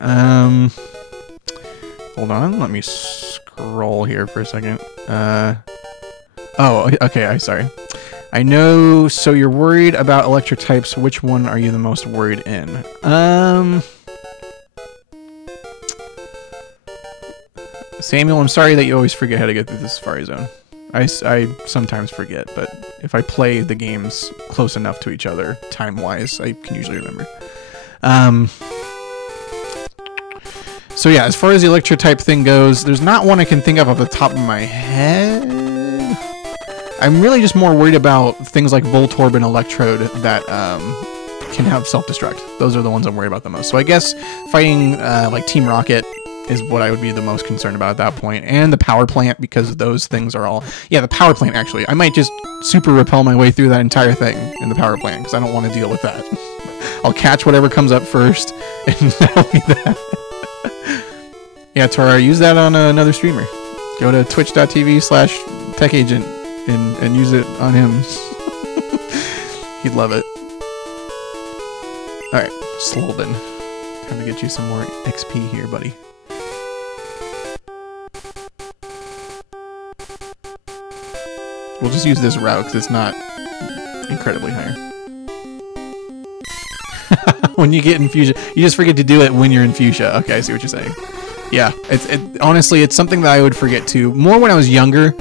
Hold on, let me scroll here for a second. Oh, okay, sorry. I know, so you're worried about electric types. Which one are you the most worried in? Samuel, I'm sorry that you always forget how to get through the Safari Zone. I sometimes forget, but if I play the games close enough to each other, time-wise, I can usually remember. So yeah, as far as the electric type thing goes, there's not one I can think of off the top of my head. I'm really just more worried about things like Voltorb and Electrode that can have self-destruct. Those are the ones I'm worried about the most. So I guess fighting like Team Rocket is what I would be the most concerned about at that point. And the power plant, because those things are all... Yeah, the power plant, actually. I might just super repel my way through that entire thing in the power plant, because I don't want to deal with that. I'll catch whatever comes up first, and that'll be that. Yeah, Tora, use that on another streamer. Go to twitch.tv/techagent and use it on him. He'd love it. Alright, Slolden. Time to get you some more XP here, buddy. We'll just use this route because it's not incredibly higher. When you get in Fuchsia, you just forget to do it when you're in Fuchsia. Okay, I see what you're saying. Yeah, honestly, it's something that I would forget to. More when I was younger,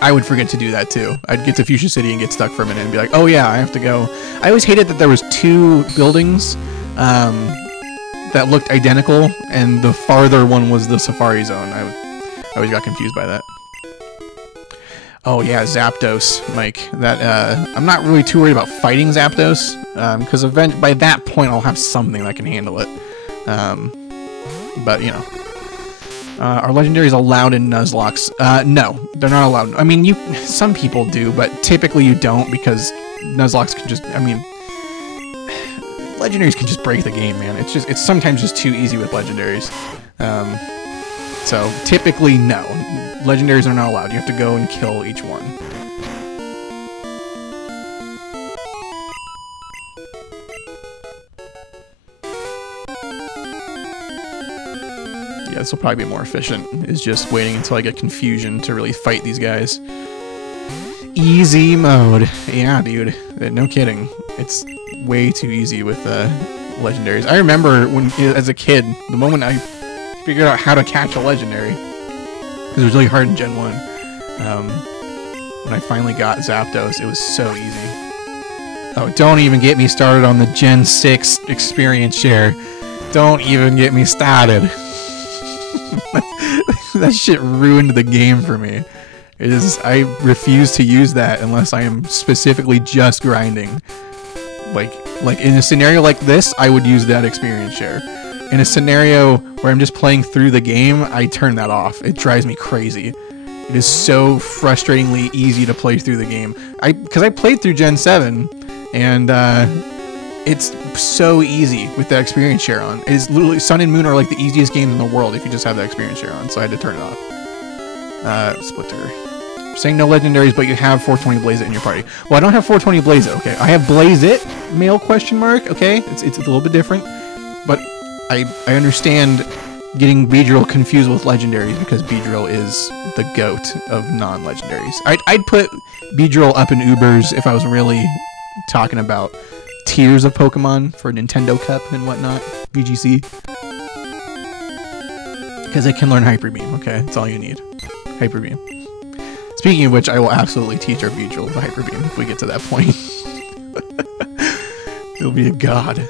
I would forget to do that too. I'd get to Fuchsia City and get stuck for a minute and be like, oh yeah, I have to go. I always hated that there was two buildings that looked identical, and the farther one was the Safari Zone. I always got confused by that. Oh yeah, Zapdos, Mike. That I'm not really too worried about fighting Zapdos, because by that point I'll have something that can handle it. But you know, are legendaries allowed in Nuzlocks? No, they're not allowed. I mean, some people do, but typically you don't, because Nuzlocke can just, I mean, legendaries can just break the game, man. It's sometimes just too easy with legendaries. So typically, no. Legendaries are not allowed. You have to go and kill each one. Yeah, this will probably be more efficient, is just waiting until I get Confusion to really fight these guys. Easy mode. Yeah, dude. No kidding. It's way too easy with legendaries. I remember when, as a kid, the moment I figured out how to catch a legendary, because it was really hard in Gen 1. When I finally got Zapdos, it was so easy. Oh, don't even get me started on the Gen 6 experience share. Don't even get me started. That shit ruined the game for me. I refuse to use that unless I am specifically just grinding. Like in a scenario like this, I would use that experience share. In a scenario where I'm just playing through the game, I turn that off. It drives me crazy. It is so frustratingly easy to play through the game. Because I played through Gen 7, and it's so easy with that experience share on. It's literally, Sun and Moon are like the easiest games in the world if you just have that experience share on, so I had to turn it off. Splitter. You're saying no legendaries, but you have 420 Blaze It in your party. Well, I don't have 420 Blaze It, okay? I have Blaze It, male question mark, okay? It's a little bit different, but I understand getting Beedrill confused with legendaries, because Beedrill is the GOAT of non-legendaries. I'd put Beedrill up in Ubers if I was really talking about tiers of Pokemon for Nintendo Cup and whatnot, VGC. Because it can learn Hyper Beam, okay? That's all you need. Hyper Beam. Speaking of which, I will absolutely teach our Beedrill the Hyper Beam if we get to that point. It'll be a god.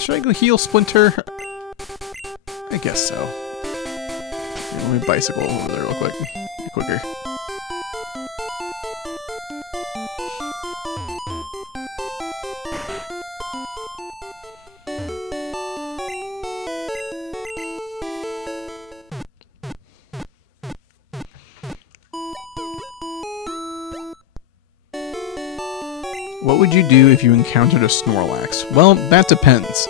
Should I go heal Splinter? I guess so. Here, let me bicycle over there real quick. Get quicker. What would you do if you encountered a Snorlax? Well, that depends.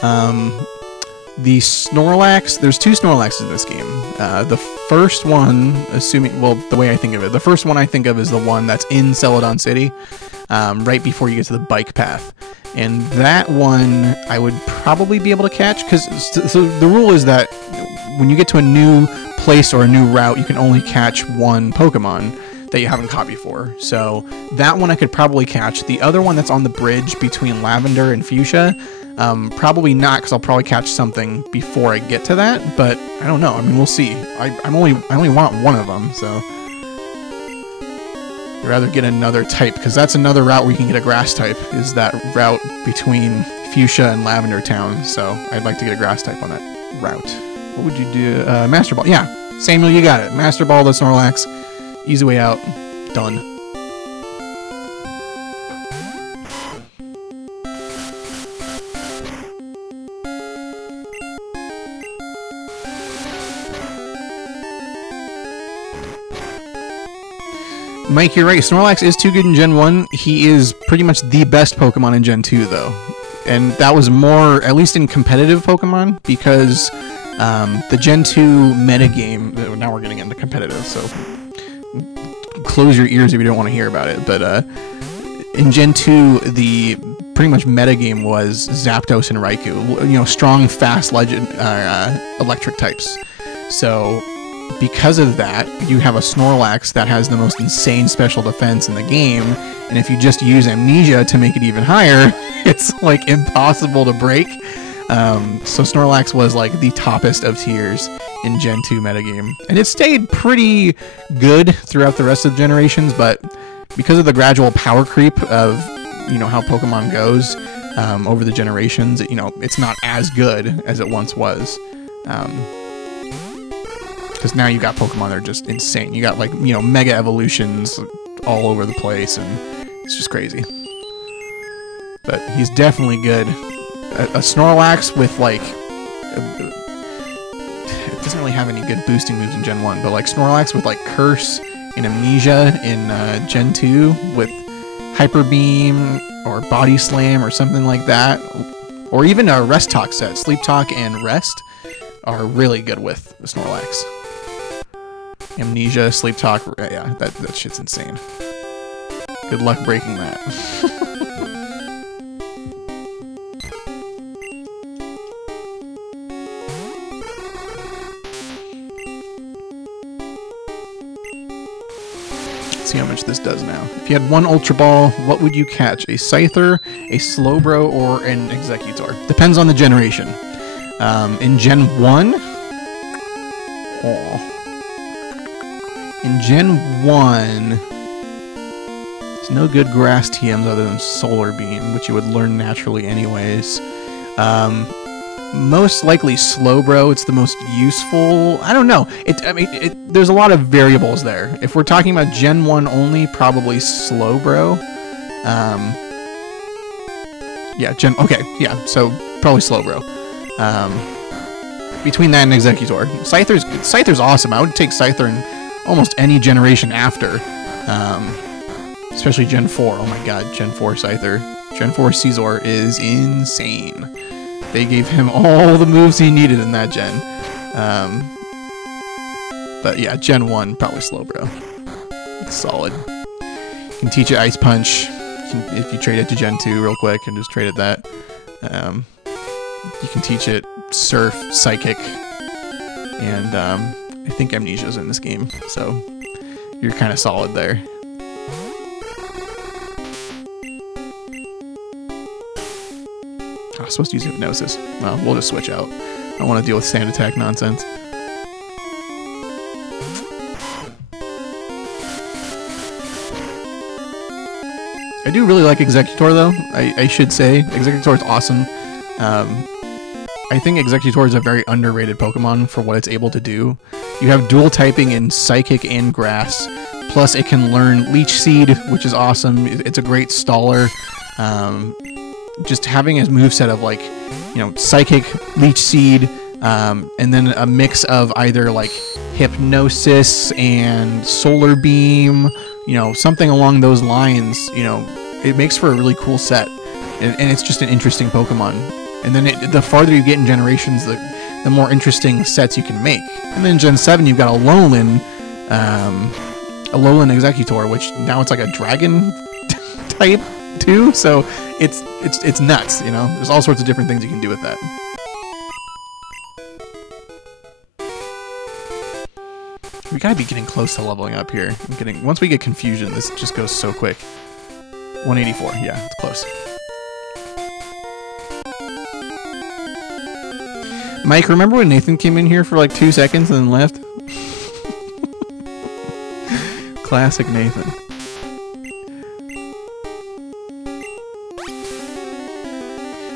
The Snorlax, there's two Snorlaxes in this game. The first one, assuming, well, the way I think of it, the first one I think of is the one that's in Celadon City, right before you get to the bike path. And that one I would probably be able to catch, because so the rule is that when you get to a new place or a new route, you can only catch one Pokemon that you haven't caught before. So that one I could probably catch. The other one that's on the bridge between Lavender and Fuchsia, probably not, because I'll probably catch something before I get to that, but I don't know. I mean, we'll see. I only want one of them, so I'd rather get another type, because that's another route where you can get a grass type, is that route between Fuchsia and Lavender Town, so I'd like to get a grass type on that route. What would you do? Master Ball. Yeah, Samuel, you got it. Master Ball the Snorlax. Easy way out. Done. Mike, you're right. Snorlax is too good in Gen 1. He is pretty much the best Pokemon in Gen 2, though. And that was more, at least in competitive Pokemon, because the Gen 2 metagame, now we're getting into competitive, so close your ears if you don't want to hear about it, but in Gen 2, the pretty much metagame was Zapdos and Raikou, you know, strong, fast, legend, electric types. So because of that, you have a Snorlax that has the most insane special defense in the game, and if you just use Amnesia to make it even higher, it's like impossible to break. So Snorlax was like the toppest of tiers in Gen 2 metagame, and it stayed pretty good throughout the rest of the generations, but because of the gradual power creep of, you know, how Pokemon goes over the generations, you know, it's not as good as it once was, because now you got Pokemon that are just insane. You got, like, you know, mega evolutions all over the place, and it's just crazy. But he's definitely good. A Snorlax with, like, it doesn't really have any good boosting moves in Gen 1, but like Snorlax with like Curse and Amnesia in Gen 2 with Hyper Beam or Body Slam or something like that, or even a Rest Talk set. Sleep Talk and Rest are really good with the Snorlax. Amnesia, Sleep Talk, yeah, that shit's insane. Good luck breaking that. See how much this does now. If you had one Ultra Ball, what would you catch? A Scyther, a Slowbro, or an Executor? Depends on the generation. In Gen 1... In Gen 1... There's no good grass TMs other than Solar Beam, which you would learn naturally anyways. Most likely Slowbro. It's the most useful. I don't know. There's a lot of variables there. If we're talking about Gen 1 only, probably Slowbro. Yeah, okay, yeah, so probably Slowbro. Between that and Executor. Scyther's awesome. I would take Scyther in almost any generation after. Especially Gen 4. Oh my god, Gen 4 Scyther. Gen 4 Caesar is insane. They gave him all the moves he needed in that gen. But yeah, Gen 1, probably Slowbro. It's solid. You can teach it Ice Punch if you trade it to Gen 2 real quick and just trade it that. You can teach it Surf, Psychic, and I think Amnesia's in this game, so you're kind of solid there. I was supposed to use Hypnosis. Well, we'll just switch out. I don't want to deal with Sand Attack nonsense. I do really like Executor, though. I should say. Executor is awesome. I think Executor is a very underrated Pokemon for what it's able to do. You have dual typing in Psychic and Grass, plus it can learn Leech Seed, which is awesome. It's a great staller. Just having a moveset of like, you know, Psychic, Leech Seed, and then a mix of either like Hypnosis and Solar Beam, you know, something along those lines, you know, it makes for a really cool set. And it's just an interesting Pokemon. And then the farther you get in generations, the more interesting sets you can make. And then Gen 7, you've got a Alolan Executor, which now it's like a dragon type too. So it's nuts, you know. There's all sorts of different things you can do with that. We gotta be getting close to leveling up here. Once we get Confusion, this just goes so quick. 184, yeah, it's close. Mike, remember when Nathan came in here for like 2 seconds and then left? Classic Nathan.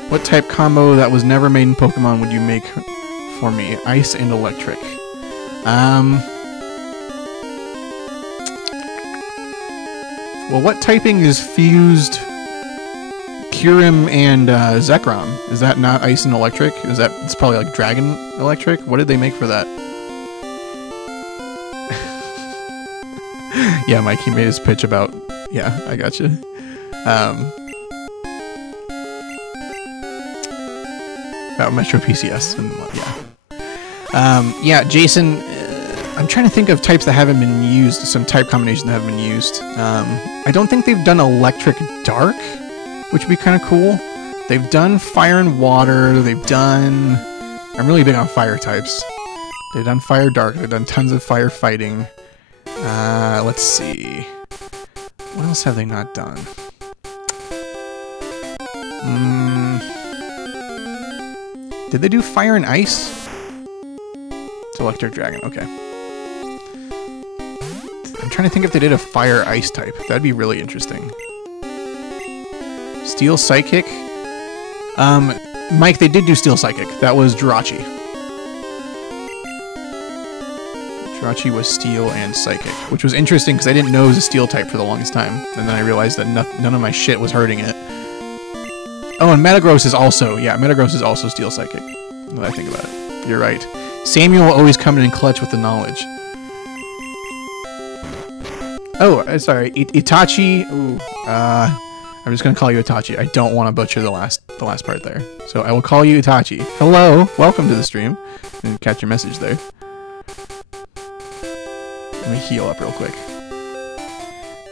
What type combo that was never made in Pokemon would you make for me? Ice and electric. Well, what typing is fused Kyurem and Zekrom? Is that not Ice and Electric? It's probably like Dragon Electric? What did they make for that? Yeah, Mike, he made his pitch about... Yeah, I gotcha. About Metro PCS. And, yeah, Jason... I'm trying to think of types that haven't been used, some type combinations that haven't been used. I don't think they've done Electric Dark, which would be kind of cool. They've done Fire and Water, they've done... I'm really big on Fire types. They've done Fire Dark, they've done tons of Fire Fighting. Let's see... What else have they not done? Did they do Fire and Ice? It's Electric Dragon, okay. I'm trying to think if they did a Fire Ice type. That'd be really interesting. Steel Psychic? Mike, they did do Steel Psychic. That was Jirachi. Jirachi was Steel and Psychic, which was interesting because I didn't know it was a Steel type for the longest time. And then I realized that none of my shit was hurting it. Oh, and Metagross is also... Yeah, Metagross is also Steel Psychic. Now that I think about it. You're right. Samuel always coming in clutch with the knowledge. Oh, sorry, Itachi. Ooh, I'm just gonna call you Itachi. I don't want to butcher the last part there, so I will call you Itachi. Hello, welcome to the stream. Didn't catch your message there. Let me heal up real quick.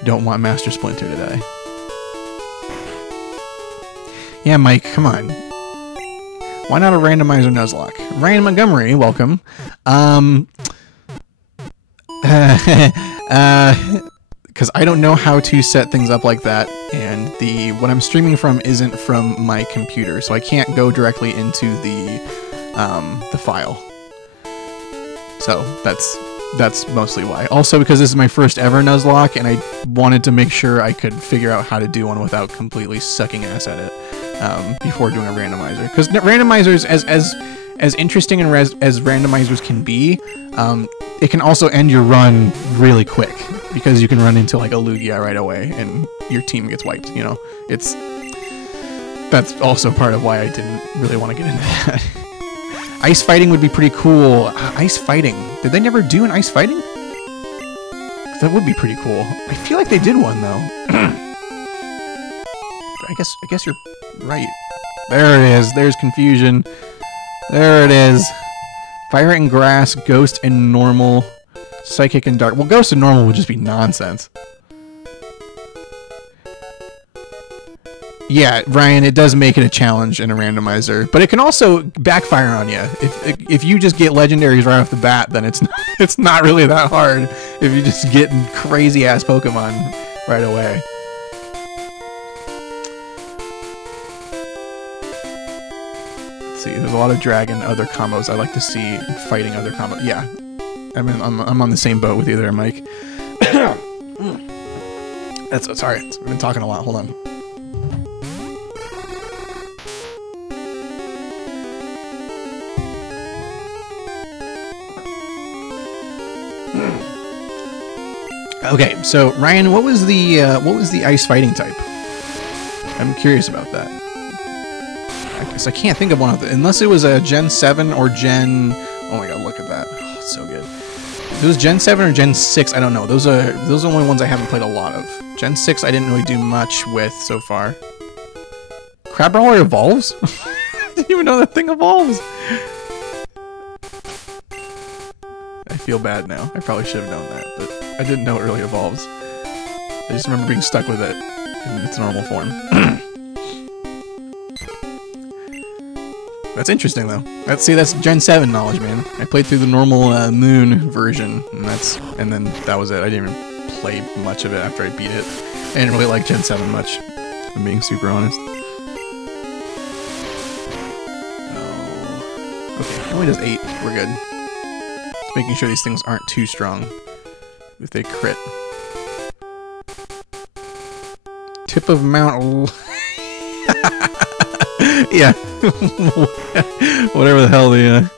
Don't want Master Splinter to die. Yeah, Mike, come on. Why not a randomizer Nuzlocke? Ryan Montgomery, welcome. Because I don't know how to set things up like that, and what I'm streaming from isn't from my computer, so I can't go directly into the file. So that's mostly why. Also because this is my first ever Nuzlocke, and I wanted to make sure I could figure out how to do one without completely sucking ass at it before doing a randomizer. Because randomizers, as interesting and as randomizers can be, it can also end your run really quick because you can run into like a Lugia right away and your team gets wiped, you know. That's also part of why I didn't really want to get into that. Ice fighting would be pretty cool. Ice fighting. Did they never do an ice fighting? That would be pretty cool. I feel like they did one though. I guess you're right. There it is. There's Confusion. There it is. Fire and Grass, Ghost and Normal, Psychic and Dark. Well, Ghost and Normal would just be nonsense. Yeah, Ryan, it does make it a challenge in a randomizer, but it can also backfire on you. If you just get legendaries right off the bat, then it's not really that hard if you just get crazy ass Pokemon right away. Let's see, there's a lot of dragon, other combos I like to see fighting other combos. Yeah, I mean, I'm on the same boat with you there, Mike. Sorry, I've been talking a lot. Hold on. Okay, so Ryan, what was the ice fighting type? I'm curious about that. I guess I can't think of one of them unless it was a Gen 7 or Gen. Oh my God, look at that! Oh, it's so good. If it was Gen 7 or Gen 6, I don't know. Those are the only ones I haven't played a lot of. Gen 6, I didn't really do much with so far. Crab Brawler evolves? I didn't even know that thing evolves. I feel bad now. I probably should have known that, but I didn't know it really evolves. I just remember being stuck with it in its normal form. That's interesting, though. That's Gen 7 knowledge, man. I played through the normal Moon version, and then that was it. I didn't even play much of it after I beat it. I didn't really like Gen 7 much, if I'm being super honest. Oh. Okay, it only does 8. We're good. Just making sure these things aren't too strong if they crit. Tip of Mount... Yeah. Whatever the hell the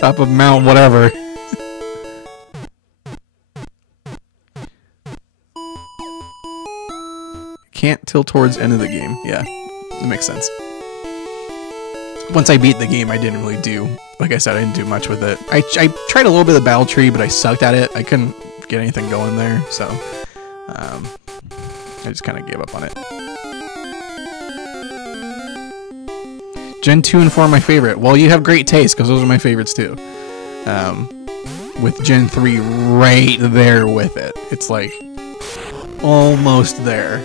top of Mount whatever. Can't tilt towards end of the game. Yeah, that makes sense. Once I beat the game, I didn't really do, like I said, I didn't do much with it. I tried a little bit of the battle tree, but I sucked at it. I couldn't get anything going there, so I just kind of gave up on it. Gen 2 and 4 are my favorite. Well, you have great taste, because those are my favorites too. With Gen 3 right there with it. It's like almost there.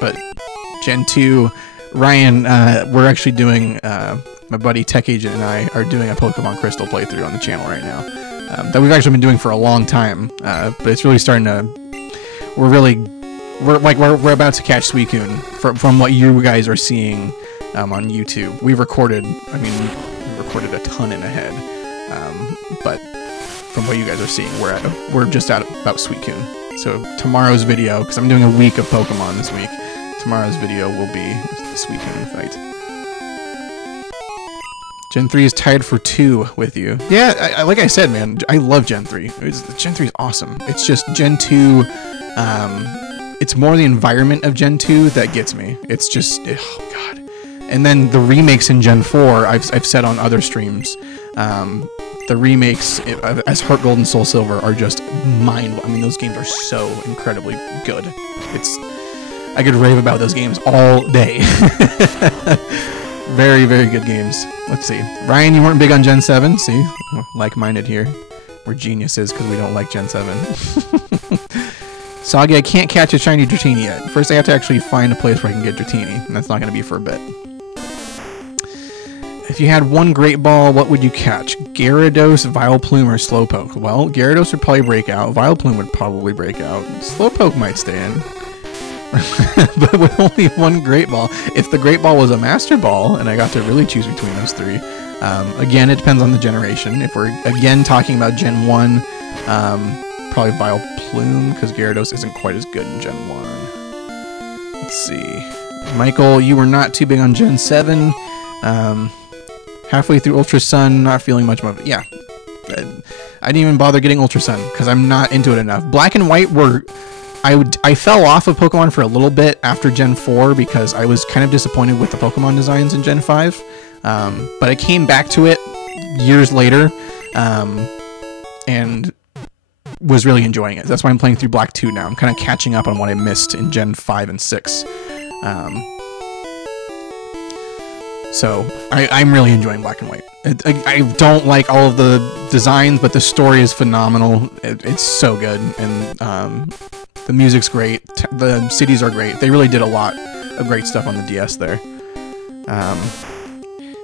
But Gen 2, Ryan, we're actually doing, my buddy Tech Agent and I are doing a Pokemon Crystal playthrough on the channel right now. That we've actually been doing for a long time. But it's really starting to, we're about to catch Suicune from what you guys are seeing on YouTube. We recorded a ton in ahead, but from what you guys are seeing, we're just at about Suicune. So tomorrow's video, because I'm doing a week of Pokemon this week, tomorrow's video will be the Suicune fight. Gen 3 is tied for 2 with you. Yeah, like I said, man, I love Gen 3. Gen 3 is awesome. It's just Gen 2. It's more the environment of Gen 2 that gets me. It's just, oh god. And then the remakes in Gen 4, I've said on other streams, the remakes as Heart Gold and Soul Silver are just I mean, those games are so incredibly good. I could rave about those games all day. Very, very good games. Let's see. Ryan, you weren't big on Gen 7. See? We're like-minded here. We're geniuses because we don't like Gen 7. Soggy, I can't catch a shiny Dratini yet. First, I have to actually find a place where I can get Dratini, and that's not going to be for a bit. If you had one Great Ball, what would you catch? Gyarados, Vileplume, or Slowpoke? Well, Gyarados would probably break out. Vileplume would probably break out. Slowpoke might stay in. But with only one Great Ball. If the Great Ball was a Master Ball, and I got to really choose between those three, again, it depends on the generation. If we're, again, talking about Gen 1, probably Vileplume, because Gyarados isn't quite as good in Gen 1. Let's see. Michael, you were not too big on Gen 7. Halfway through Ultra Sun, not feeling much of it. Yeah. I didn't even bother getting Ultra Sun, because I'm not into it enough. Black and White were... I fell off of Pokemon for a little bit after Gen 4, because I was kind of disappointed with the Pokemon designs in Gen 5. But I came back to it years later, and was really enjoying it. That's why I'm playing through Black 2 now. I'm kind of catching up on what I missed in Gen 5 and 6. So I'm really enjoying Black and White. I don't like all of the designs, but the story is phenomenal. It's so good, and the music's great. The cities are great. They really did a lot of great stuff on the DS there.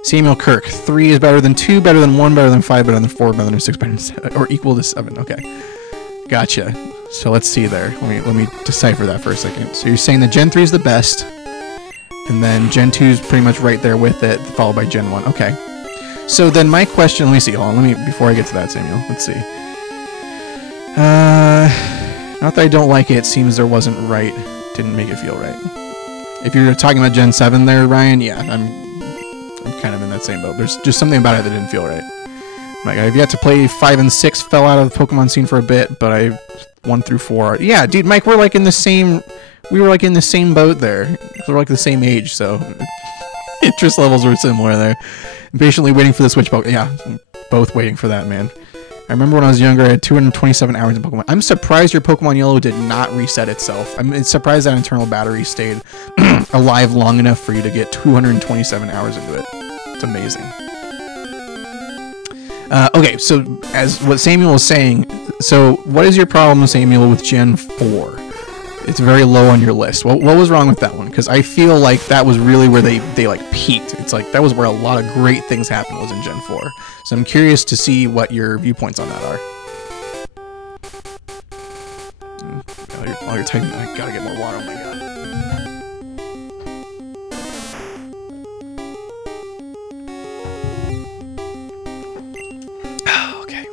Samuel Kirk, 3 is better than 2, better than 1, better than 5, better than 4, better than 6, better than 7, or equal to 7. Okay, gotcha. So let's see there. Let me decipher that for a second. So you're saying that Gen 3 is the best, and then Gen 2 is pretty much right there with it, followed by Gen 1. Okay. So then my question, let me see. Hold on. Before I get to that, Samuel, let's see. Not that I don't like it. It seems there wasn't right. Didn't make it feel right. If you're talking about Gen 7 there, Ryan, yeah, I'm kind of in that same boat. There's just something about it that didn't feel right. Like, I've yet to play 5 and 6, fell out of the Pokemon scene for a bit, but 1 through 4. Yeah, dude, Mike, we're like in the same... We were like in the same boat there. We're like the same age, so... Interest levels were similar there. Patiently waiting for the Switch Pokemon. Yeah, both waiting for that, man. I remember when I was younger, I had 227 hours in Pokemon. I'm surprised your Pokemon Yellow did not reset itself. I'm surprised that internal battery stayed alive long enough for you to get 227 hours into it. It's amazing. Okay, so as what Samuel was saying, so what is your problem, Samuel, with Gen 4? It's very low on your list. What was wrong with that one? Because I feel like that was really where they like peaked. It's like that was where a lot of great things happened, was in Gen 4. So I'm curious to see what your viewpoints on that are. While you're typing, I gotta get more water. Oh my god. Okay.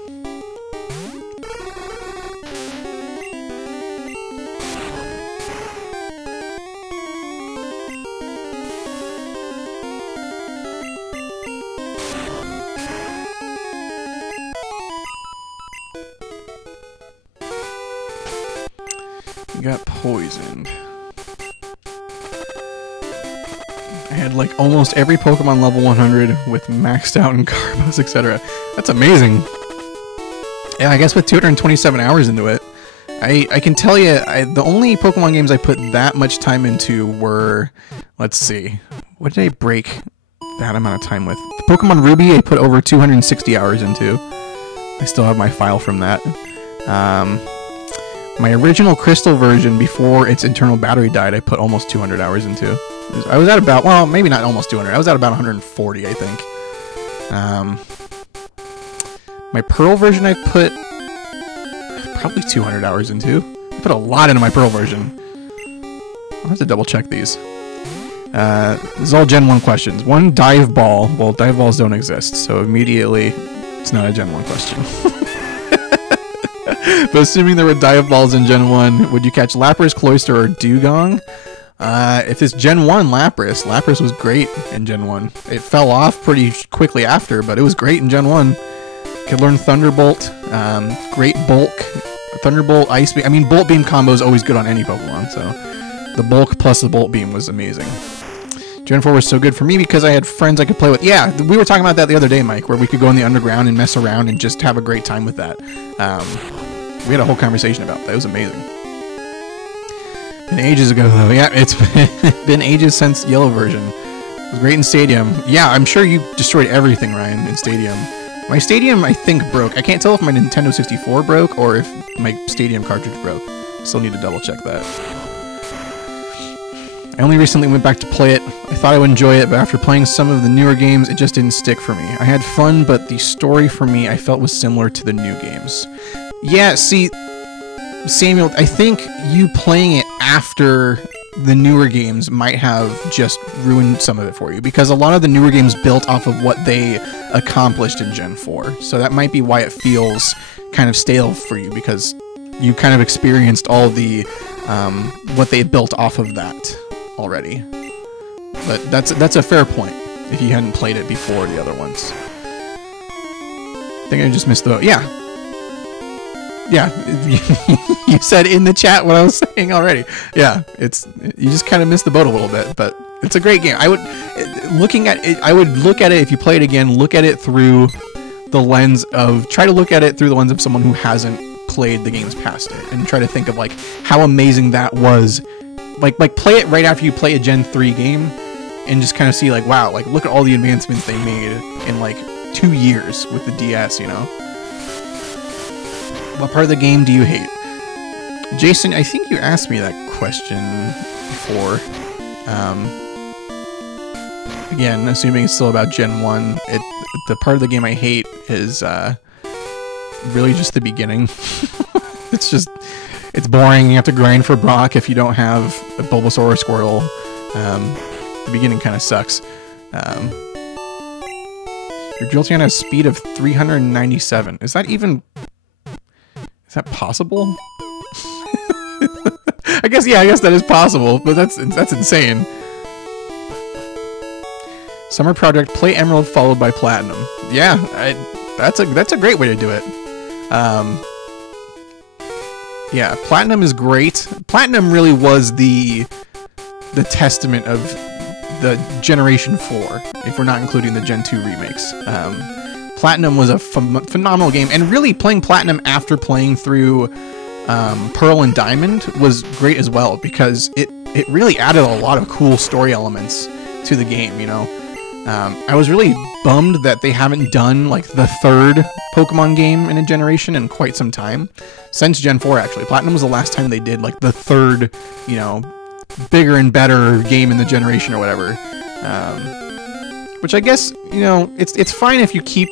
Got poisoned. I had like almost every Pokemon level 100 with maxed out in Carbos, etc. That's amazing. Yeah, I guess with 227 hours into it, I can tell you, the only Pokemon games I put that much time into were, let's see, what did I break that amount of time with? Pokemon Ruby I put over 260 hours into. I still have my file from that. My original Crystal version, before its internal battery died, I put almost 200 hours into. I was at about, well, maybe not almost 200. I was at about 140, I think. My Pearl version I put probably 200 hours into. I put a lot into my Pearl version. I'll have to double check these. This is all Gen 1 questions. One, Dive Ball. Well, Dive Balls don't exist, so immediately it's not a Gen 1 question. But assuming there were Dive Balls in Gen 1, would you catch Lapras, Cloyster, or Dugong? If it's Gen 1 Lapras, Lapras was great in Gen 1. It fell off pretty quickly after, but it was great in Gen 1. Could learn Thunderbolt, great bulk, Thunderbolt, Ice Beam. I mean, Bolt Beam combo is always good on any Pokemon, so the bulk plus the Bolt Beam was amazing. Gen 4 was so good for me because I had friends I could play with. Yeah, we were talking about that the other day, Mike, where we could go in the underground and mess around and just have a great time with that. We had a whole conversation about that. It was amazing. Been ages ago, though. Yeah, it's been ages since Yellow version. It was great in Stadium. Yeah, I'm sure you destroyed everything, Ryan, in Stadium. My Stadium, I think, broke. I can't tell if my Nintendo 64 broke or if my Stadium cartridge broke. Still need to double check that. I only recently went back to play it. I thought I would enjoy it, but after playing some of the newer games, it just didn't stick for me. I had fun, but the story for me, I felt was similar to the new games. Yeah, see, Samuel, I think you playing it after the newer games might have just ruined some of it for you, because a lot of the newer games built off of what they accomplished in Gen 4. So that might be why it feels kind of stale for you, because you kind of experienced all the what they built off of that already. But that's a fair point if you hadn't played it before the other ones. I think I just missed the... Yeah, you said in the chat what I was saying already. Yeah, you just kind of missed the boat a little bit, but it's a great game. I would look at it if you play it again. Look at it through the lens of someone who hasn't played the games past it, and try to think of like how amazing that was. Like play it right after you play a Gen 3 game, and just kind of see like, wow, like look at all the advancements they made in like 2 years with the DS, you know. What part of the game do you hate? Jason, I think you asked me that question before. Again, assuming it's still about Gen 1, the part of the game I hate is really just the beginning. It's boring. You have to grind for Brock if you don't have a Bulbasaur or Squirtle. The beginning kind of sucks. Your Jolteon has speed of 397. Is that possible? I guess that is possible, but that's insane. Summer Project, play Emerald followed by Platinum. Yeah, That's a great way to do it. Yeah, Platinum is great. Platinum really was the testament of the Generation 4, if we're not including the Gen 2 remakes. Platinum was a phenomenal game, and really playing Platinum after playing through Pearl and Diamond was great as well, because it really added a lot of cool story elements to the game, you know. I was really bummed that they haven't done like the third Pokemon game in a generation in quite some time. Since Gen 4, actually. Platinum was the last time they did like the third, you know, bigger and better game in the generation or whatever. Which I guess, you know, it's fine if you keep,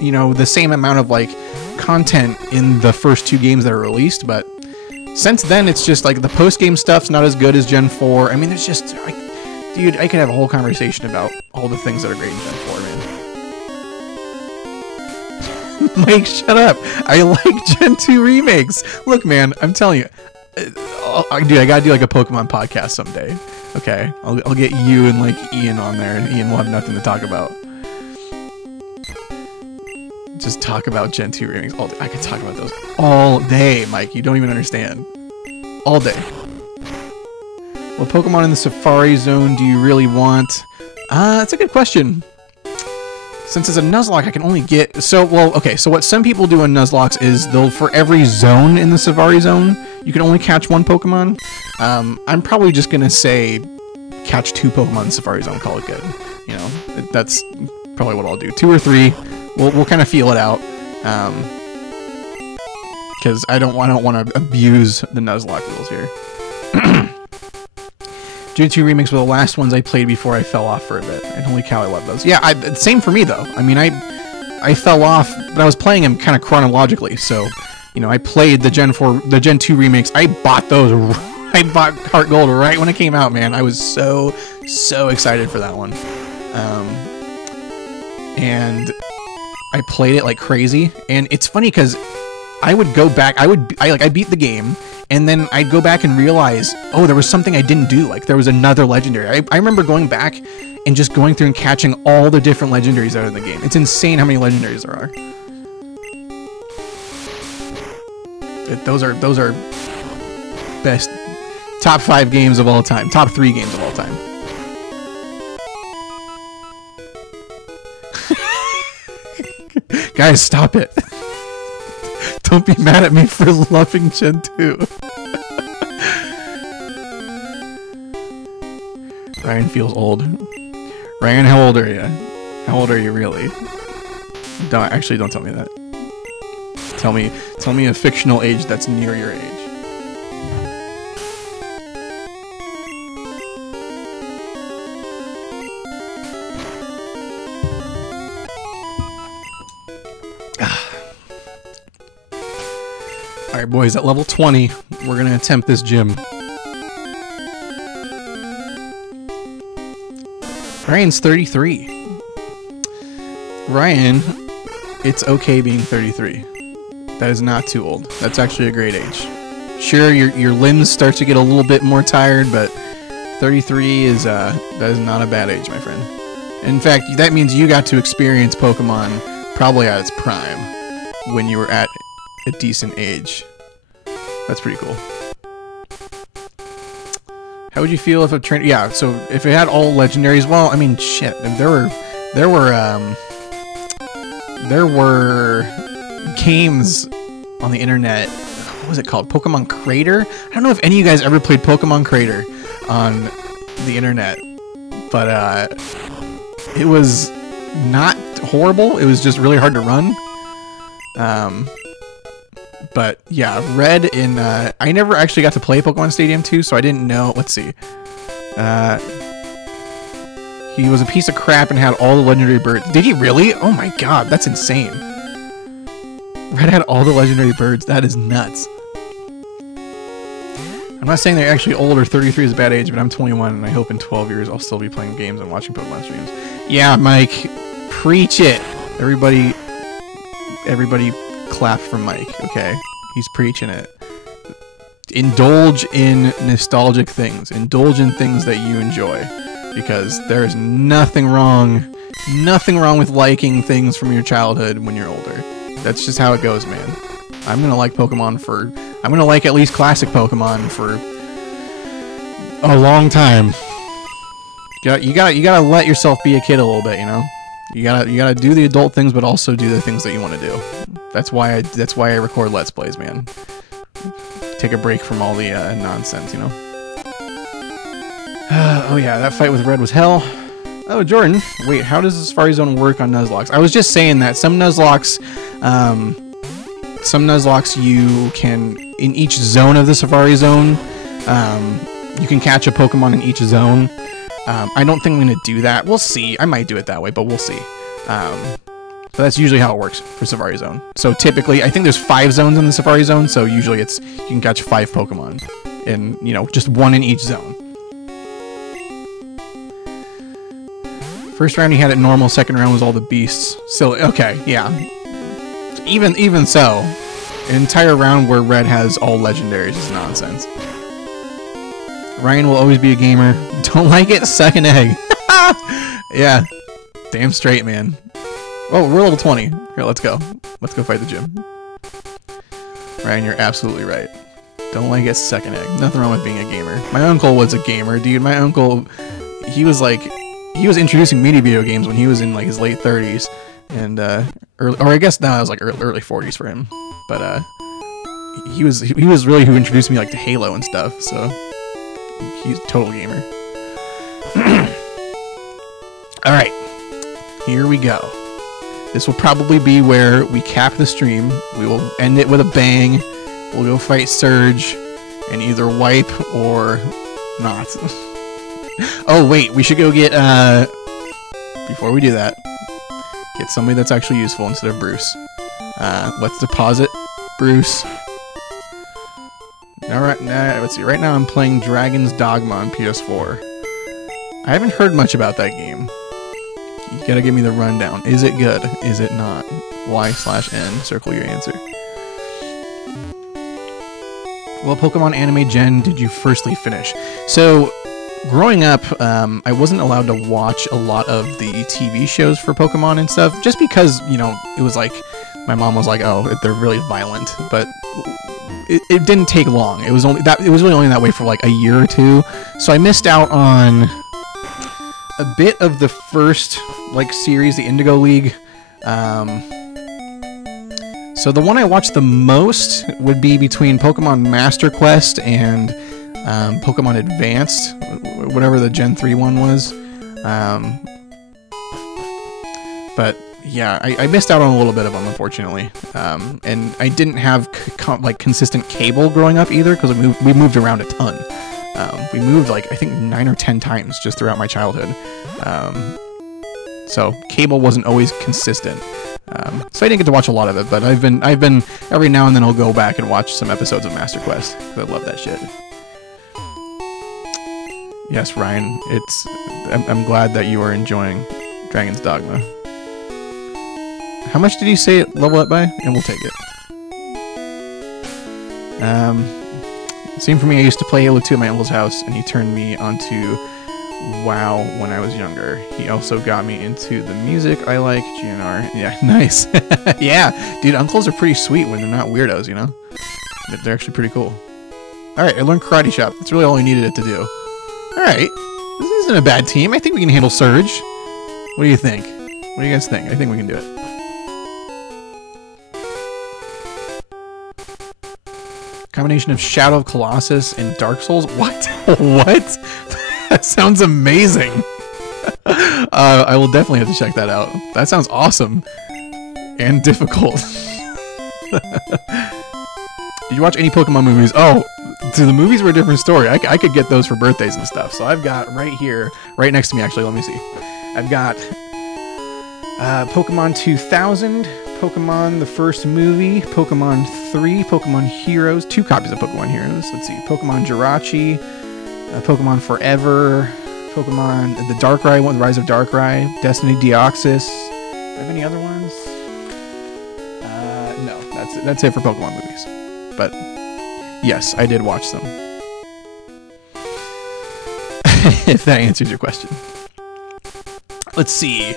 you know, the same amount of like content in the first 2 games that are released, but since then it's just like the post-game stuff's not as good as Gen 4. I mean, there's just like, dude, I could have a whole conversation about all the things that are great in Gen 4, man. Mike, shut up. I like Gen 2 remakes. Look, man, I'm telling you. Dude, I gotta do like a Pokemon podcast someday. Okay? I'll get you and like Ian on there, and Ian will have nothing to talk about. Just talk about Gen 2 remakes all day. I could talk about those all day, Mike. You don't even understand. All day. What Pokemon in the Safari Zone do you really want? That's a good question. Since it's a Nuzlocke, I can only get... So what some people do in Nuzlocks is they'll, for every zone in the Safari Zone, you can only catch 1 Pokemon. I'm probably just going to say catch 2 Pokemon in the Safari Zone, call it good. You know, that's probably what I'll do. 2 or 3. We'll kind of feel it out. Because I don't want to abuse the Nuzlocke rules here. Gen 2 remakes were the last ones I played before I fell off for a bit, and holy cow, I love those. Yeah, same for me though. I mean, I fell off, but I was playing them kind of chronologically. So, you know, I played the Gen 2 remakes. I bought those. I bought Heart Gold right when it came out, man. I was so excited for that one, and I played it like crazy. And it's funny because I would go back. I beat the game. And then I'd go back and realize, oh, there was something I didn't do. Like, there was another legendary. I remember going back and just going through and catching all the different legendaries out of the game. It's insane how many legendaries there are. Those are best top 5 games of all time. Top 3 games of all time. Guys, stop it. Don't be mad at me for loving Gen 2. Ryan feels old. Ryan, how old are you? How old are you really? Don't tell me that. Tell me a fictional age that's near your age. Alright boys, at level 20, we're gonna attempt this gym. Ryan's 33. Ryan, it's okay being 33. That is not too old. That's actually a great age. Sure, your limbs start to get a little bit more tired, but 33 that is not a bad age, my friend. In fact, that means you got to experience Pokemon probably at its prime when you were at a decent age. That's pretty cool. How would you feel if a trainer... Yeah, so if it had all legendaries, well, I mean, shit. There were games on the internet. What was it called? Pokemon Crater? I don't know if any of you guys ever played Pokemon Crater on the internet, but it was not horrible. It was just really hard to run. But yeah, Red in I never actually got to play Pokemon Stadium 2, so I didn't know. Let's see. He was a piece of crap and had all the legendary birds. Did he really? Oh my god, that's insane. Red had all the legendary birds. That is nuts. I'm not saying they're actually old or 33 is a bad age, but I'm 21 and I hope in 12 years I'll still be playing games and watching Pokemon streams. Yeah, Mike, preach it. Everybody clap for Mike, okay? He's preaching it. Indulge in nostalgic things. Indulge in things that you enjoy. Because there is nothing wrong Nothing wrong with liking things from your childhood when you're older. That's just how it goes, man. I'm gonna like Pokemon I'm gonna like at least classic Pokemon for a long time. You gotta let yourself be a kid a little bit, you know? You gotta do the adult things, but also do the things that you want to do. That's why I record Let's Plays, man. Take a break from all the nonsense, you know? Oh yeah, that fight with Red was hell. Oh, Jordan, wait, how does the Safari Zone work on Nuzlocke? I was just saying that some Nuzlocke you can, in each zone of the Safari Zone, you can catch a Pokemon in each zone. I don't think I'm going to do that. We'll see. I might do it that way, but we'll see. So that's usually how it works for Safari Zone. So typically, I think there's 5 zones in the Safari Zone, so usually you can catch 5 Pokemon, and, you know, just 1 in each zone. First round he had it normal, second round was all the beasts. Still, okay, yeah. Even so, an entire round where Red has all legendaries is nonsense. Ryan will always be a gamer. Don't like it? Suck an egg. Yeah. Damn straight, man. Oh, we're level 20. Here, let's go. Let's go fight the gym. Ryan, you're absolutely right. Don't like it? Suck an egg. Nothing wrong with being a gamer. My uncle was a gamer, dude. My uncle, he was introducing me to video games when he was in like his late 30s, and or I guess now it was like early 40s for him. But he was really who introduced me like to Halo and stuff. So he's a total gamer. All right, here we go. This will probably be where we cap the stream. We will end it with a bang. We'll go fight Surge and either wipe or not. Oh, wait, we should go get, before we do that, get somebody that's actually useful instead of Bruce. Let's deposit Bruce. Alright, let's see, right now I'm playing Dragon's Dogma on PS4. I haven't heard much about that game. You gotta give me the rundown. Is it good? Is it not? Y/N, circle your answer. What Pokemon anime gen did you firstly finish? So, growing up, I wasn't allowed to watch a lot of the TV shows for Pokemon and stuff, just because, you know, it was like, my mom was like, oh, they're really violent, but it didn't take long. It was really only that way for like a year or two, so I missed out on a bit of the first, like, series, the Indigo League. So the one I watched the most would be between Pokemon Master Quest and Pokemon Advanced, whatever the Gen 3 one was. But yeah, I missed out on a little bit of them, unfortunately. And I didn't have like consistent cable growing up either, because we moved around a ton. We moved like I think 9 or 10 times just throughout my childhood. So cable wasn't always consistent. So I didn't get to watch a lot of it, but I've been every now and then I'll go back and watch some episodes of Master Quest. I love that shit. Yes, Ryan, I'm glad that you are enjoying Dragon's Dogma. How much did you say it level up by? And we'll take it. Same for me. I used to play Halo 2 at my uncle's house, and he turned me onto WoW when I was younger. He also got me into the music I like, GNR. Yeah, nice. Yeah, dude, uncles are pretty sweet when they're not weirdos, you know? They're actually pretty cool. Alright, I learned Karate Chop. That's really all I needed it to do. Alright, this isn't a bad team. I think we can handle Surge. What do you think? What do you guys think? I think we can do it. Combination of Shadow of Colossus and Dark Souls? What? What? That sounds amazing. I will definitely have to check that out. That sounds awesome. And difficult. Did you watch any Pokemon movies? Oh, so the movies were a different story. I could get those for birthdays and stuff. So I've got right here, right next to me actually, let me see. I've got Pokemon 2000, Pokemon the first movie, Pokemon 3, Pokemon Heroes, 2 copies of Pokemon Heroes. Let's see, Pokemon Jirachi, Pokemon Forever, Pokemon the Darkrai one, the Rise of Darkrai, Destiny Deoxys. Do I have any other ones? No, that's it for Pokemon movies. But yes, I did watch them. If that answers your question. Let's see.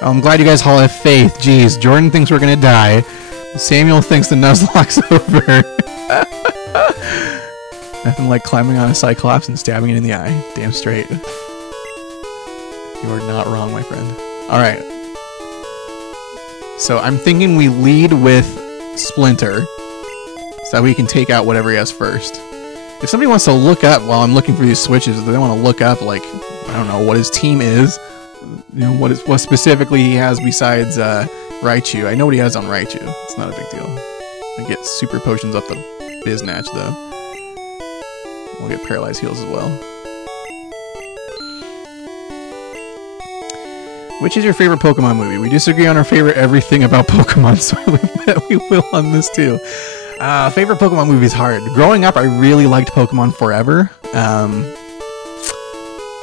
Well, I'm glad you guys all have faith. Jeez, Jordan thinks we're gonna die. Samuel thinks the Nuzlocke's over. Nothing like climbing on a Cyclops and stabbing it in the eye. Damn straight. You are not wrong, my friend. Alright. So I'm thinking we lead with Splinter, so that we can take out whatever he has first. If somebody wants to look up while I'm looking for these switches, if they want to look up, like, I don't know, what his team is, you know, what specifically he has besides Raichu. I know what he has on Raichu. It's not a big deal. I get super potions up the Biznatch, though. We'll get Paralyzed Heals as well. Which is your favorite Pokemon movie? We disagree on our favorite everything about Pokemon, so I bet we will on this too. Favorite Pokemon movie is hard. Growing up, I really liked Pokemon Forever.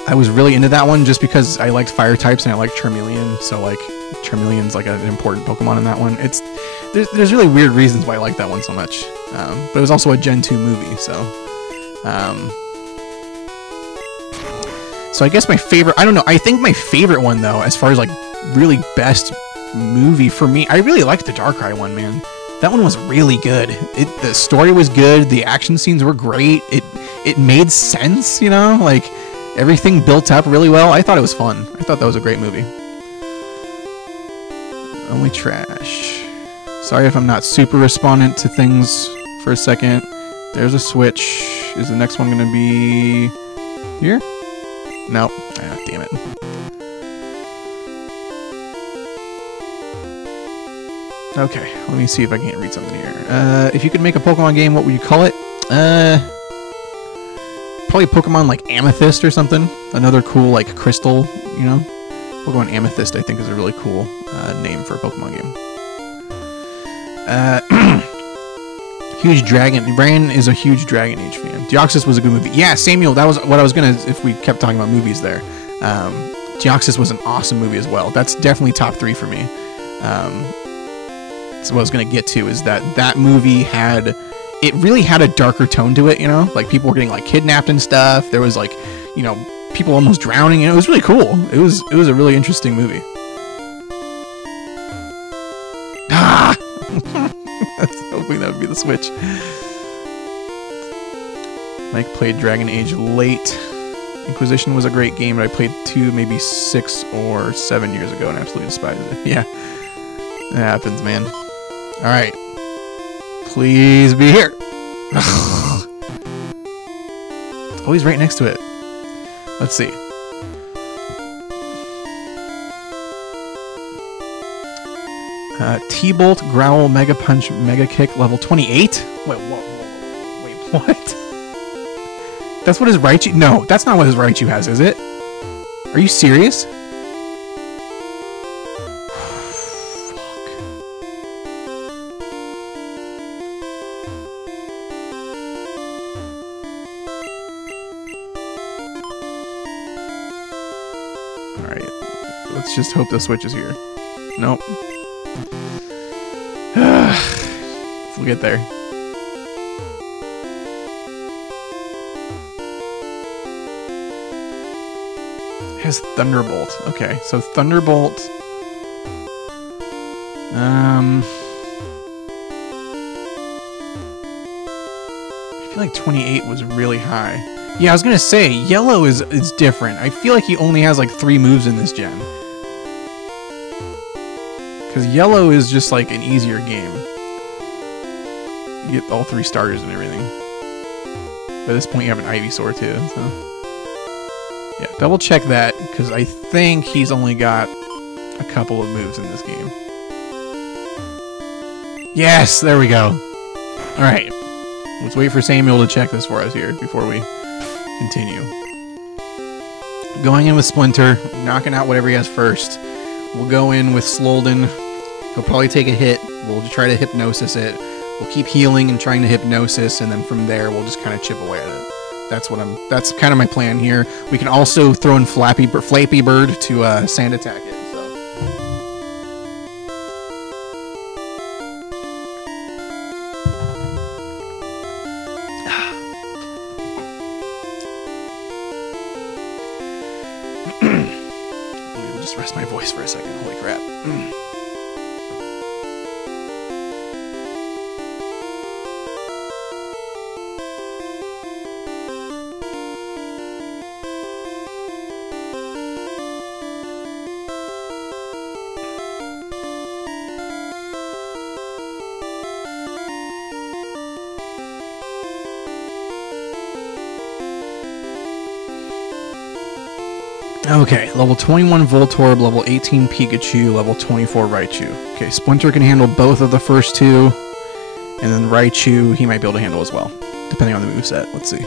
I was really into that one just because I liked fire types and I liked Charmeleon, so like Charmeleon's like an important Pokemon in that one. There's really weird reasons why I like that one so much. But it was also a Gen 2 movie, so I guess my favorite, I don't know, I think my favorite one though, as far as like really best movie for me, I really liked the Darkrai one, man. That one was really good. The story was good, the action scenes were great, it made sense, you know, like everything built up really well. I thought it was fun. I thought that was a great movie. Only trash. Sorry if I'm not super respondent to things for a second. There's a switch. Is the next one gonna be here? Nope. Ah, damn it. Okay, let me see if I can't read something here. If you could make a Pokemon game, what would you call it? Probably Pokemon like Amethyst or something. Another cool like crystal, you know? Pokemon Amethyst I think is a really cool name for a Pokemon game. Huge Dragon. Brian is a huge Dragon Age fan. Deoxys was a good movie. Yeah, Samuel, that was what I was gonna, if we kept talking about movies there. Deoxys was an awesome movie as well. That's definitely top 3 for me. So what I was gonna get to is that movie it really had a darker tone to it, you know? Like people were getting like kidnapped and stuff. There was like, you know, people almost drowning, and it was really cool. It was a really interesting movie. Ah! I was hoping that would be the switch. Mike played Dragon Age late. Inquisition was a great game, but I played 2, maybe 6 or 7 years ago and absolutely despised it. Yeah. That happens, man. Alright. Please be here. It's always right next to it. Let's see. T-Bolt, Growl, Mega Punch, Mega Kick, level 28? Wait, wait, what? That's what his Raichu... No, that's not what his Raichu has, is it? Are you serious? Alright, let's just hope the switch is here. Nope. We'll get there. It has Thunderbolt. Okay, so Thunderbolt... I feel like 28 was really high. Yeah, I was gonna say, Yellow is different. I feel like he only has like 3 moves in this gen. Because Yellow is just like an easier game. You get all 3 starters and everything. By this point you have an Ivysaur too, so... Yeah, double check that, because I think he's only got a couple of moves in this game. Yes, there we go. Alright. Let's wait for Samuel to check this for us here before we continue. Going in with Splinter, knocking out whatever he has first. We'll go in with Slolden. He'll probably take a hit. We'll try to Hypnosis it. We'll keep healing and trying to Hypnosis, and then from there we'll just kind of chip away at it. That's kind of my plan here. We can also throw in Flappy Bird to sand attack it. Lost my voice for a second. Holy crap. Okay, level 21 Voltorb, level 18 Pikachu, level 24 Raichu. Okay, Splinter can handle both of the first two, and then Raichu he might be able to handle as well, depending on the moveset. Let's see.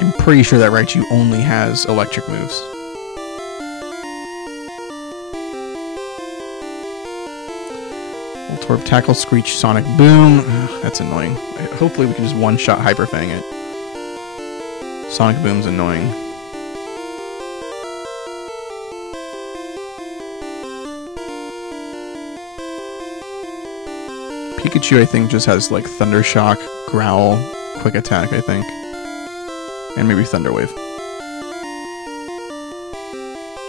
I'm pretty sure that Raichu only has electric moves. Voltorb Tackle, Screech, Sonic Boom. Ugh, that's annoying. Hopefully we can just one-shot Hyper Fang it. Sonic Boom's annoying. Pikachu, I think, just has like Thunder Shock, Growl, Quick Attack, I think. And maybe Thunder Wave.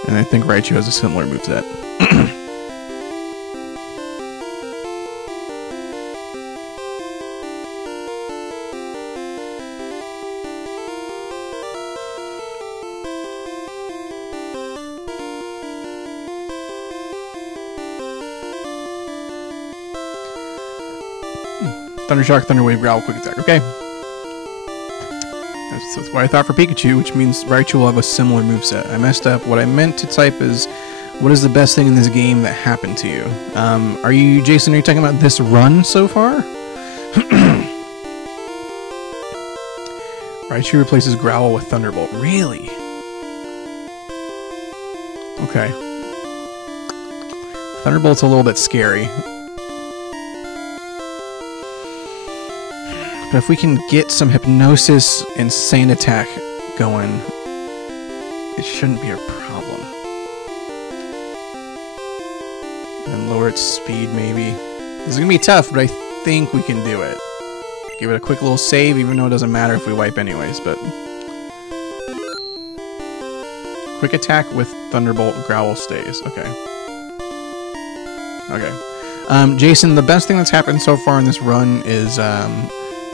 And I think Raichu has a similar moveset. Thunder Shock, Thunder Wave, Growl, Quick Attack. Okay. That's what I thought for Pikachu, which means Raichu will have a similar moveset. I messed up. What I meant to type is, what is the best thing in this game that happened to you? Jason, are you talking about this run so far? Raichu replaces Growl with Thunderbolt. Really? Okay. Thunderbolt's a little bit scary. But if we can get some Hypnosis and Sand Attack going, it shouldn't be a problem. And then lower its speed, maybe. This is going to be tough, but I think we can do it. Give it a quick little save, even though it doesn't matter if we wipe anyways, but... Quick Attack with Thunderbolt, Growl stays. Okay. Okay. Jason, the best thing that's happened so far in this run is,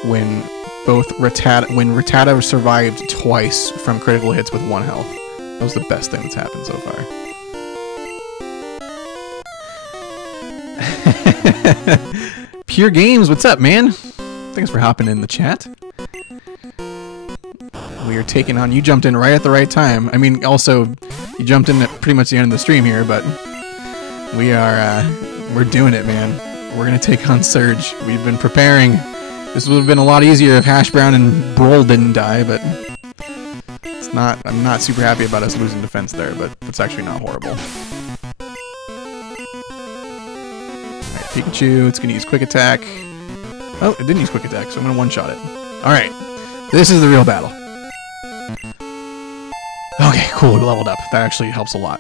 when Rattata survived twice from critical hits with 1 health. That was the best thing that's happened so far. Pure Games, what's up, man? Thanks for hopping in the chat. We are taking on... You jumped in right at the right time. I mean, also, you jumped in at pretty much the end of the stream here, but we are, we're doing it, man. We're gonna take on Surge. We've been preparing. This would have been a lot easier if Hash Brown and Brawl didn't die, but it's not. I'm not super happy about us losing defense there, but it's actually not horrible. Alright, Pikachu, it's going to use Quick Attack. Oh, it didn't use Quick Attack, so I'm going to one-shot it. Alright, this is the real battle. Okay, cool, we leveled up. That actually helps a lot.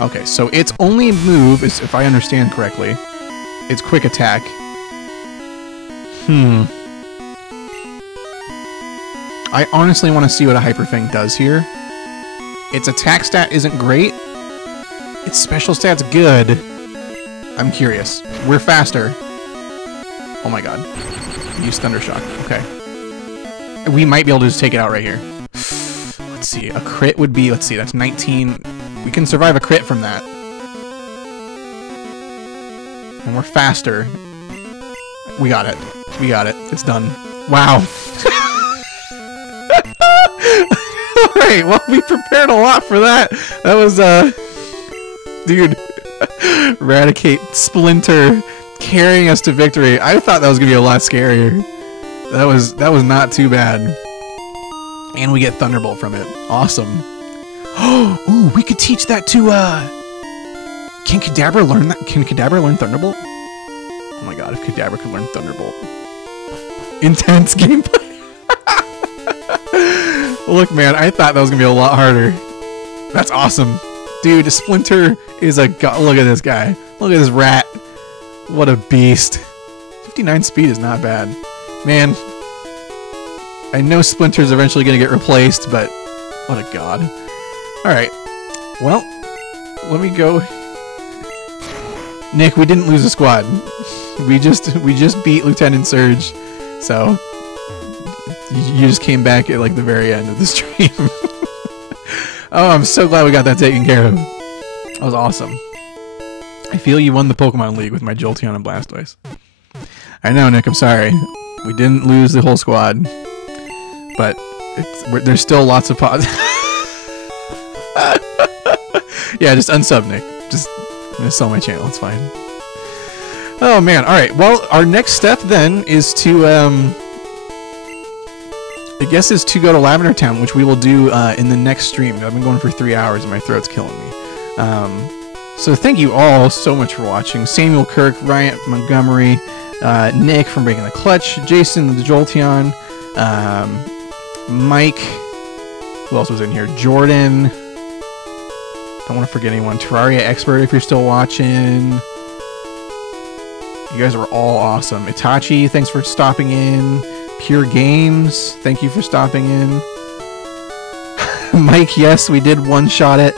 Okay, so its only move is, if I understand correctly, it's Quick Attack. I honestly want to see what a Hyper Fang does here. Its attack stat isn't great. Its special stat's good. I'm curious. We're faster. Oh my god. Use Thunder Shock. Okay. We might be able to just take it out right here. Let's see. A crit would be... Let's see. That's 19. We can survive a crit from that. And we're faster. We got it. We got it. It's done. Wow. Alright, well, we prepared a lot for that. That was, dude. Eradicate Splinter carrying us to victory. I thought that was gonna be a lot scarier. That was not too bad. And we get Thunderbolt from it. Awesome. Ooh, we could teach that to, Can Kadabra learn that? Can Kadabra learn Thunderbolt? Oh my god, if Kadabra could learn Thunderbolt. Intense gameplay. Look, man, I thought that was gonna be a lot harder. That's awesome. Dude, Splinter is a god. Look at this guy. Look at this rat. What a beast. 59 speed is not bad. Man. I know Splinter's eventually going to get replaced, but what a god. Alright. Well, let me go. Nick, we didn't lose a squad. We just beat Lieutenant Surge, so you just came back at like the very end of the stream. Oh, I'm so glad we got that taken care of. That was awesome. I feel you won the Pokemon League with my Jolteon and Blastoise. I know, Nick, I'm sorry. We didn't lose the whole squad, but there's still lots of pods. Yeah, just unsub, Nick. I'm gonna sell my channel, it's fine. Oh man, alright, well, our next step then is to, I guess is to go to Lavender Town, which we will do in the next stream. I've been going for 3 hours and my throat's killing me. So thank you all so much for watching. Samuel Kirk, Ryan Montgomery, Nick from Breaking the Clutch, Jason the Jolteon, Mike, who else was in here? Jordan. Don't want to forget anyone. Terraria Expert, if you're still watching. You guys were all awesome. Itachi, thanks for stopping in. Pure Games, thank you for stopping in. Mike, yes, we did one-shot it.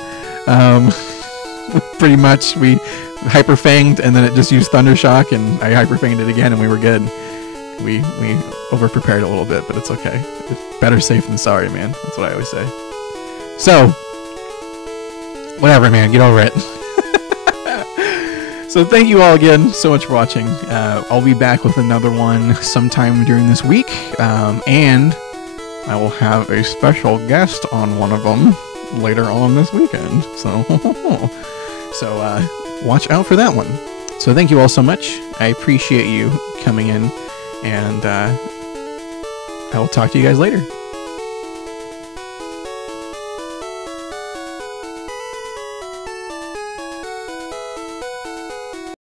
Pretty much, we hyper-fanged, and then it just used Thunder Shock, and I hyper-fanged it again, and we were good. We over-prepared a little bit, but it's okay. It's better safe than sorry, man. That's what I always say. So, whatever, man. Get over it. So thank you all again so much for watching. I'll be back with another one sometime during this week, and I will have a special guest on one of them later on this weekend. So, watch out for that one. So thank you all so much. I appreciate you coming in, and I will talk to you guys later.